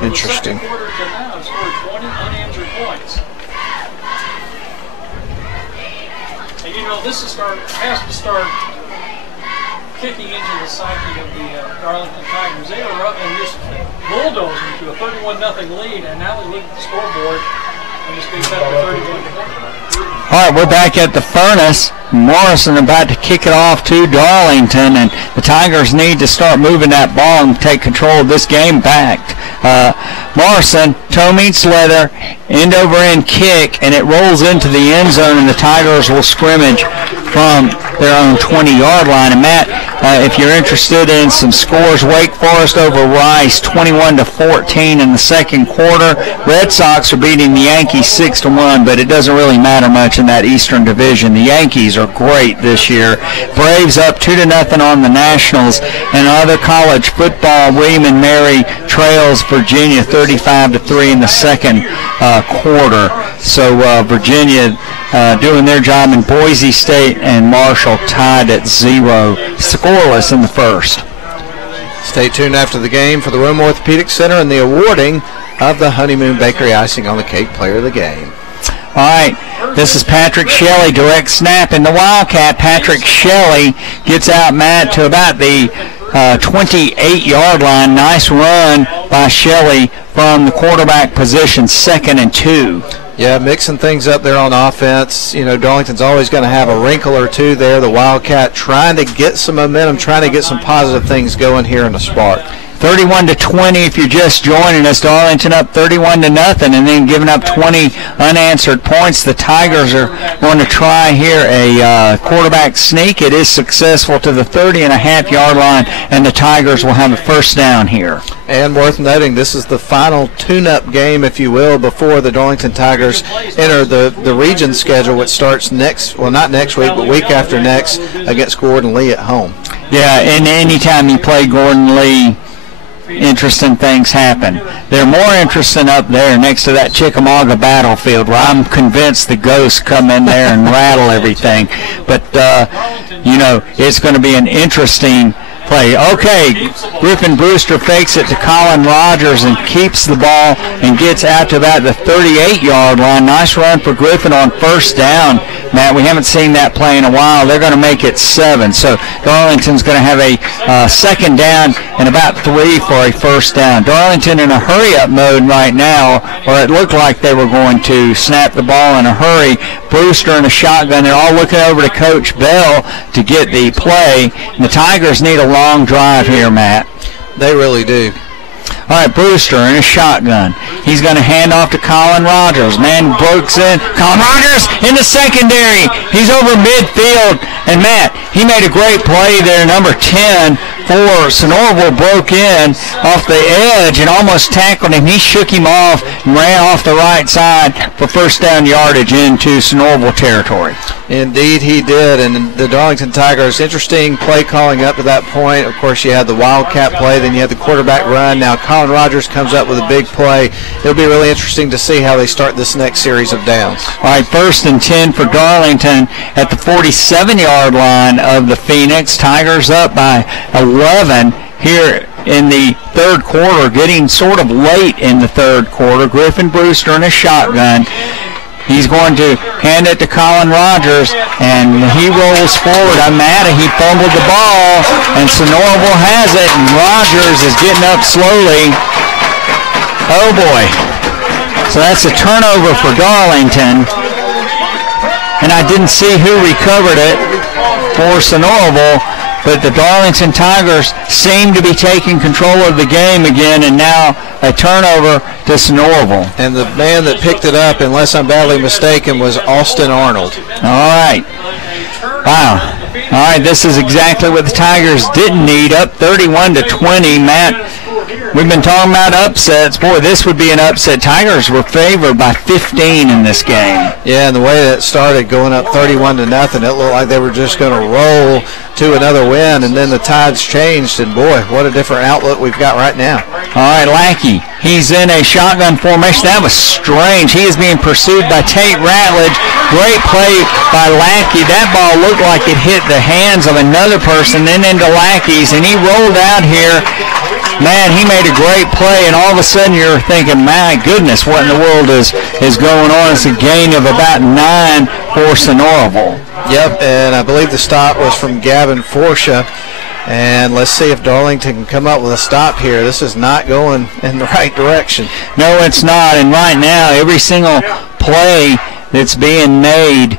Interesting. And you know, this has to start kicking into the psyche of the Darlington Tigers. They are up and just bulldozing to a 31-0 lead, and now they look at the scoreboard and just be cut to 31. All right, we're back at the Furnace. Morrison about to kick it off to Darlington, and the Tigers need to start moving that ball and take control of this game back. Morrison, toe meets leather, end over end kick, and it rolls into the end zone, and the Tigers will scrimmage from their own 20-yard line. And Matt, if you're interested in some scores, Wake Forest over Rice 21-14 in the 2nd quarter. Red Sox are beating the Yankees 6-1, but it doesn't really matter much in that Eastern Division. The Yankees are great this year. Braves up 2-0 on the Nationals. And other college football, William and Mary trails Virginia 35-3 in the 2nd quarter. So Virginia doing their job, in Boise State and Marshall tied at 0, scoreless in the 1st. Stay tuned after the game for the Rome Orthopedic Center and the awarding of the Honeymoon Bakery Icing on the Cake Player of the Game. All right, this is Patrick Shelley, direct snap in the Wildcat. Patrick Shelley gets out, Matt, to about the 28-yard line. Nice run by Shelley from the quarterback position, 2nd and 2. Yeah, mixing things up there on offense. You know, Darlington's always going to have a wrinkle or two there. The Wildcat trying to get some momentum, trying to get some positive things going here in the Spark. 31-20 if you're just joining us. Darlington up 31-0 and then giving up 20 unanswered points. The Tigers are going to try here a quarterback sneak. It is successful to the 30.5-yard line, and the Tigers will have a first down here. And worth noting, this is the final tune-up game, if you will, before the Darlington Tigers enter the region schedule, which starts not next week, but week after next against Gordon Lee at home. Yeah, and anytime you play Gordon Lee, interesting things happen. They're more interesting up there next to that Chickamauga battlefield, where I'm convinced the ghosts come in there and rattle everything. But, you know, it's going to be an interesting play. Okay, Griffin Brewster fakes it to Colin Rogers and keeps the ball and gets out to about the 38-yard line. Nice run for Griffin on first down. Matt, we haven't seen that play in a while. They're going to make it 7. So Darlington's going to have a second down and about 3 for a first down. Darlington in a hurry-up mode right now, or it looked like they were going to snap the ball in a hurry. Brewster in a shotgun. They're all looking over to Coach Bell to get the play. And the Tigers need a long drive here, Matt. They really do. All right, Brewster in a shotgun. He's going to hand off to Colin Rogers. Man breaks in. Colin Rogers in the secondary. He's over midfield. And, Matt, he made a great play there, number 10, for Sonoraville broke in off the edge and almost tackled him. He shook him off and ran off the right side for first down yardage into Sonoraville territory. Indeed he did, and the Darlington Tigers, interesting play calling up to that point. Of course, you had the Wildcat play, then you had the quarterback run. Now Colin Rogers comes up with a big play. It'll be really interesting to see how they start this next series of downs. All right, 1st and 10 for Darlington at the 47-yard line of the Phoenix. Tigers up by 11 here in the third quarter, getting sort of late in the third quarter. Griffin Brewster in a shotgun. He's going to hand it to Colin Rogers, and he rolls forward. I'm mad he fumbled the ball, and Sonoraville has it, and Rogers is getting up slowly. Oh, boy. So that's a turnover for Darlington, and I didn't see who recovered it for Sonoraville, but the Darlington Tigers seem to be taking control of the game again, and now a turnover to Sonoraville. And the man that picked it up, unless I'm badly mistaken, was Austin Arnold. All right. Wow. All right, this is exactly what the Tigers didn't need. Up 31-20. Matt, we've been talking about upsets. Boy, this would be an upset. Tigers were favored by 15 in this game. Yeah, and the way that started, going up 31-0, it looked like they were just going to roll to another win, and then the tides changed, and boy, what a different outlook we've got right now. All right, Lackey, he's in a shotgun formation. That was strange. He is being pursued by Tate Ratledge. Great play by Lackey. That ball looked like it hit the hands of another person, then into Lackey's, and he rolled out here. Man, he made a great play, and all of a sudden you're thinking, my goodness, what in the world is going on? It's a gain of about 9 for Sonoraville. Yep, and I believe the stop was from Gavin Forsha. And let's see if Darlington can come up with a stop here. This is not going in the right direction. No, it's not. And right now, every single play that's being made,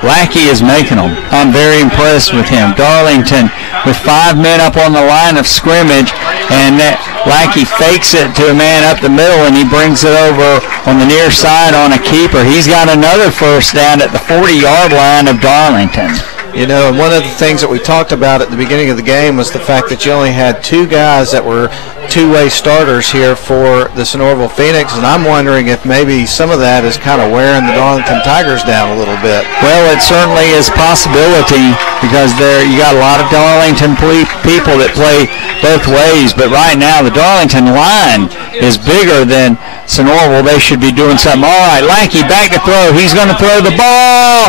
Lackey is making them. I'm very impressed with him. Darlington with 5 men up on the line of scrimmage, and that Lackey fakes it to a man up the middle, and he brings it over on the near side on a keeper. He's got another first down at the 40-yard line of Darlington. You know, and one of the things that we talked about at the beginning of the game was the fact that you only had 2 guys that were two-way starters here for the Sonoraville Phoenix, and I'm wondering if maybe some of that is kind of wearing the Darlington Tigers down a little bit. Well, it certainly is a possibility, because you got a lot of Darlington people that play both ways, but right now the Darlington line is bigger than Sonoraville. They should be doing something. All right, Lackey back to throw. He's going to throw the ball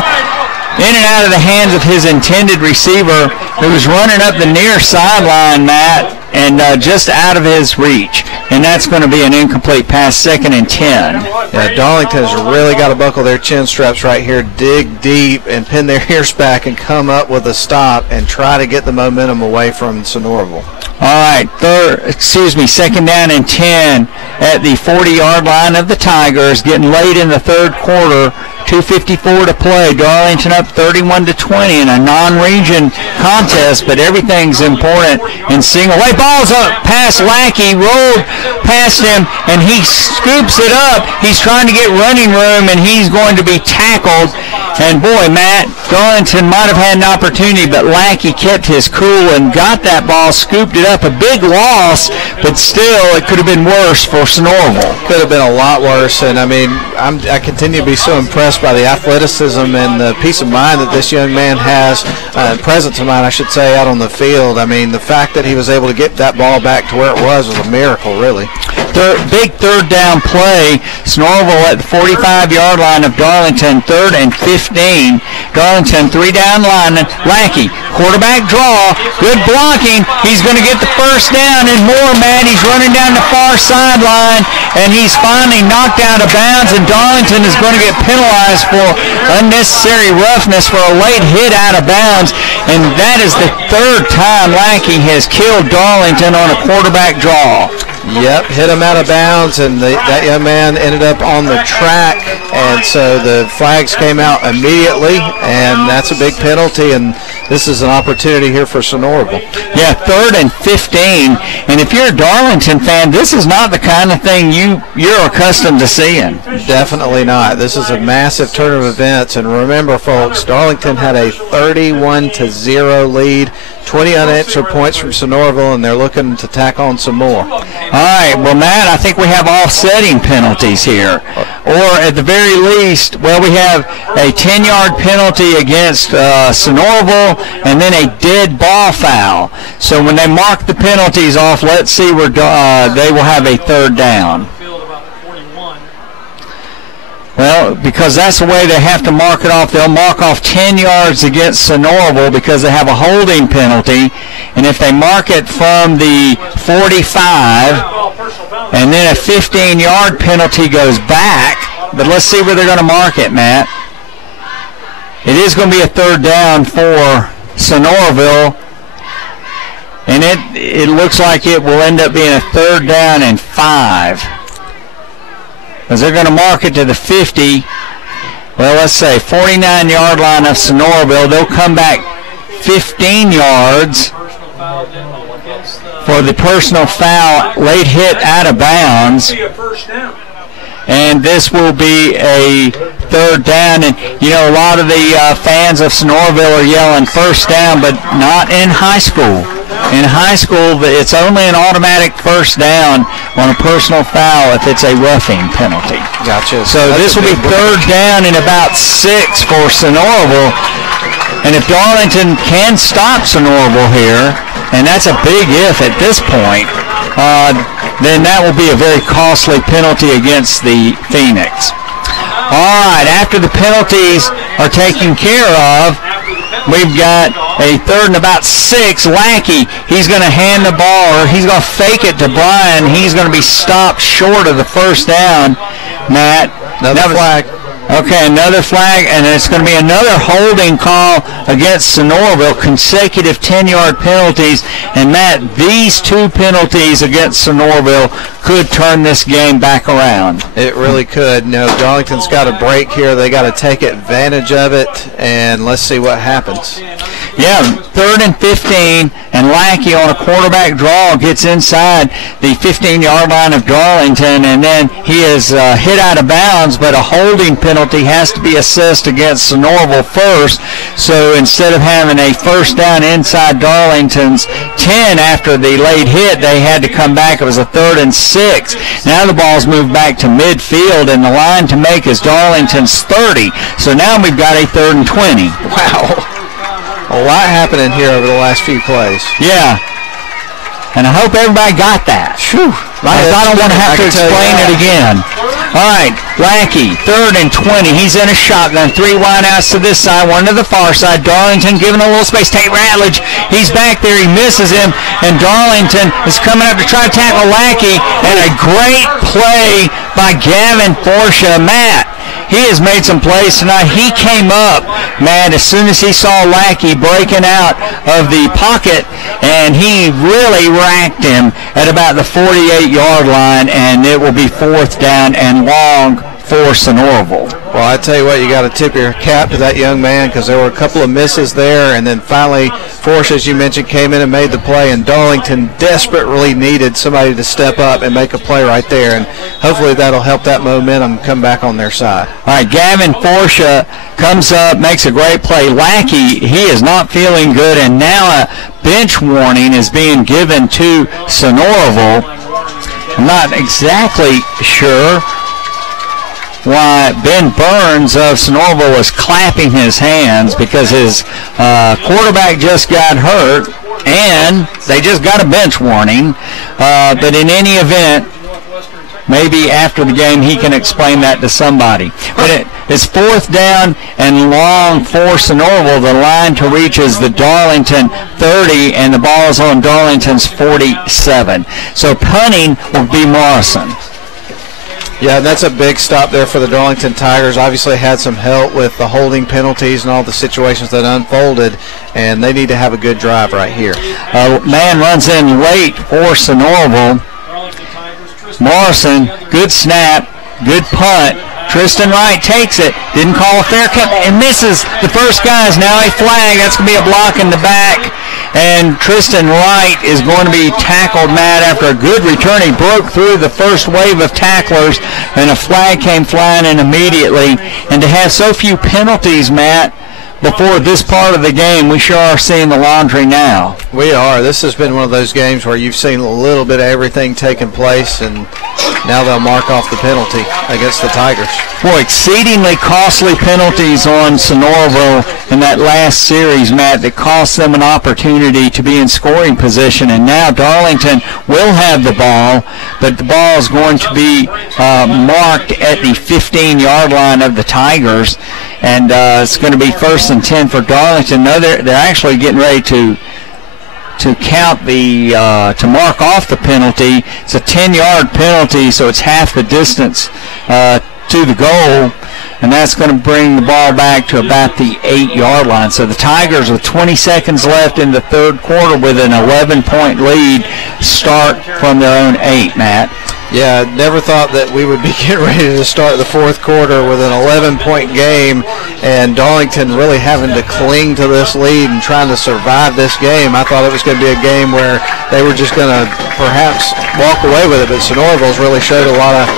in and out of the hands of his intended receiver, who was running up the near sideline, Matt, and just out of his reach. And that's going to be an incomplete pass, 2nd and 10. Yeah, Darlington has really got to buckle their chin straps right here, dig deep, and pin their ears back and come up with a stop and try to get the momentum away from Sonoraville. All right, 2nd down and 10 at the 40-yard line of the Tigers, getting late in the third quarter. 2:54 to play. Darlington up 31-20 in a non-region contest, but everything's important in single. Way ball's up past Lackey, rolled past him, and he scoops it up. He's trying to get running room, and he's going to be tackled. And boy, Matt, Darlington might have had an opportunity, but Lackey kept his cool and got that ball, scooped it up. A big loss, but still, it could have been worse for Sonoraville. Could have been a lot worse, and I mean, I continue to be so impressed by the athleticism and the peace of mind that this young man has, presence of mind, I should say, out on the field. I mean, the fact that he was able to get that ball back to where it was a miracle, really. Big third down play. Sonoraville at the 45-yard line of Darlington, 3rd and 15. Darlington 3-down line. Lackey, quarterback draw, good blocking. He's going to get the first down and more, Matt. He's running down the far sideline, and he's finally knocked out of bounds, and Darlington is going to get penalized for unnecessary roughness for a late hit out of bounds, and that is the third time Lackey has killed Darlington on a quarterback draw. Yep, hit him out of bounds, and that young man ended up on the track, and so the flags came out immediately, and that's a big penalty, and this is an opportunity here for Sonoraville. Yeah, 3rd and 15, and if you're a Darlington fan, this is not the kind of thing you're accustomed to seeing. Definitely not. This is a massive turn of events, and remember, folks, Darlington had a 31-0 lead, 20 unanswered points from Sonoraville, and they're looking to tack on some more. All right, well, Matt, I think we have offsetting penalties here. Or at the very least, well, we have a 10-yard penalty against Sonoraville and then a dead ball foul. So when they mark the penalties off, let's see where they will have a third down. Well, because that's the way they have to mark it off. They'll mark off 10 yards against Sonoraville because they have a holding penalty. And if they mark it from the 45, and then a 15-yard penalty goes back, but let's see where they're going to mark it, Matt. It is going to be a third down for Sonoraville, and it looks like it will end up being a 3rd down and 5. Because they're going to mark it to the 50. Well, let's say 49-yard line of Sonoraville. They'll come back 15 yards for the personal foul, late hit out of bounds. And this will be a 3rd down. And, you know, a lot of the fans of Sonoraville are yelling first down, but not in high school. In high school, it's only an automatic first down on a personal foul if it's a roughing penalty. Gotcha. So this will be 3rd down and about 6 for Sonoraville. And if Darlington can stop Sonoraville here, and that's a big if at this point, then that will be a very costly penalty against the Phoenix. All right, after the penalties are taken care of, we've got a 3rd and about 6. Lackey, he's going to hand the ball, or he's going to fake it to Brian. He's going to be stopped short of the first down, Matt. Another flag. Okay, another flag, and it's going to be another holding call against Sonoraville, consecutive 10-yard penalties. And, Matt, these 2 penalties against Sonoraville could turn this game back around. It really could. No, Darlington's got a break here. They got to take advantage of it, and let's see what happens. Yeah, 3rd and 15, and Lackey on a quarterback draw gets inside the 15-yard line of Darlington, and then he is hit out of bounds, but a holding penalty has to be assessed against Sonoraville first. So instead of having a first down inside Darlington's 10 after the late hit, they had to come back. It was a 3rd and 6. Now the ball's moved back to midfield, and the line to make is Darlington's 30. So now we've got a 3rd and 20. Wow. A lot happening here over the last few plays. Yeah. And I hope everybody got that. Whew. I don't want to have to explain it again. All right, Lackey, 3rd and 20. He's in a shotgun. 3 wideouts to this side, 1 to the far side. Darlington giving a little space. Tate Ratledge, he's back there. He misses him. And Darlington is coming up to try to tackle Lackey. And a great play by Gavin Forsha. Matt, he has made some plays tonight. He came up, man, as soon as he saw Lackey breaking out of the pocket, and he really racked him at about the 48-yard line, and it will be 4th down and long for Sonoraville. Well, I tell you what, you got to tip your cap to that young man, because there were a couple of misses there, and then finally Force, as you mentioned, came in and made the play, and Darlington desperately needed somebody to step up and make a play right there, and hopefully that'll help that momentum come back on their side. All right, Gavin Forsha comes up, makes a great play. Lackey, he is not feeling good, and now a bench warning is being given to Sonoraville. I'm not exactly sure why Ben Burns of Sonoraville was clapping his hands, because his quarterback just got hurt and they just got a bench warning. But in any event, maybe after the game he can explain that to somebody. But it's 4th down and long for Sonoraville. The line to reach is the Darlington 30, and the ball is on Darlington's 47. So punting will be Morrison. Yeah, that's a big stop there for the Darlington Tigers. Obviously had some help with the holding penalties and all the situations that unfolded, and they need to have a good drive right here. Man runs in late for Sonoraville. Morrison, good snap, good punt. Tristan Wright takes it, didn't call a fair cut, and misses the first guys. Now a flag. That's going to be a block in the back. And Tristan Wright is going to be tackled, Matt, after a good return. He broke through the first wave of tacklers, and a flag came flying in immediately. And to have so few penalties, Matt, before this part of the game, we sure are seeing the laundry now. We are. This has been one of those games where you've seen a little bit of everything taking place, and now they'll mark off the penalty against the Tigers. Boy, exceedingly costly penalties on Sonoraville in that last series, Matt, that cost them an opportunity to be in scoring position. And now Darlington will have the ball, but the ball is going to be marked at the 15-yard line of the Tigers. And it's going to be 1st and 10 for Darlington. No, they're actually getting ready to count the to mark off the penalty. It's a 10-yard penalty, so it's half the distance to the goal, and that's going to bring the ball back to about the 8-yard line. So the Tigers, with 20 seconds left in the third quarter, with an 11-point lead, start from their own 8, Matt. Yeah, never thought that we would be getting ready to start the fourth quarter with an 11-point game, and Darlington really having to cling to this lead and trying to survive this game. I thought it was going to be a game where they were just going to perhaps walk away with it, but Sonoraville's really showed a lot of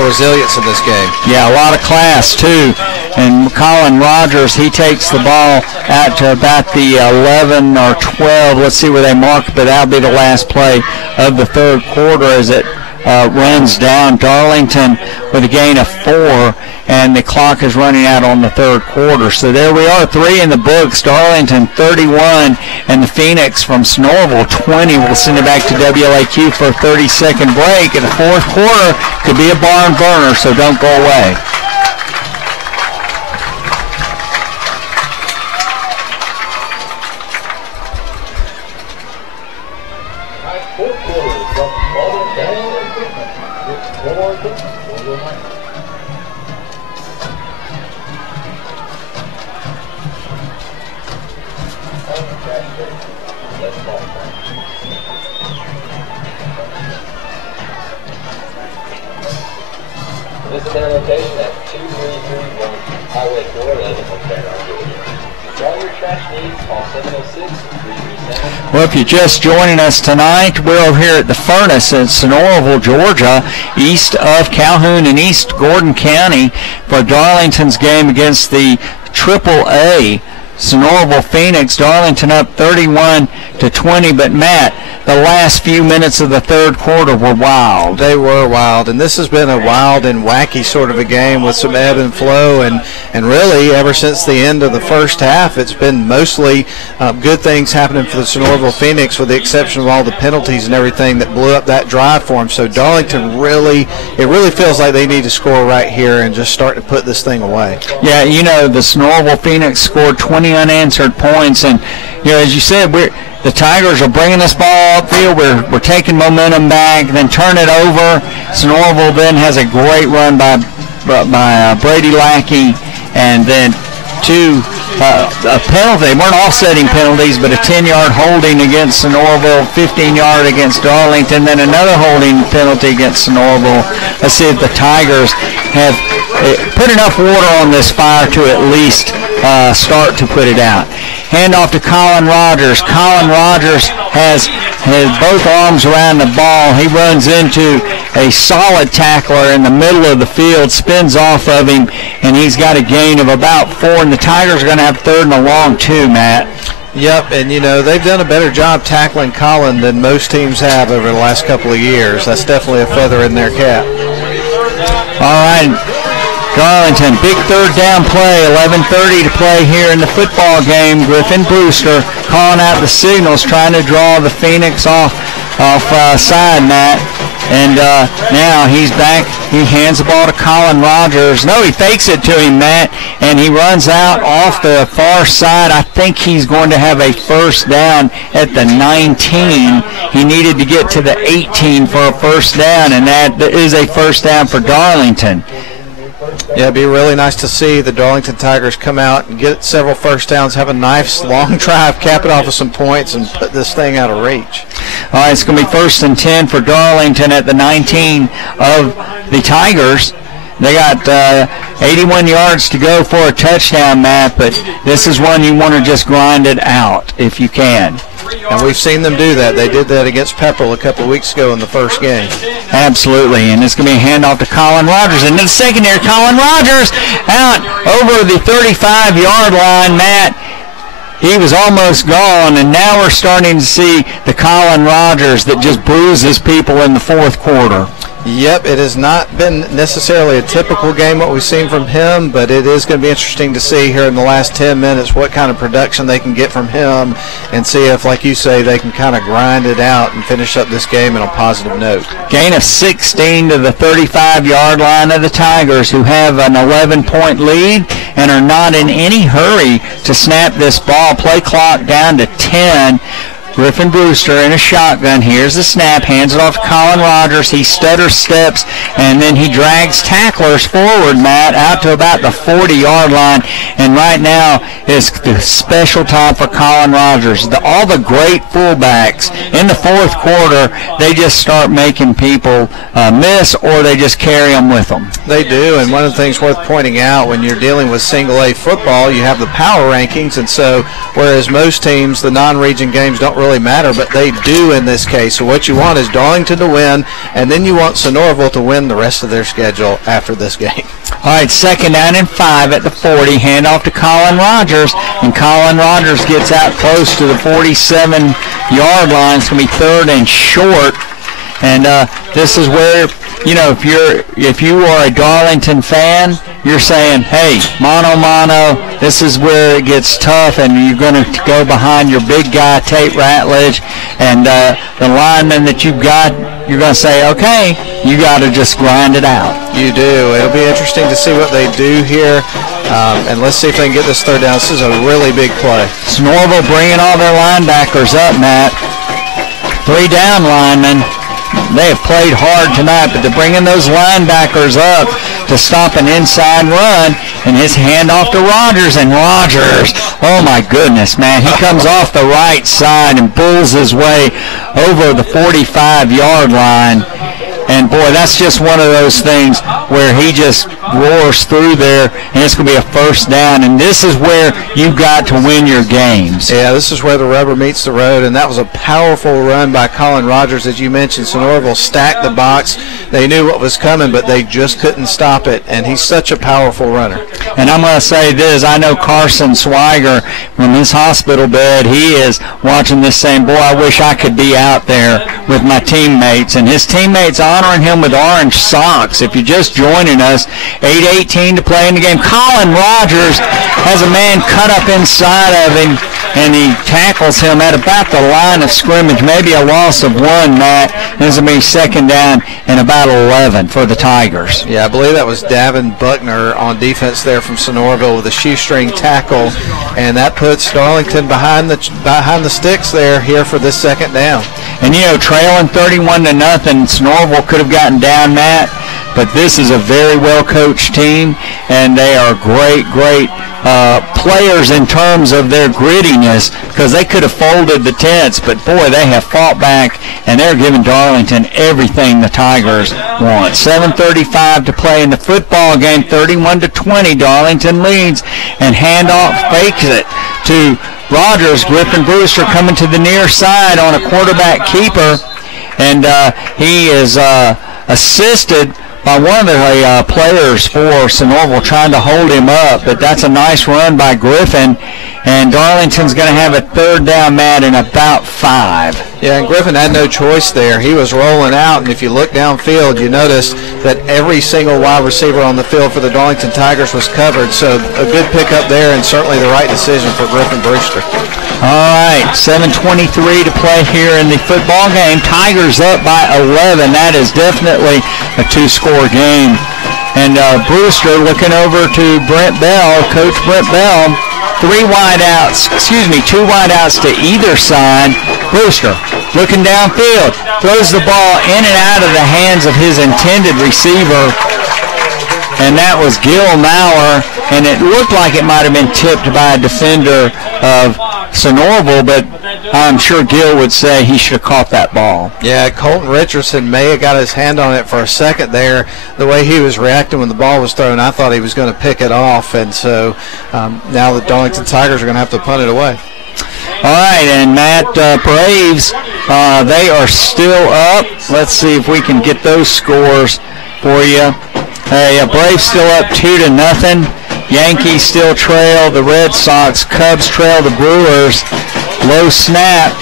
resilience in this game. Yeah, a lot of class too. And Colin Rogers, he takes the ball out to about the 11 or 12. Let's see where they mark it, but that'll be the last play of the third quarter as it runs down. Darlington with a gain of 4, and the clock is running out on the third quarter. So there we are, 3 in the books. Darlington 31, and the Phoenix from Sonoraville 20. We'll send it back to WLAQ for a 30-second break. And the fourth quarter could be a barn burner, so don't go away. This is their location at 2331 Highway 411 in Fairmont, Georgia. For all your trash needs, call 706-337. Well, if you're just joining us tonight, we're over here at the Furnace in Sonoraville, Georgia, east of Calhoun and East Gordon County, for Darlington's game against the AAA Sonoraville Phoenix. Darlington up 31-20, but Matt, the last few minutes of the third quarter were wild. They were wild, and this has been a wild and wacky sort of a game with some ebb and flow, and really ever since the end of the first half, it's been mostly good things happening for the Sonoraville Phoenix, with the exception of all the penalties and everything that blew up that drive for them. So Darlington it really feels like they need to score right here and just start to put this thing away. Yeah, you know, the Sonoraville Phoenix scored 20 unanswered points, and you know, as you said, the Tigers are bringing this ball upfield. We're taking momentum back, then turn it over. Sonoraville then has a great run by Brady Lackey, and then 2 a penalty. They weren't offsetting penalties, but a 10-yard holding against Sonoraville, 15-yard against Darlington, then another holding penalty against Sonoraville. Let's see if the Tigers have put enough water on this fire to at least start to put it out. Handoff to Colin Rogers. Colin Rogers has both arms around the ball. He runs into a solid tackler in the middle of the field, spins off of him, and he's got a gain of about 4, and the Tigers are going to have 3rd and a long 2, Matt. Yep, and they've done a better job tackling Colin than most teams have over the last couple of years. That's definitely a feather in their cap. All right. Darlington, big 3rd down play, 11:30 to play here in the football game. Griffin Brewster calling out the signals, trying to draw the Phoenix off side, Matt. And now he's back. He hands the ball to Colin Rogers. No, he fakes it to him, Matt, and he runs out off the far side. I think he's going to have a 1st down at the 19. He needed to get to the 18 for a 1st down, and that is a 1st down for Darlington. Yeah, it'd be really nice to see the Darlington Tigers come out and get several 1st downs, have a nice long drive, cap it off with some points, and put this thing out of reach. All right, it's going to be 1st and 10 for Darlington at the 19 of the Tigers. They got 81 yards to go for a touchdown, Matt, but this is one you want to just grind it out if you can. And we've seen them do that. They did that against Pepperell a couple of weeks ago in the 1st game. Absolutely, and it's going to be a handoff to Colin Rogers. And in the secondary, Colin Rogers out over the 35-yard line, Matt. He was almost gone, and now we're starting to see the Colin Rogers that just bruises people in the 4th quarter. Yep, it has not been necessarily a typical game what we've seen from him, but it is going to be interesting to see here in the last 10 minutes what kind of production they can get from him and see if, like you say, they can kind of grind it out and finish up this game on a positive note. Gain of 16 to the 35-yard line of the Tigers, who have an 11-point lead and are not in any hurry to snap this ball. Play clock down to 10. Griffin Brewster in a shotgun. Here's the snap. Hands it off to Colin Rogers. He stutters steps, and then he drags tacklers forward, Matt, out to about the 40-yard line. And right now is the special time for Colin Rogers. All the great fullbacks in the 4th quarter, they just start making people miss, or they just carry them with them. They do, and one of the things worth pointing out, when you're dealing with single-A football, you have the power rankings, and so whereas most teams, the non-region games don't really matter, but they do in this case. So what you want is Darlington to win, and then you want Sonoraville to win the rest of their schedule after this game. All right, 2nd down and 5 at the 40. Handoff to Colin Rogers, and Colin Rogers gets out close to the 47-yard line. It's going to be 3rd and short, and this is where, if you are a Darlington fan, you're saying, hey, mano, this is where it gets tough, and you're going to go behind your big guy, Tate Ratledge, and the lineman that you've got, you're going to say, okay, you got to just grind it out. You do. It'll be interesting to see what they do here, and let's see if they can get this 3rd down. This is a really big play. Sonoraville bringing all their linebackers up, Matt. 3 down linemen. They have played hard tonight, but they're bringing those linebackers up to stop an inside run, and his handoff to Rogers, and Rogers, oh my goodness, man, he comes off the right side and bulls his way over the 45-yard line. And, boy, that's just one of those things where he just roars through there, and it's going to be a 1st down. And this is where you've got to win your games. Yeah, this is where the rubber meets the road, and that was a powerful run by Colin Rogers. As you mentioned, Sonoraville stacked the box. They knew what was coming, but they just couldn't stop it, and he's such a powerful runner. And I'm going to say this. I know Carson Swiger from his hospital bed, he is watching this saying, boy, I wish I could be out there with my teammates. And his teammates honoring him with orange socks. If you're just joining us, 8:18 to play in the game. Colin Rogers has a man cut up inside of him, and he tackles him at about the line of scrimmage. Maybe a loss of 1, Matt. This will be 2nd down and about 11 for the Tigers. Yeah, I believe that was Davin Buckner on defense there from Sonoraville with a shoestring tackle, and that puts Darlington behind the sticks there here for this 2nd down. And, trailing 31-0, Sonoraville could have gotten down, Matt, but this is a very well-coached team, and they are great players in terms of their grittiness, because they could have folded the tents, but boy, they have fought back, and they're giving Darlington everything the Tigers want. 7:35 to play in the football game, 31-20. Darlington leads, and handoff fakes it to Rogers. Griffin Brewster coming to the near side on a quarterback keeper, and he is assisted by one of the players for Sonoraville trying to hold him up, but that's a nice run by Griffin, and Darlington's going to have a third down, Matt, in about 5. Yeah, and Griffin had no choice there. He was rolling out, and if you look downfield, you notice that every single wide receiver on the field for the Darlington Tigers was covered, so a good pickup there and certainly the right decision for Griffin Brewster. All right, 7:23 to play here in the football game. Tigers up by 11. That is definitely a 2-score game. And Brewster looking over to Brent Bell, Coach Brent Bell. 2 wideouts to either side. Brewster looking downfield, throws the ball in and out of the hands of his intended receiver, and that was Gil Maurer, and it looked like it might have been tipped by a defender of Sonoraville, but I'm sure Gil would say he should have caught that ball. Yeah, Colton Richardson may have got his hand on it for a second there. The way he was reacting when the ball was thrown, I thought he was going to pick it off, and so now the Darlington Tigers are going to have to punt it away. All right, and Matt, Braves, they are still up. Let's see if we can get those scores for you. Hey, Braves still up 2-0. Yankees still trail the Red Sox. Cubs trail the Brewers. Low snap.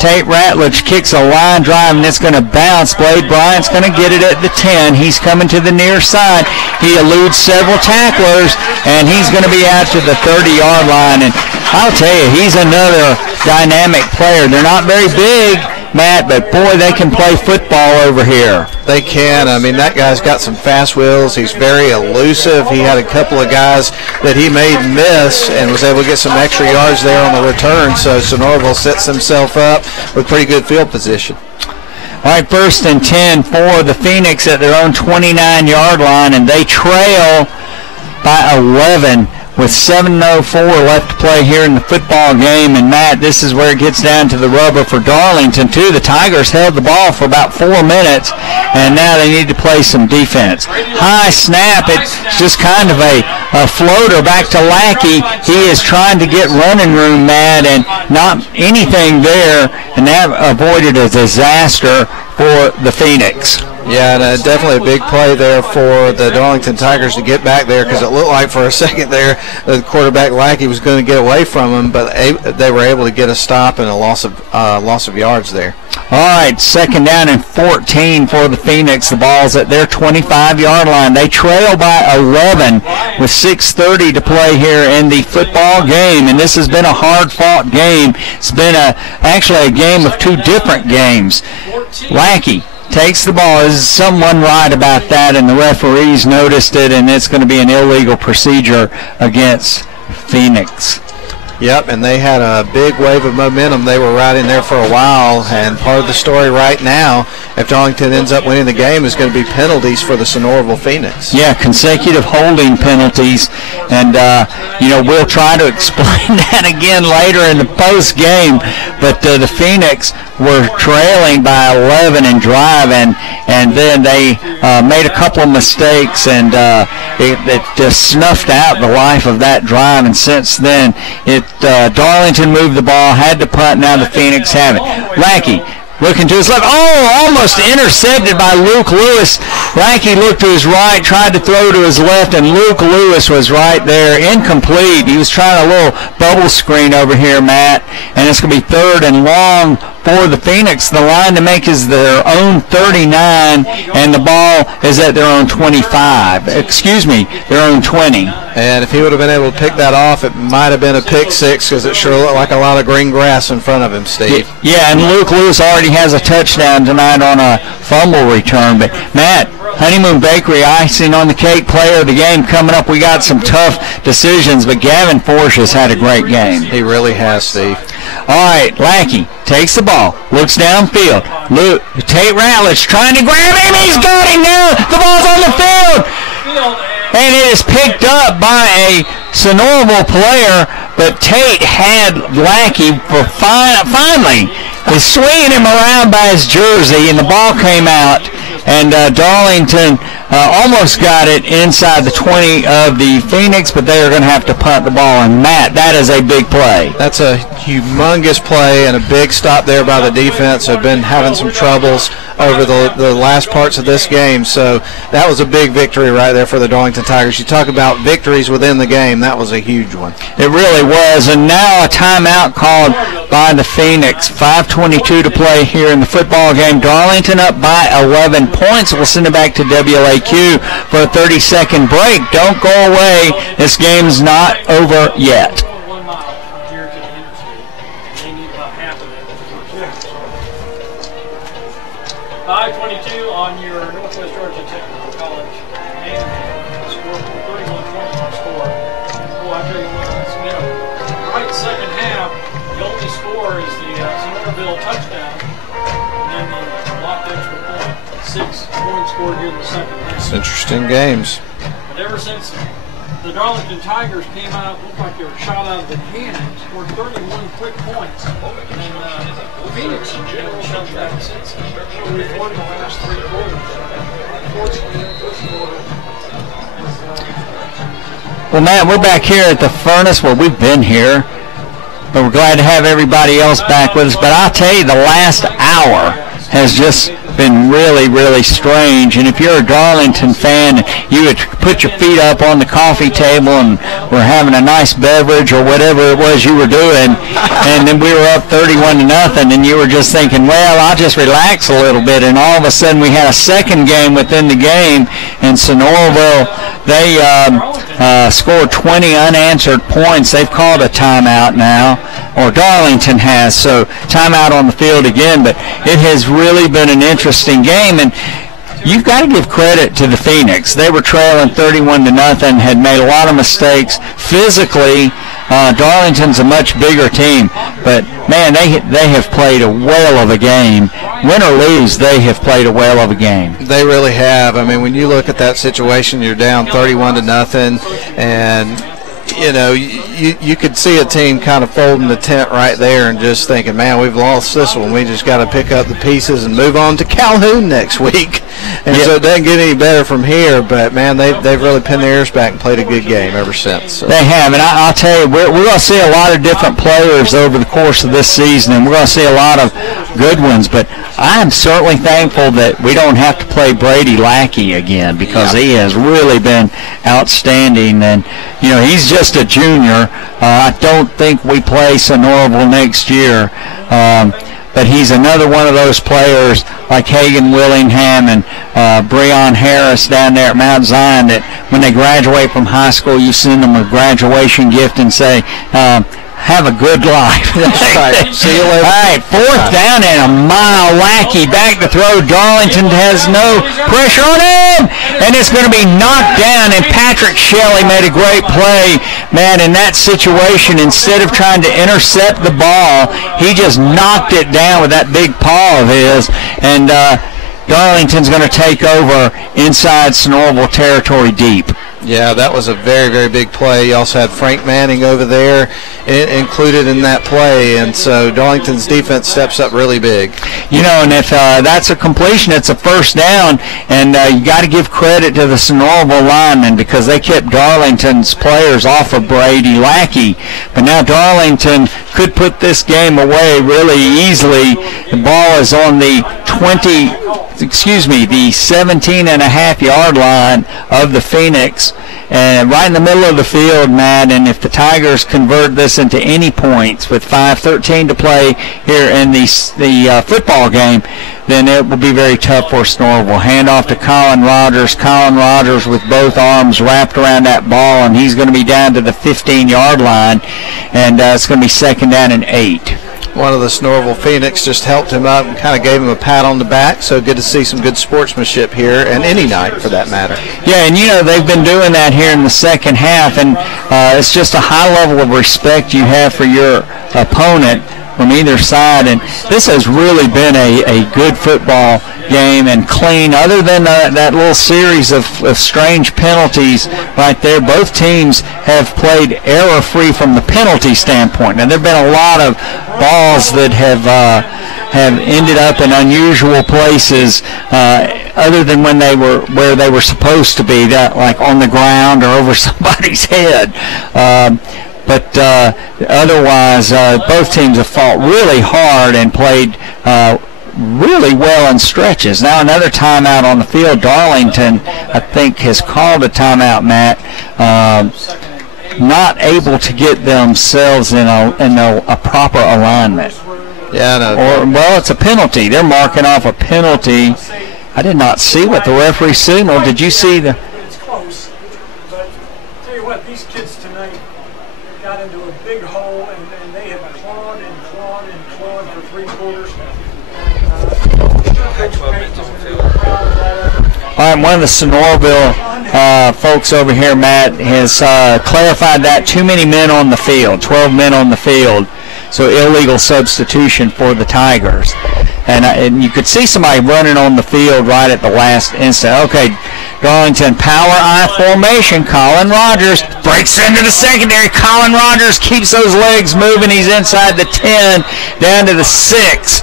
Tate Ratledge kicks a line drive, and it's going to bounce. Blade Bryant's going to get it at the 10. He's coming to the near side. He eludes several tacklers, and he's going to be out to the 30-yard line. And I'll tell you, he's another dynamic player. They're not very big, Matt, but boy, they can play football over here. They can. I mean, that guy's got some fast wheels. He's very elusive. He had a couple of guys that he made miss and was able to get some extra yards there on the return. So Sonoraville sets himself up with pretty good field position. All right, 1st and 10 for the Phoenix at their own 29-yard line, and they trail by 11. With 7:04 left to play here in the football game. And, Matt, this is where it gets down to the rubber for Darlington, too. The Tigers held the ball for about 4 minutes, and now they need to play some defense. High snap. It's just kind of a floater back to Lackey. He is trying to get running room, Matt, and not anything there, and that avoided a disaster for the Phoenix. Yeah, and definitely a big play there for the Darlington Tigers to get back there, because it looked like for a second there the quarterback Lackey was going to get away from him, but they were able to get a stop and a loss of yards there. All right, 2nd down and 14 for the Phoenix. The ball's at their 25-yard line. They trail by 11 with 6:30 to play here in the football game, and this has been a hard-fought game. It's been actually a game of 2 different games. Lackey takes the ball. Is someone right about that, and the referees noticed it, and it's going to be an illegal procedure against Phoenix. Yep, and they had a big wave of momentum. They were right in there for a while, and part of the story right now, if Darlington ends up winning the game, is going to be penalties for the Sonoraville Phoenix. Yeah, consecutive holding penalties, and we'll try to explain that again later in the post game. But the Phoenix were trailing by 11 and driving, and then they made a couple of mistakes, and it just snuffed out the life of that drive. And since then, Darlington moved the ball, had to punt. Now the Phoenix have it. Lackey looking to his left. Oh, almost intercepted by Luke Lewis. Lackey looked to his right, tried to throw to his left, and Luke Lewis was right there. Incomplete. He was trying a little bubble screen over here, Matt, and it's going to be 3rd and long for the Phoenix. The line to make is their own 39, and the ball is at their own 25. Their own 20. And if he would have been able to pick that off, it might have been a pick 6, because it sure looked like a lot of green grass in front of him, Steve. Yeah, and Luke Lewis already has a touchdown tonight on a fumble return. But, Matt, Honeymoon Bakery icing on the cake player of the game coming up. We got some tough decisions, but Gavin Forsh has had a great game. He really has, Steve. All right, Lackey takes the ball, looks downfield. Tate Ratledge trying to grab him. He's got him now. The ball's on the field. And it is picked up by a Sonoraville player, but Tate had Lackey for finally. He's swinging him around by his jersey, and the ball came out. And Darlington almost got it inside the 20 of the Phoenix, but they are going to have to punt the ball. And, Matt, that is a big play. That's a humongous play and a big stop there by the defense. They've been having some troubles over the last parts of this game. So that was a big victory right there for the Darlington Tigers. You talk about victories within the game. That was a huge one. It really was. And now a timeout called by the Phoenix. 5:22 to play here in the football game. Darlington up by 11 points. We'll send it back to WLAQ for a 30-second break. Don't go away. This game's not over yet. 1 mile from here to the interstate. They need about half of that. 5:22 on your Northwest Georgia Technical College game. Score 31-20 score. Boy, I tell you what, it's been a right second half. The only score is the Sonoraville touchdown, and then the blocked extra point. 6 points scored here in the second half. It's interesting games. But ever since the Darlington Tigers came out, looked like they were shot out of the cannon, scored 31 quick points. And Phoenix has shut that since. We've won the last 3 quarters. Unfortunately, in the first quarter. Well, Matt, we're back here at the furnace. Well, we've been here, but we're glad to have everybody else back with us. But I'll tell you, the last hour has just been really, really strange. And if you're a Darlington fan, you would put your feet up on the coffee table and were having a nice beverage or whatever it was you were doing, and then we were up 31-0, and you were just thinking, well, I'll just relax a little bit. And all of a sudden we had a second game within the game, and Sonoraville, they scored 20 unanswered points. They've called a timeout now, or Darlington has, so timeout on the field again. But it has really been an interesting game, and you've got to give credit to the Phoenix. They were trailing 31-0, had made a lot of mistakes. Physically, Darlington's a much bigger team, but man, they have played a whale of a game. Win or lose, they have played a whale of a game. They really have. I mean, when you look at that situation, you're down 31-0, and you know, you could see a team kind of folding the tent right there and just thinking, man, we've lost this one. We just got to pick up the pieces and move on to Calhoun next week. And so it doesn't get any better from here. But, man, they've really pinned their ears back and played a good game ever since. So. They have. And I'll tell you, we're going to see a lot of different players over the course of this season, and we're going to see a lot of good ones. But I am certainly thankful that we don't have to play Brady Lackey again, because he has really been outstanding. And, you know, he's just a junior. I don't think we play Sonoraville next year. But he's another one of those players like Hagan Willingham and Breon Harris down there at Mount Zion that when they graduate from high school, you send them a graduation gift and say, have a good life. That's right. See you later. All right, 4th down and a mile. Lackey back to throw. Darlington has no pressure on him, and it's going to be knocked down. And Patrick Shelley made a great play, man, in that situation. Instead of trying to intercept the ball, he just knocked it down with that big paw of his, and Darlington's going to take over inside Sonoraville territory deep. Yeah, that was a very, very big play. You also had Frank Manning over there included in that play, and so Darlington's defense steps up really big. You know, and if that's a completion, it's a first down, and you got to give credit to the Sonoraville linemen because they kept Darlington's players off of Brady Lackey. But now Darlington could put this game away really easily. The ball is on the 17.5-yard line of the Phoenix, and right in the middle of the field, Matt. And if the Tigers convert this into any points with 5:13 to play here in the football game, then it will be very tough for Sonoraville. Hand off to Colin Rogers. Colin Rogers with both arms wrapped around that ball, and he's going to be down to the 15-yard line, and it's going to be 2nd down and 8. One of the Sonoraville Phoenix just helped him up and kind of gave him a pat on the back. So good to see some good sportsmanship here, and any night for that matter. Yeah, and you know, they've been doing that here in the second half, and it's just a high level of respect you have for your opponent from either side, and this has really been a good football game and clean. Other than that little series of strange penalties right there, both teams have played error-free from the penalty standpoint. Now, there have been a lot of balls that have ended up in unusual places, other than when they were where they were supposed to be, that like on the ground or over somebody's head. But otherwise, both teams have fought really hard and played really well in stretches. Now another timeout on the field. Darlington, I think, has called a timeout, Matt. Not able to get themselves in a proper alignment. Yeah, no. Well, it's a penalty. They're marking off a penalty. I did not see what the referee signaled. Did you see the? It's close, but tell you what, these kids tonight got into a big hole, and they have clawed and clawed and clawed for 3 quarters. All right, one of the Sonoraville folks over here, Matt, has clarified that too many men on the field, 12 men on the field. So illegal substitution for the Tigers. And you could see somebody running on the field right at the last instant. Okay, Darlington, power I formation. Colin Rogers breaks into the secondary. Colin Rogers keeps those legs moving. He's inside the 10, down to the 6.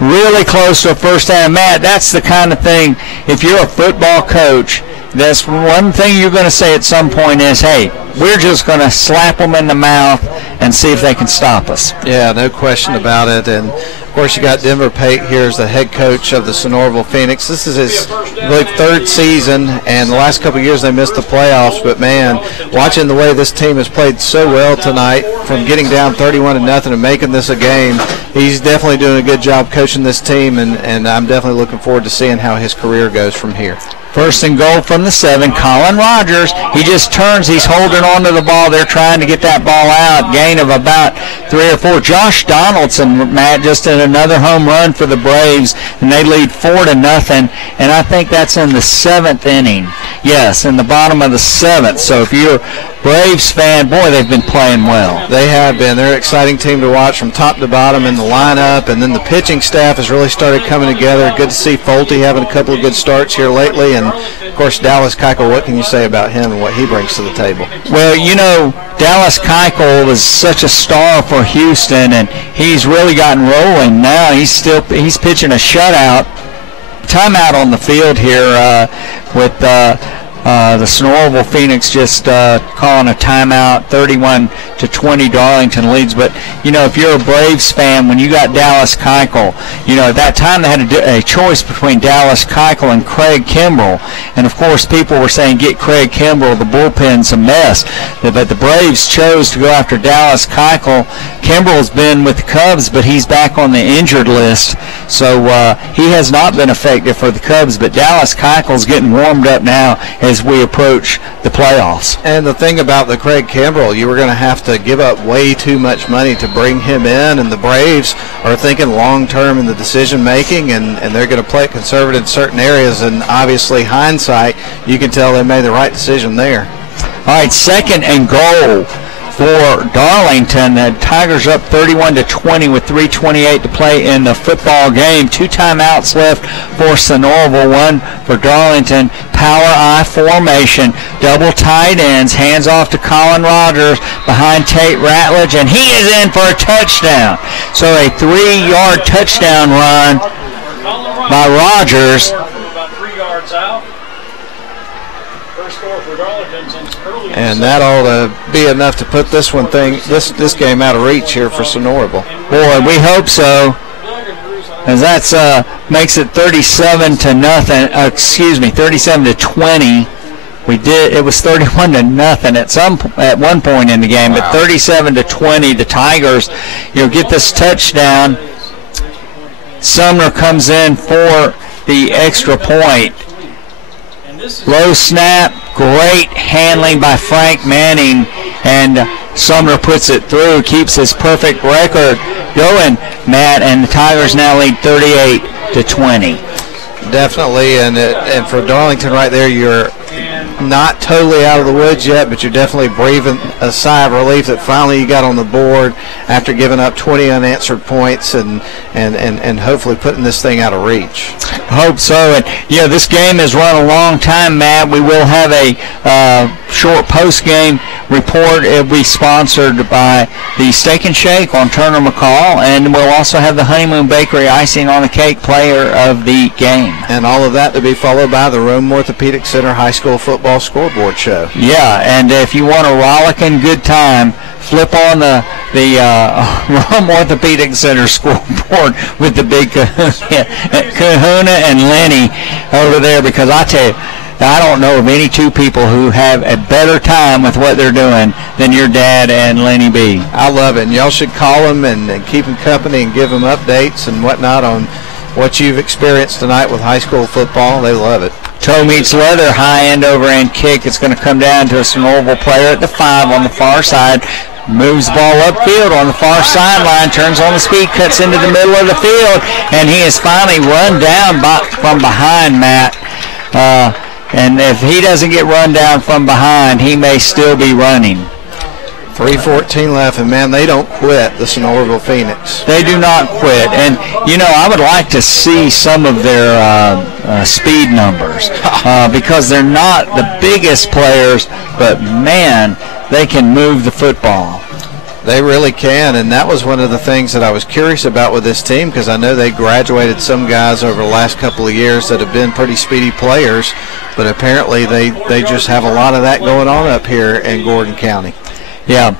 Really close to a first down. Matt, that's the kind of thing, if you're a football coach, that's one thing you're going to say at some point is, hey, we're just going to slap them in the mouth and see if they can stop us. Yeah, no question about it. And, of course, you got Denver Pate here as the head coach of the Sonoraville Phoenix. This is his, I believe, 3rd season, and the last couple of years they missed the playoffs. But, man, watching the way this team has played so well tonight, from getting down 31-0 and making this a game, he's definitely doing a good job coaching this team, and I'm definitely looking forward to seeing how his career goes from here. First and goal from the 7, Colin Rogers. He just turns. He's holding on to the ball. They're trying to get that ball out. Gain of about 3 or 4. Josh Donaldson, Matt, just in another home run for the Braves, and they lead 4-0. And I think that's in the 7th inning. Yes, in the bottom of the 7th. So if you're a Braves fan, boy, they've been playing well. They have been. They're an exciting team to watch from top to bottom in the lineup, and then the pitching staff has really started coming together. Good to see Folty having a couple of good starts here lately, and of course Dallas Keuchel. What can you say about him and what he brings to the table? Well, you know, Dallas Keuchel was such a star for Houston, and he's really gotten rolling now. He's pitching a shutout. Timeout on the field here with the Sonoraville Phoenix just calling a timeout. 31-20 Darlington leads. But, you know, if you're a Braves fan, when you got Dallas Keuchel, you know, at that time they had a choice between Dallas Keuchel and Craig Kimbrell. And, of course, people were saying, get Craig Kimbrell, the bullpen's a mess. But the Braves chose to go after Dallas Keuchel. Kimbrell's been with the Cubs, but he's back on the injured list. So he has not been effective for the Cubs. But Dallas Keuchel's getting warmed up now as we approach the playoffs. And the thing about the Craig Kimbrell, you were going to have to give up way too much money to bring him in, and the Braves are thinking long-term in the decision-making, and they're going to play it conservative in certain areas, and obviously hindsight, you can tell they made the right decision there. All right, 2nd and goal for Darlington. The Tigers up 31-20 with 3:28 to play in the football game. 2 timeouts left for Sonoraville, 1 for Darlington. Power I formation, double tight ends, hands off to Colin Rogers behind Tate Ratledge, and he is in for a touchdown. So a 3-yard touchdown run by Rogers. About 3 yards out. First score for Darlington since early. And that ought to be enough to put this game out of reach here for Sonoraville. Boy, we hope so. As that's makes it 37-0. 37-20. It was 31-0 at one point in the game, but 37-20. The Tigers, get this touchdown. Sumner comes in for the extra point. Low snap, great handling by Frank Manning, and Sumner puts it through, keeps his perfect record going, Matt, and the Tigers now lead 38-20. Definitely, and for Darlington right there, you're not totally out of the woods yet, but you're definitely breathing a sigh of relief that finally you got on the board after giving up 20 unanswered points and hopefully putting this thing out of reach. Hope so. And this game has run a long time, Matt. We will have a short post-game report. It'll be sponsored by the Steak and Shake on Turner McCall, and we'll also have the Honeymoon Bakery icing on the cake player of the game. And all of that to be followed by the Rome Orthopedic Center High School Football Scoreboard Show. Yeah, and if you want a rollicking good time, flip on the Rome Orthopedic Center scoreboard with the big Kahuna and Lenny over there, because I tell you, I don't know of any two people who have a better time with what they're doing than your dad and Lenny B. I love it, and y'all should call them and keep them company and give them updates and whatnot on what you've experienced tonight with high school football. They love it. Toe meets leather, high end over end kick. It's going to come down to a Sonoraville player at the 5 on the far side. Moves the ball upfield on the far sideline, turns on the speed, cuts into the middle of the field, and he is finally run down from behind, Matt. And if he doesn't get run down from behind, he may still be running. 3:14 left, and man, they don't quit, the Sonoraville Phoenix. They do not quit. And, I would like to see some of their speed numbers because they're not the biggest players, but, man, they can move the football. They really can, and that was one of the things that I was curious about with this team, because I know they graduated some guys over the last couple of years that have been pretty speedy players, but apparently they just have a lot of that going on up here in Gordon County. Yeah.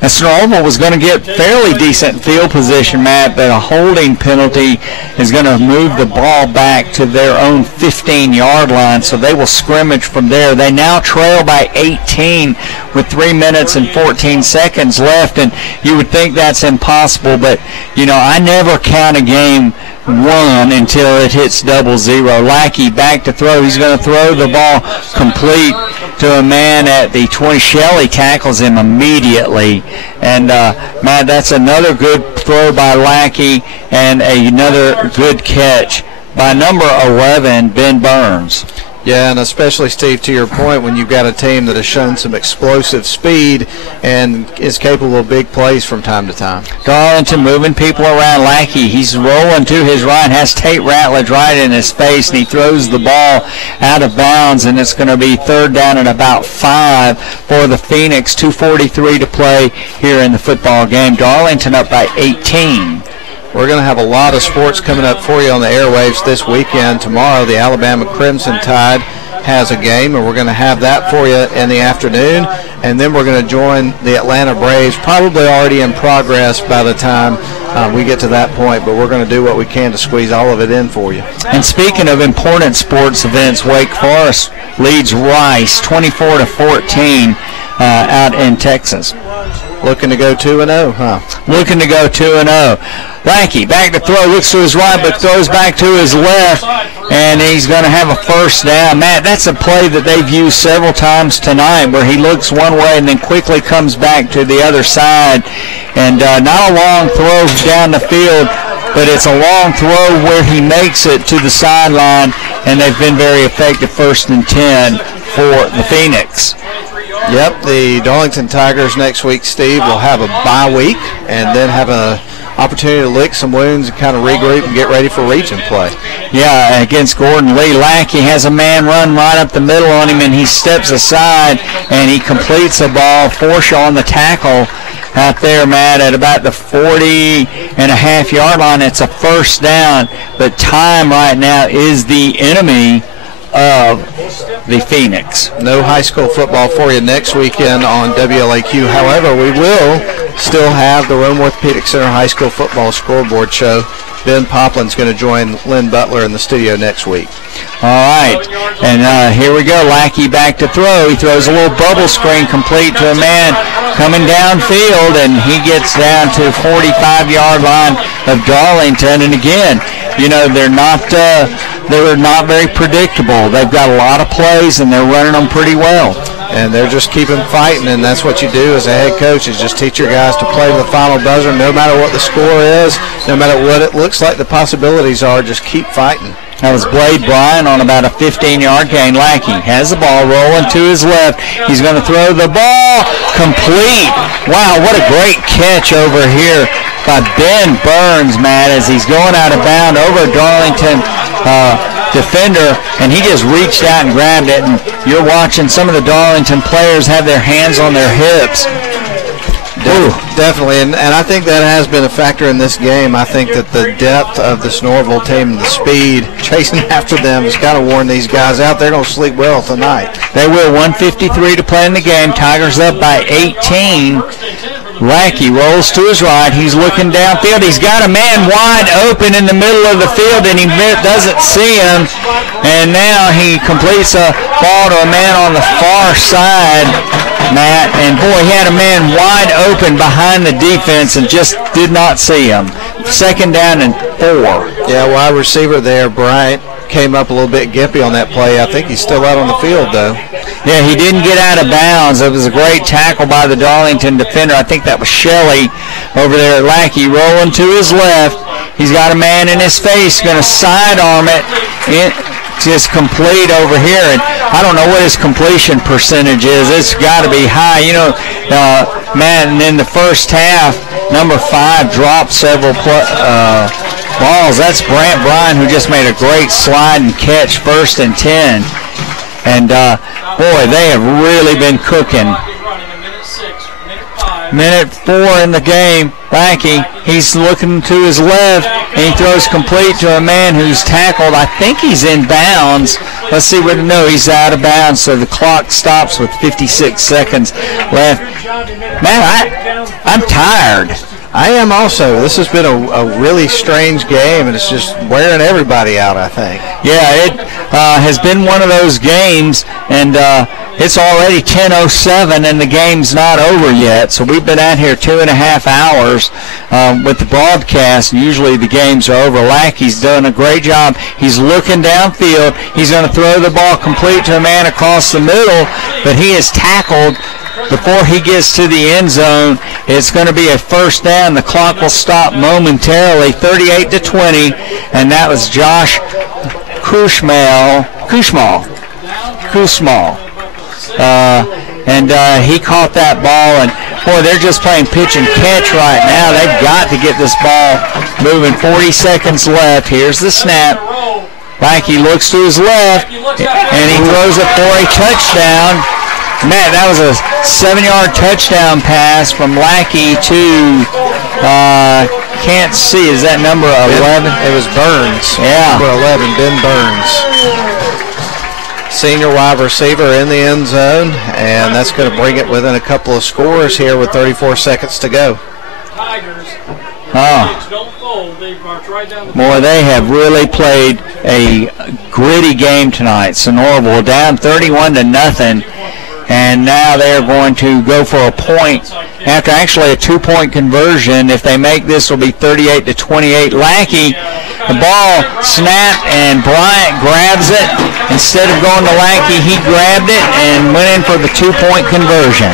And Sonoraville was going to get fairly decent field position, Matt, but a holding penalty is going to move the ball back to their own 15-yard line, so they will scrimmage from there. They now trail by 18 with 3 minutes and 14 seconds left, and you would think that's impossible, but, I never count a game won until it hits 0-0. Lackey back to throw. He's going to throw the ball complete to a man at the 20. Shelley tackles him immediately. And, Matt, that's another good throw by Lackey and another good catch by number 11, Ben Burns. Yeah, and especially, Steve, to your point, when you've got a team that has shown some explosive speed and is capable of big plays from time to time. Darlington moving people around. Lackey, he's rolling to his right, has Tate Ratledge right in his face, and he throws the ball out of bounds, and it's going to be 3rd down and about 5 for the Phoenix. 2:43 to play here in the football game. Darlington up by 18. We're going to have a lot of sports coming up for you on the airwaves this weekend. Tomorrow, the Alabama Crimson Tide has a game, and we're going to have that for you in the afternoon. And then we're going to join the Atlanta Braves, probably already in progress by the time we get to that point, but we're going to do what we can to squeeze all of it in for you. And speaking of important sports events, Wake Forest leads Rice 24-14 out in Texas. Looking to go 2-0, huh? Looking to go 2-0. Lackey back to throw, looks to his right, but throws back to his left, and he's going to have a 1st down. Matt, that's a play that they've used several times tonight where he looks one way and then quickly comes back to the other side. And not a long throw down the field, but it's a long throw where he makes it to the sideline, and they've been very effective 1st and 10 for the Phoenix. Yep, the Darlington Tigers next week, Steve, will have a bye week and then have an opportunity to lick some wounds and kind of regroup and get ready for region play. Yeah, against Gordon Lee. Lackey has a man run right up the middle on him, and he steps aside, and he completes the ball. Forshaw on the tackle out there, Matt, at about the 40.5-yard line. It's a 1st down, but time right now is the enemy of the Phoenix. No high school football for you next weekend on WLAQ. However, we will still have the Rome Orthopedic Center High School Football Scoreboard Show. Ben Poplin's going to join Lynn Butler in the studio next week. All right, and here we go. Lackey back to throw. He throws a little bubble screen complete to a man coming downfield, and he gets down to the 45-yard line of Darlington. And again, they're not very predictable. They've got a lot of plays, and they're running them pretty well. And they're just keeping fighting, and that's what you do as a head coach, is just teach your guys to play to the final buzzer, no matter what the score is, no matter what it looks like the possibilities are, just keep fighting. That was Blade Bryan on about a 15-yard gain. Lackey has the ball rolling to his left. He's going to throw the ball complete. Wow, what a great catch over here by Ben Burns, Matt, as he's going out of bounds over Darlington defender, and he just reached out and grabbed it. And you're watching some of the Darlington players have their hands on their hips. Definitely, and I think that has been a factor in this game. I think that the depth of the Sonoraville team, the speed, chasing after them has kind of worn these guys out. They're going to sleep well tonight. They will. 1:53 to play in the game. Tigers up by 18. Lackey rolls to his right. He's looking downfield. He's got a man wide open in the middle of the field, and he doesn't see him. And now he completes a ball to a man on the far side, Matt. And, boy, he had a man wide open behind the defense and just did not see him. 2nd down and 4. Yeah, wide receiver there, Bryant, came up a little bit gimpy on that play. I think he's still out on the field, though. Yeah, he didn't get out of bounds. It was a great tackle by the Darlington defender. I think that was Shelley over there at Lackey, rolling to his left. He's got a man in his face, going to sidearm it. Just complete over here, and I don't know what his completion percentage is. It's got to be high. You know, Matt, and in the first half, number 5 dropped several balls. That's Brant Bryan, who just made a great slide and catch, 1st and 10. And, boy, they have really been cooking. Minute 4 in the game. Lackey, he's looking to his left, and he throws complete to a man who's tackled. I think he's in bounds. Let's see what. No, he's out of bounds, so the clock stops with 56 seconds left. Man, I'm tired. I am also. This has been a really strange game, and it's just wearing everybody out, I think. Yeah, it has been one of those games, and it's already 10:07, and the game's not over yet. So we've been out here 2.5 hours with the broadcast, and usually the games are over. Lackey's done a great job. He's looking downfield. He's going to throw the ball complete to a man across the middle, but he is tackled before he gets to the end zone. It's going to be a 1st down. The clock will stop momentarily, 38-20, and that was Josh Kushmal. And he caught that ball, and boy, they're just playing pitch and catch right now. They've got to get this ball moving. 40 seconds left. Here's the snap. Lackey looks to his left, and he throws it for a touchdown. Matt, that was a 7-yard touchdown pass from Lackey to, can't see, is that number 11? It was Burns. Yeah. Number 11, Ben Burns. Senior wide receiver in the end zone, and that's going to bring it within a couple of scores here with 34 seconds to go. Boy, they have really played a gritty game tonight. Sonoraville down 31-0. And now they're going to go for a point after actually a 2-point conversion. If they make this, it'll be 38-28. Lackey, the ball snapped, and Bryant grabs it. Instead of going to Lackey, he grabbed it and went in for the 2-point conversion.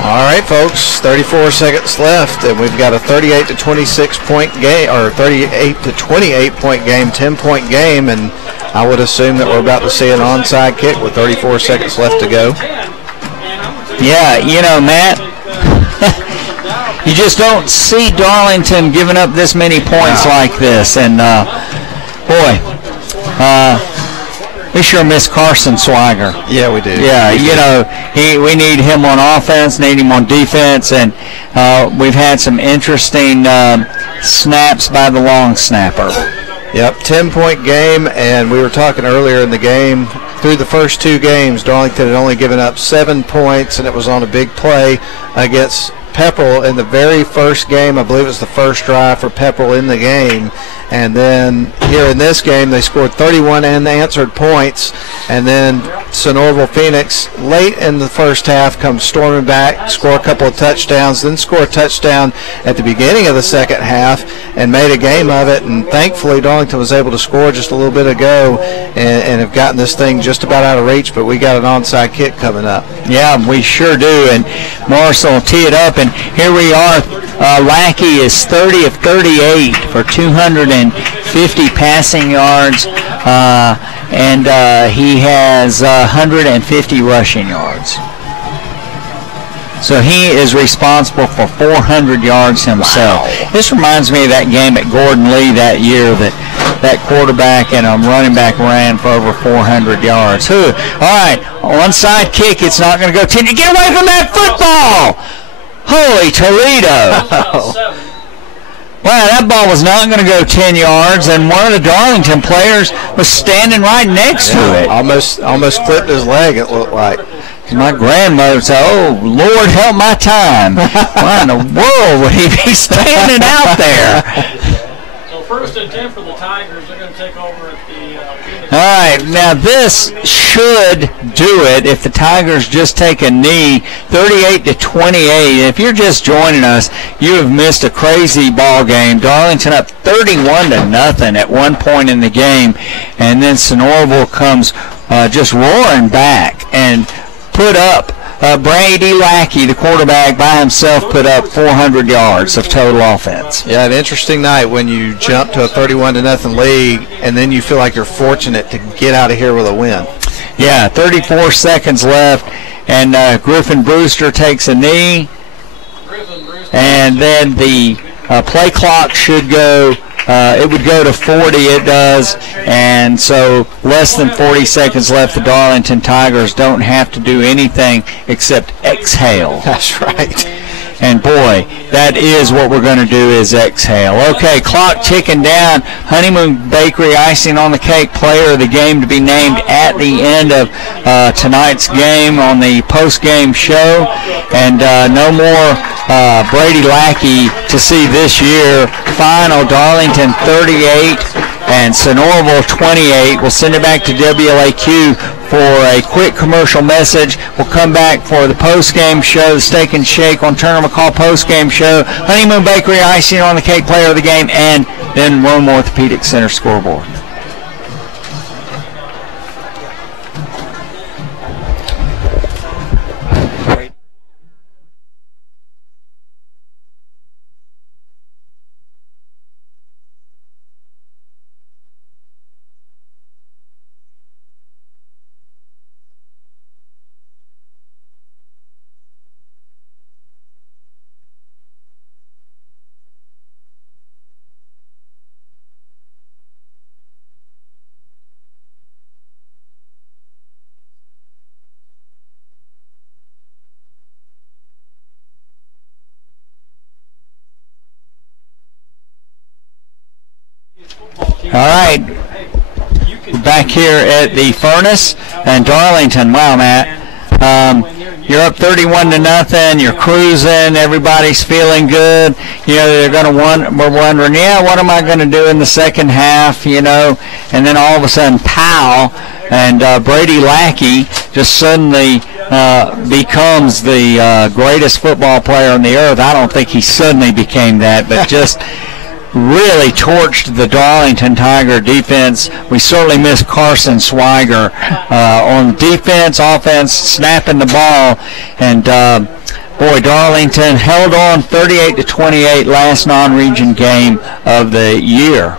All right, folks, 34 seconds left, and we've got a 38-26 point game, or 38-28 point game, 10-point game, and I would assume that we're about to see an onside kick with 34 seconds left to go. Yeah, you know, Matt, you just don't see Darlington giving up this many points like this. And, boy, we sure miss Carson Swagger. Yeah, we do. Yeah, you know, we need him on offense, need him on defense, and we've had some interesting snaps by the long snapper. Yep, 10-point game, and we were talking earlier in the game, through the first 2 games, Darlington had only given up 7 points, and it was on a big play against Pepperell in the very first game. I believe it was the first drive for Pepperell in the game, And then here in this game, they scored 31 unanswered points. And then Sonoraville Phoenix, late in the first half, comes storming back, score a couple of touchdowns, then score a touchdown at the beginning of the second half and made a game of it. And thankfully, Darlington was able to score just a little bit ago and have gotten this thing just about out of reach. But we got an onside kick coming up. Yeah, we sure do. And Marcel will tee it up. And here we are. Lackey is 30 of 38 for 250 passing yards. And he has 150 rushing yards. So he is responsible for 400 yards himself. Wow. This reminds me of that game at Gordon Lee that year that quarterback and running back ran for over 400 yards. All right, onside kick. It's not going to go 10. Get away from that football! Holy Toledo! Wow, that ball was not going to go 10 yards, and one of the Darlington players was standing right next to it. Almost clipped his leg, it looked like. My grandmother said, "Oh, Lord, help my time." Why in the world would he be standing out there? So first and 10 for the Tigers. They're going to take over at the Phoenix. All right, now this should do it if the Tigers just take a knee, 38-28. If you're just joining us, you have missed a crazy ball game. Darlington up 31-0 at one point in the game, and then Sonoraville comes just roaring back and put up. Brady Lackey, the quarterback, by himself put up 400 yards of total offense. Yeah, an interesting night when you jump to a 31-0 lead, and then you feel like you're fortunate to get out of here with a win. Yeah, 34 seconds left, and Griffin Brewster takes a knee, and then the play clock should go. It would go to 40, it does, and so less than 40 seconds left. The Darlington Tigers don't have to do anything except exhale. That's right. And boy, that is what we're going to do, is exhale. Okay, clock ticking down. Honeymoon Bakery icing on the cake, player of the game to be named at the end of tonight's game on the post-game show. And no more Brady Lackey to see this year. Final, Darlington 38 and Sonoraville 28. We'll send it back to WLAQ for a quick commercial message. We'll come back for the post-game show, the Steak and Shake on Turner McCall post-game show, Honeymoon Bakery icing on the cake, player of the game, and then Rome Orthopedic Center scoreboard. All right, back here at the Furnace and Darlington. Wow, Matt, you're up 31-0. You're cruising. Everybody's feeling good. You know, we're wondering, yeah, what am I going to do in the second half? You know, and then all of a sudden, pow, and Brady Lackey just suddenly becomes the greatest football player on the earth. I don't think he suddenly became that, but just really torched the Darlington Tiger defense. We certainly miss Carson Swiger on defense, offense, snapping the ball. And boy, Darlington held on 38-28, last non-region game of the year.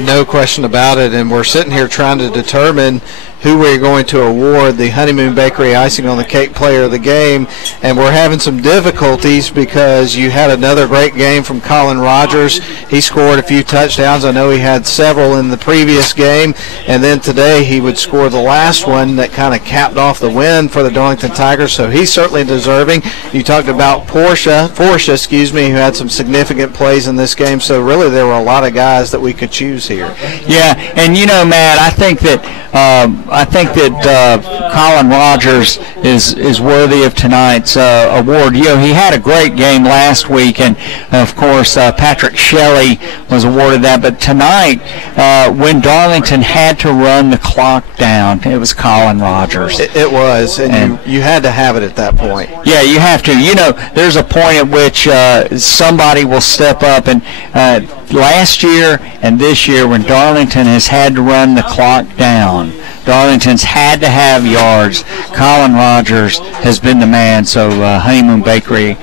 No question about it, and we're sitting here trying to determine who we're going to award the Honeymoon Bakery icing on the cake player of the game, and we're having some difficulties because you had another great game from Colin Rogers. He scored a few touchdowns. I know he had several in the previous game, and then today he would score the last one that kind of capped off the win for the Darlington Tigers, so he's certainly deserving. You talked about Portia, who had some significant plays in this game, so really there were a lot of guys that we could choose here. Yeah, and you know, Matt, I think that I think that Colin Rogers is worthy of tonight's award. You know, he had a great game last week, and of course Patrick Shelley was awarded that. But tonight, when Darlington had to run the clock down, it was Colin Rogers. It was, and you had to have it at that point. Yeah, you have to. You know, there's a point at which somebody will step up, and last year and this year when Darlington has had to run the clock down, Darlington's had to have yards, Colin Rogers has been the man. So Honeymoon Bakery,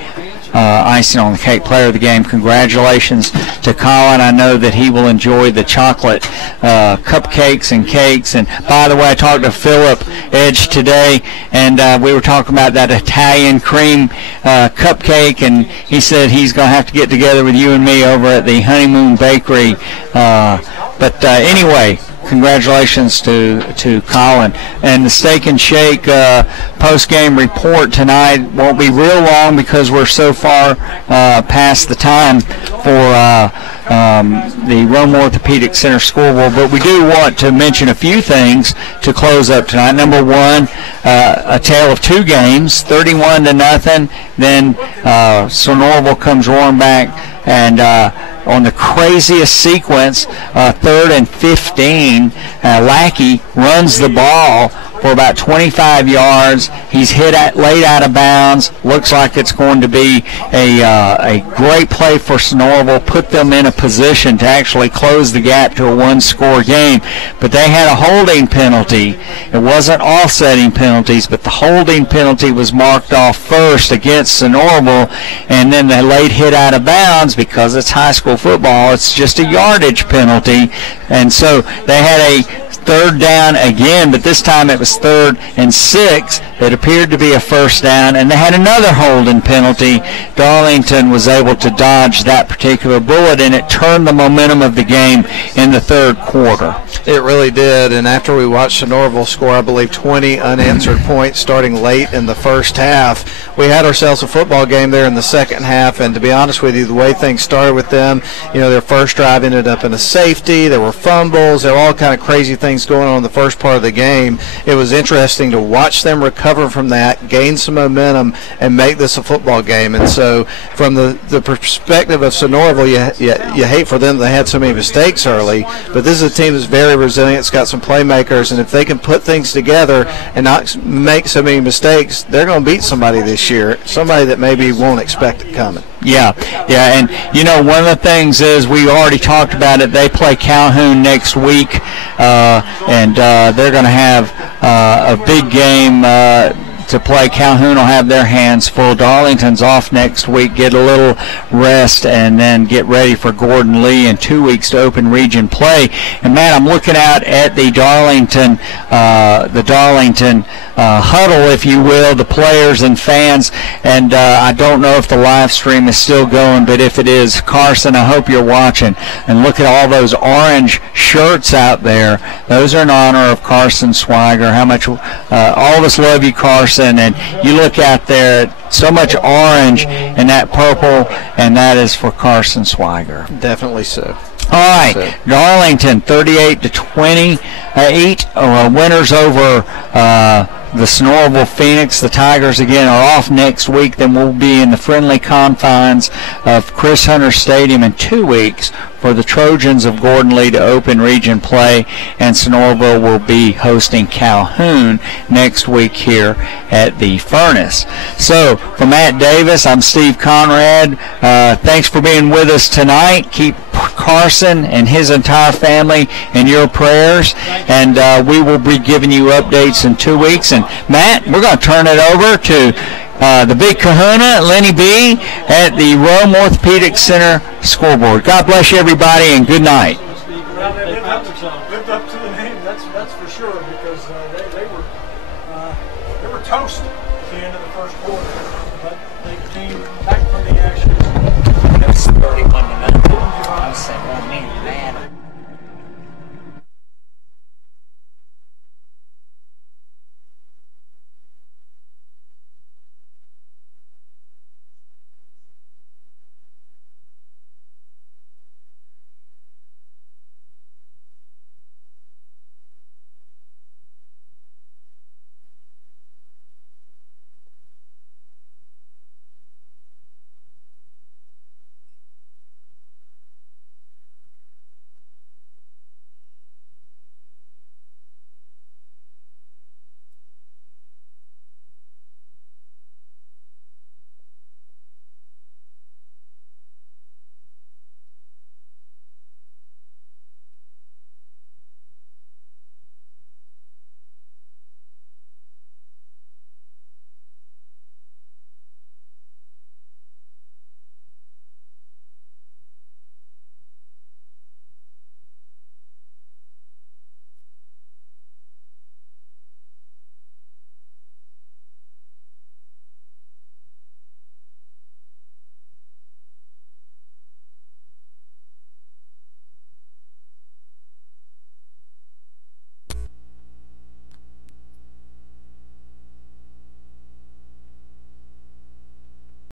icing on the cake, player of the game. Congratulations to Colin. I know that he will enjoy the chocolate cupcakes and cakes. And by the way, I talked to Philip Edge today, and we were talking about that Italian cream cupcake, and he said he's going to have to get together with you and me over at the Honeymoon Bakery. But anyway, congratulations to Colin. And the Steak and Shake post-game report tonight won't be real long because we're so far past the time for the Rome Orthopedic Center scoreboard. But we do want to mention a few things to close up tonight. Number one, a tale of two games, 31-0. Then Sonoraville comes roaring back, and on the craziest sequence, 3rd and 15, Lackey runs the ball for about 25 yards. He's laid out of bounds. Looks like it's going to be a great play for Sonoraville, put them in a position to actually close the gap to a one-score game. But they had a holding penalty. It wasn't offsetting penalties, but the holding penalty was marked off first against Sonoraville, and then they laid hit out of bounds because it's high school football. It's just a yardage penalty, and so they had a 3rd down again, but this time it was 3rd and 6. It appeared to be a first down, and they had another holding penalty. Darlington was able to dodge that particular bullet, and it turned the momentum of the game in the 3rd quarter. It really did, and after we watched Sonoraville score, I believe, 20 unanswered points starting late in the first half, we had ourselves a football game there in the second half. And to be honest with you, the way things started with them, you know, their first drive ended up in a safety. There were fumbles. There were all kind of crazy things going on in the first part of the game. It was interesting to watch them recover from that, gain some momentum, and make this a football game. And so from the perspective of Sonoraville, you hate for them they had so many mistakes early, but this is a team that's very resilient. It's got some playmakers, and if they can put things together and not make so many mistakes, they're going to beat somebody this year, somebody that maybe won't expect it coming. Yeah, and you know, one of the things is, we already talked about it, they play Calhoun next week, and they're going to have a big game to play. Calhoun will have their hands full. Darlington's off next week, get a little rest, and then get ready for Gordon Lee in 2 weeks to open region play. And Matt, I'm looking out at the Darlington huddle, if you will, the players and fans, and I don't know if the live stream is still going, but if it is, Carson, I hope you're watching. And look at all those orange shirts out there. Those are in honor of Carson Swiger. How much all of us love you, Carson, and you look out there, so much orange and that purple, and that is for Carson Swiger. Definitely so. All right, Darlington 38-28, winners over the Sonoraville Phoenix. The Tigers again are off next week. Then we'll be in the friendly confines of Chris Hunter Stadium in 2 weeks for the Trojans of Gordon Lee to open region play, and Sonoraville will be hosting Calhoun next week here at the Furnace. So for Matt Davis, I'm Steve Conrad. Thanks for being with us tonight. Keep Carson and his entire family in your prayers, and we will be giving you updates in 2 weeks. And Matt, we're going to turn it over to the big kahuna, Lenny B, at the Rome Orthopedic Center scoreboard. God bless you, everybody, and good night. Well, they lived up to the name, that's for sure, because they were toast at the end of the first quarter, but they came back from the ashes. That's 31-0. I was saying, well, man.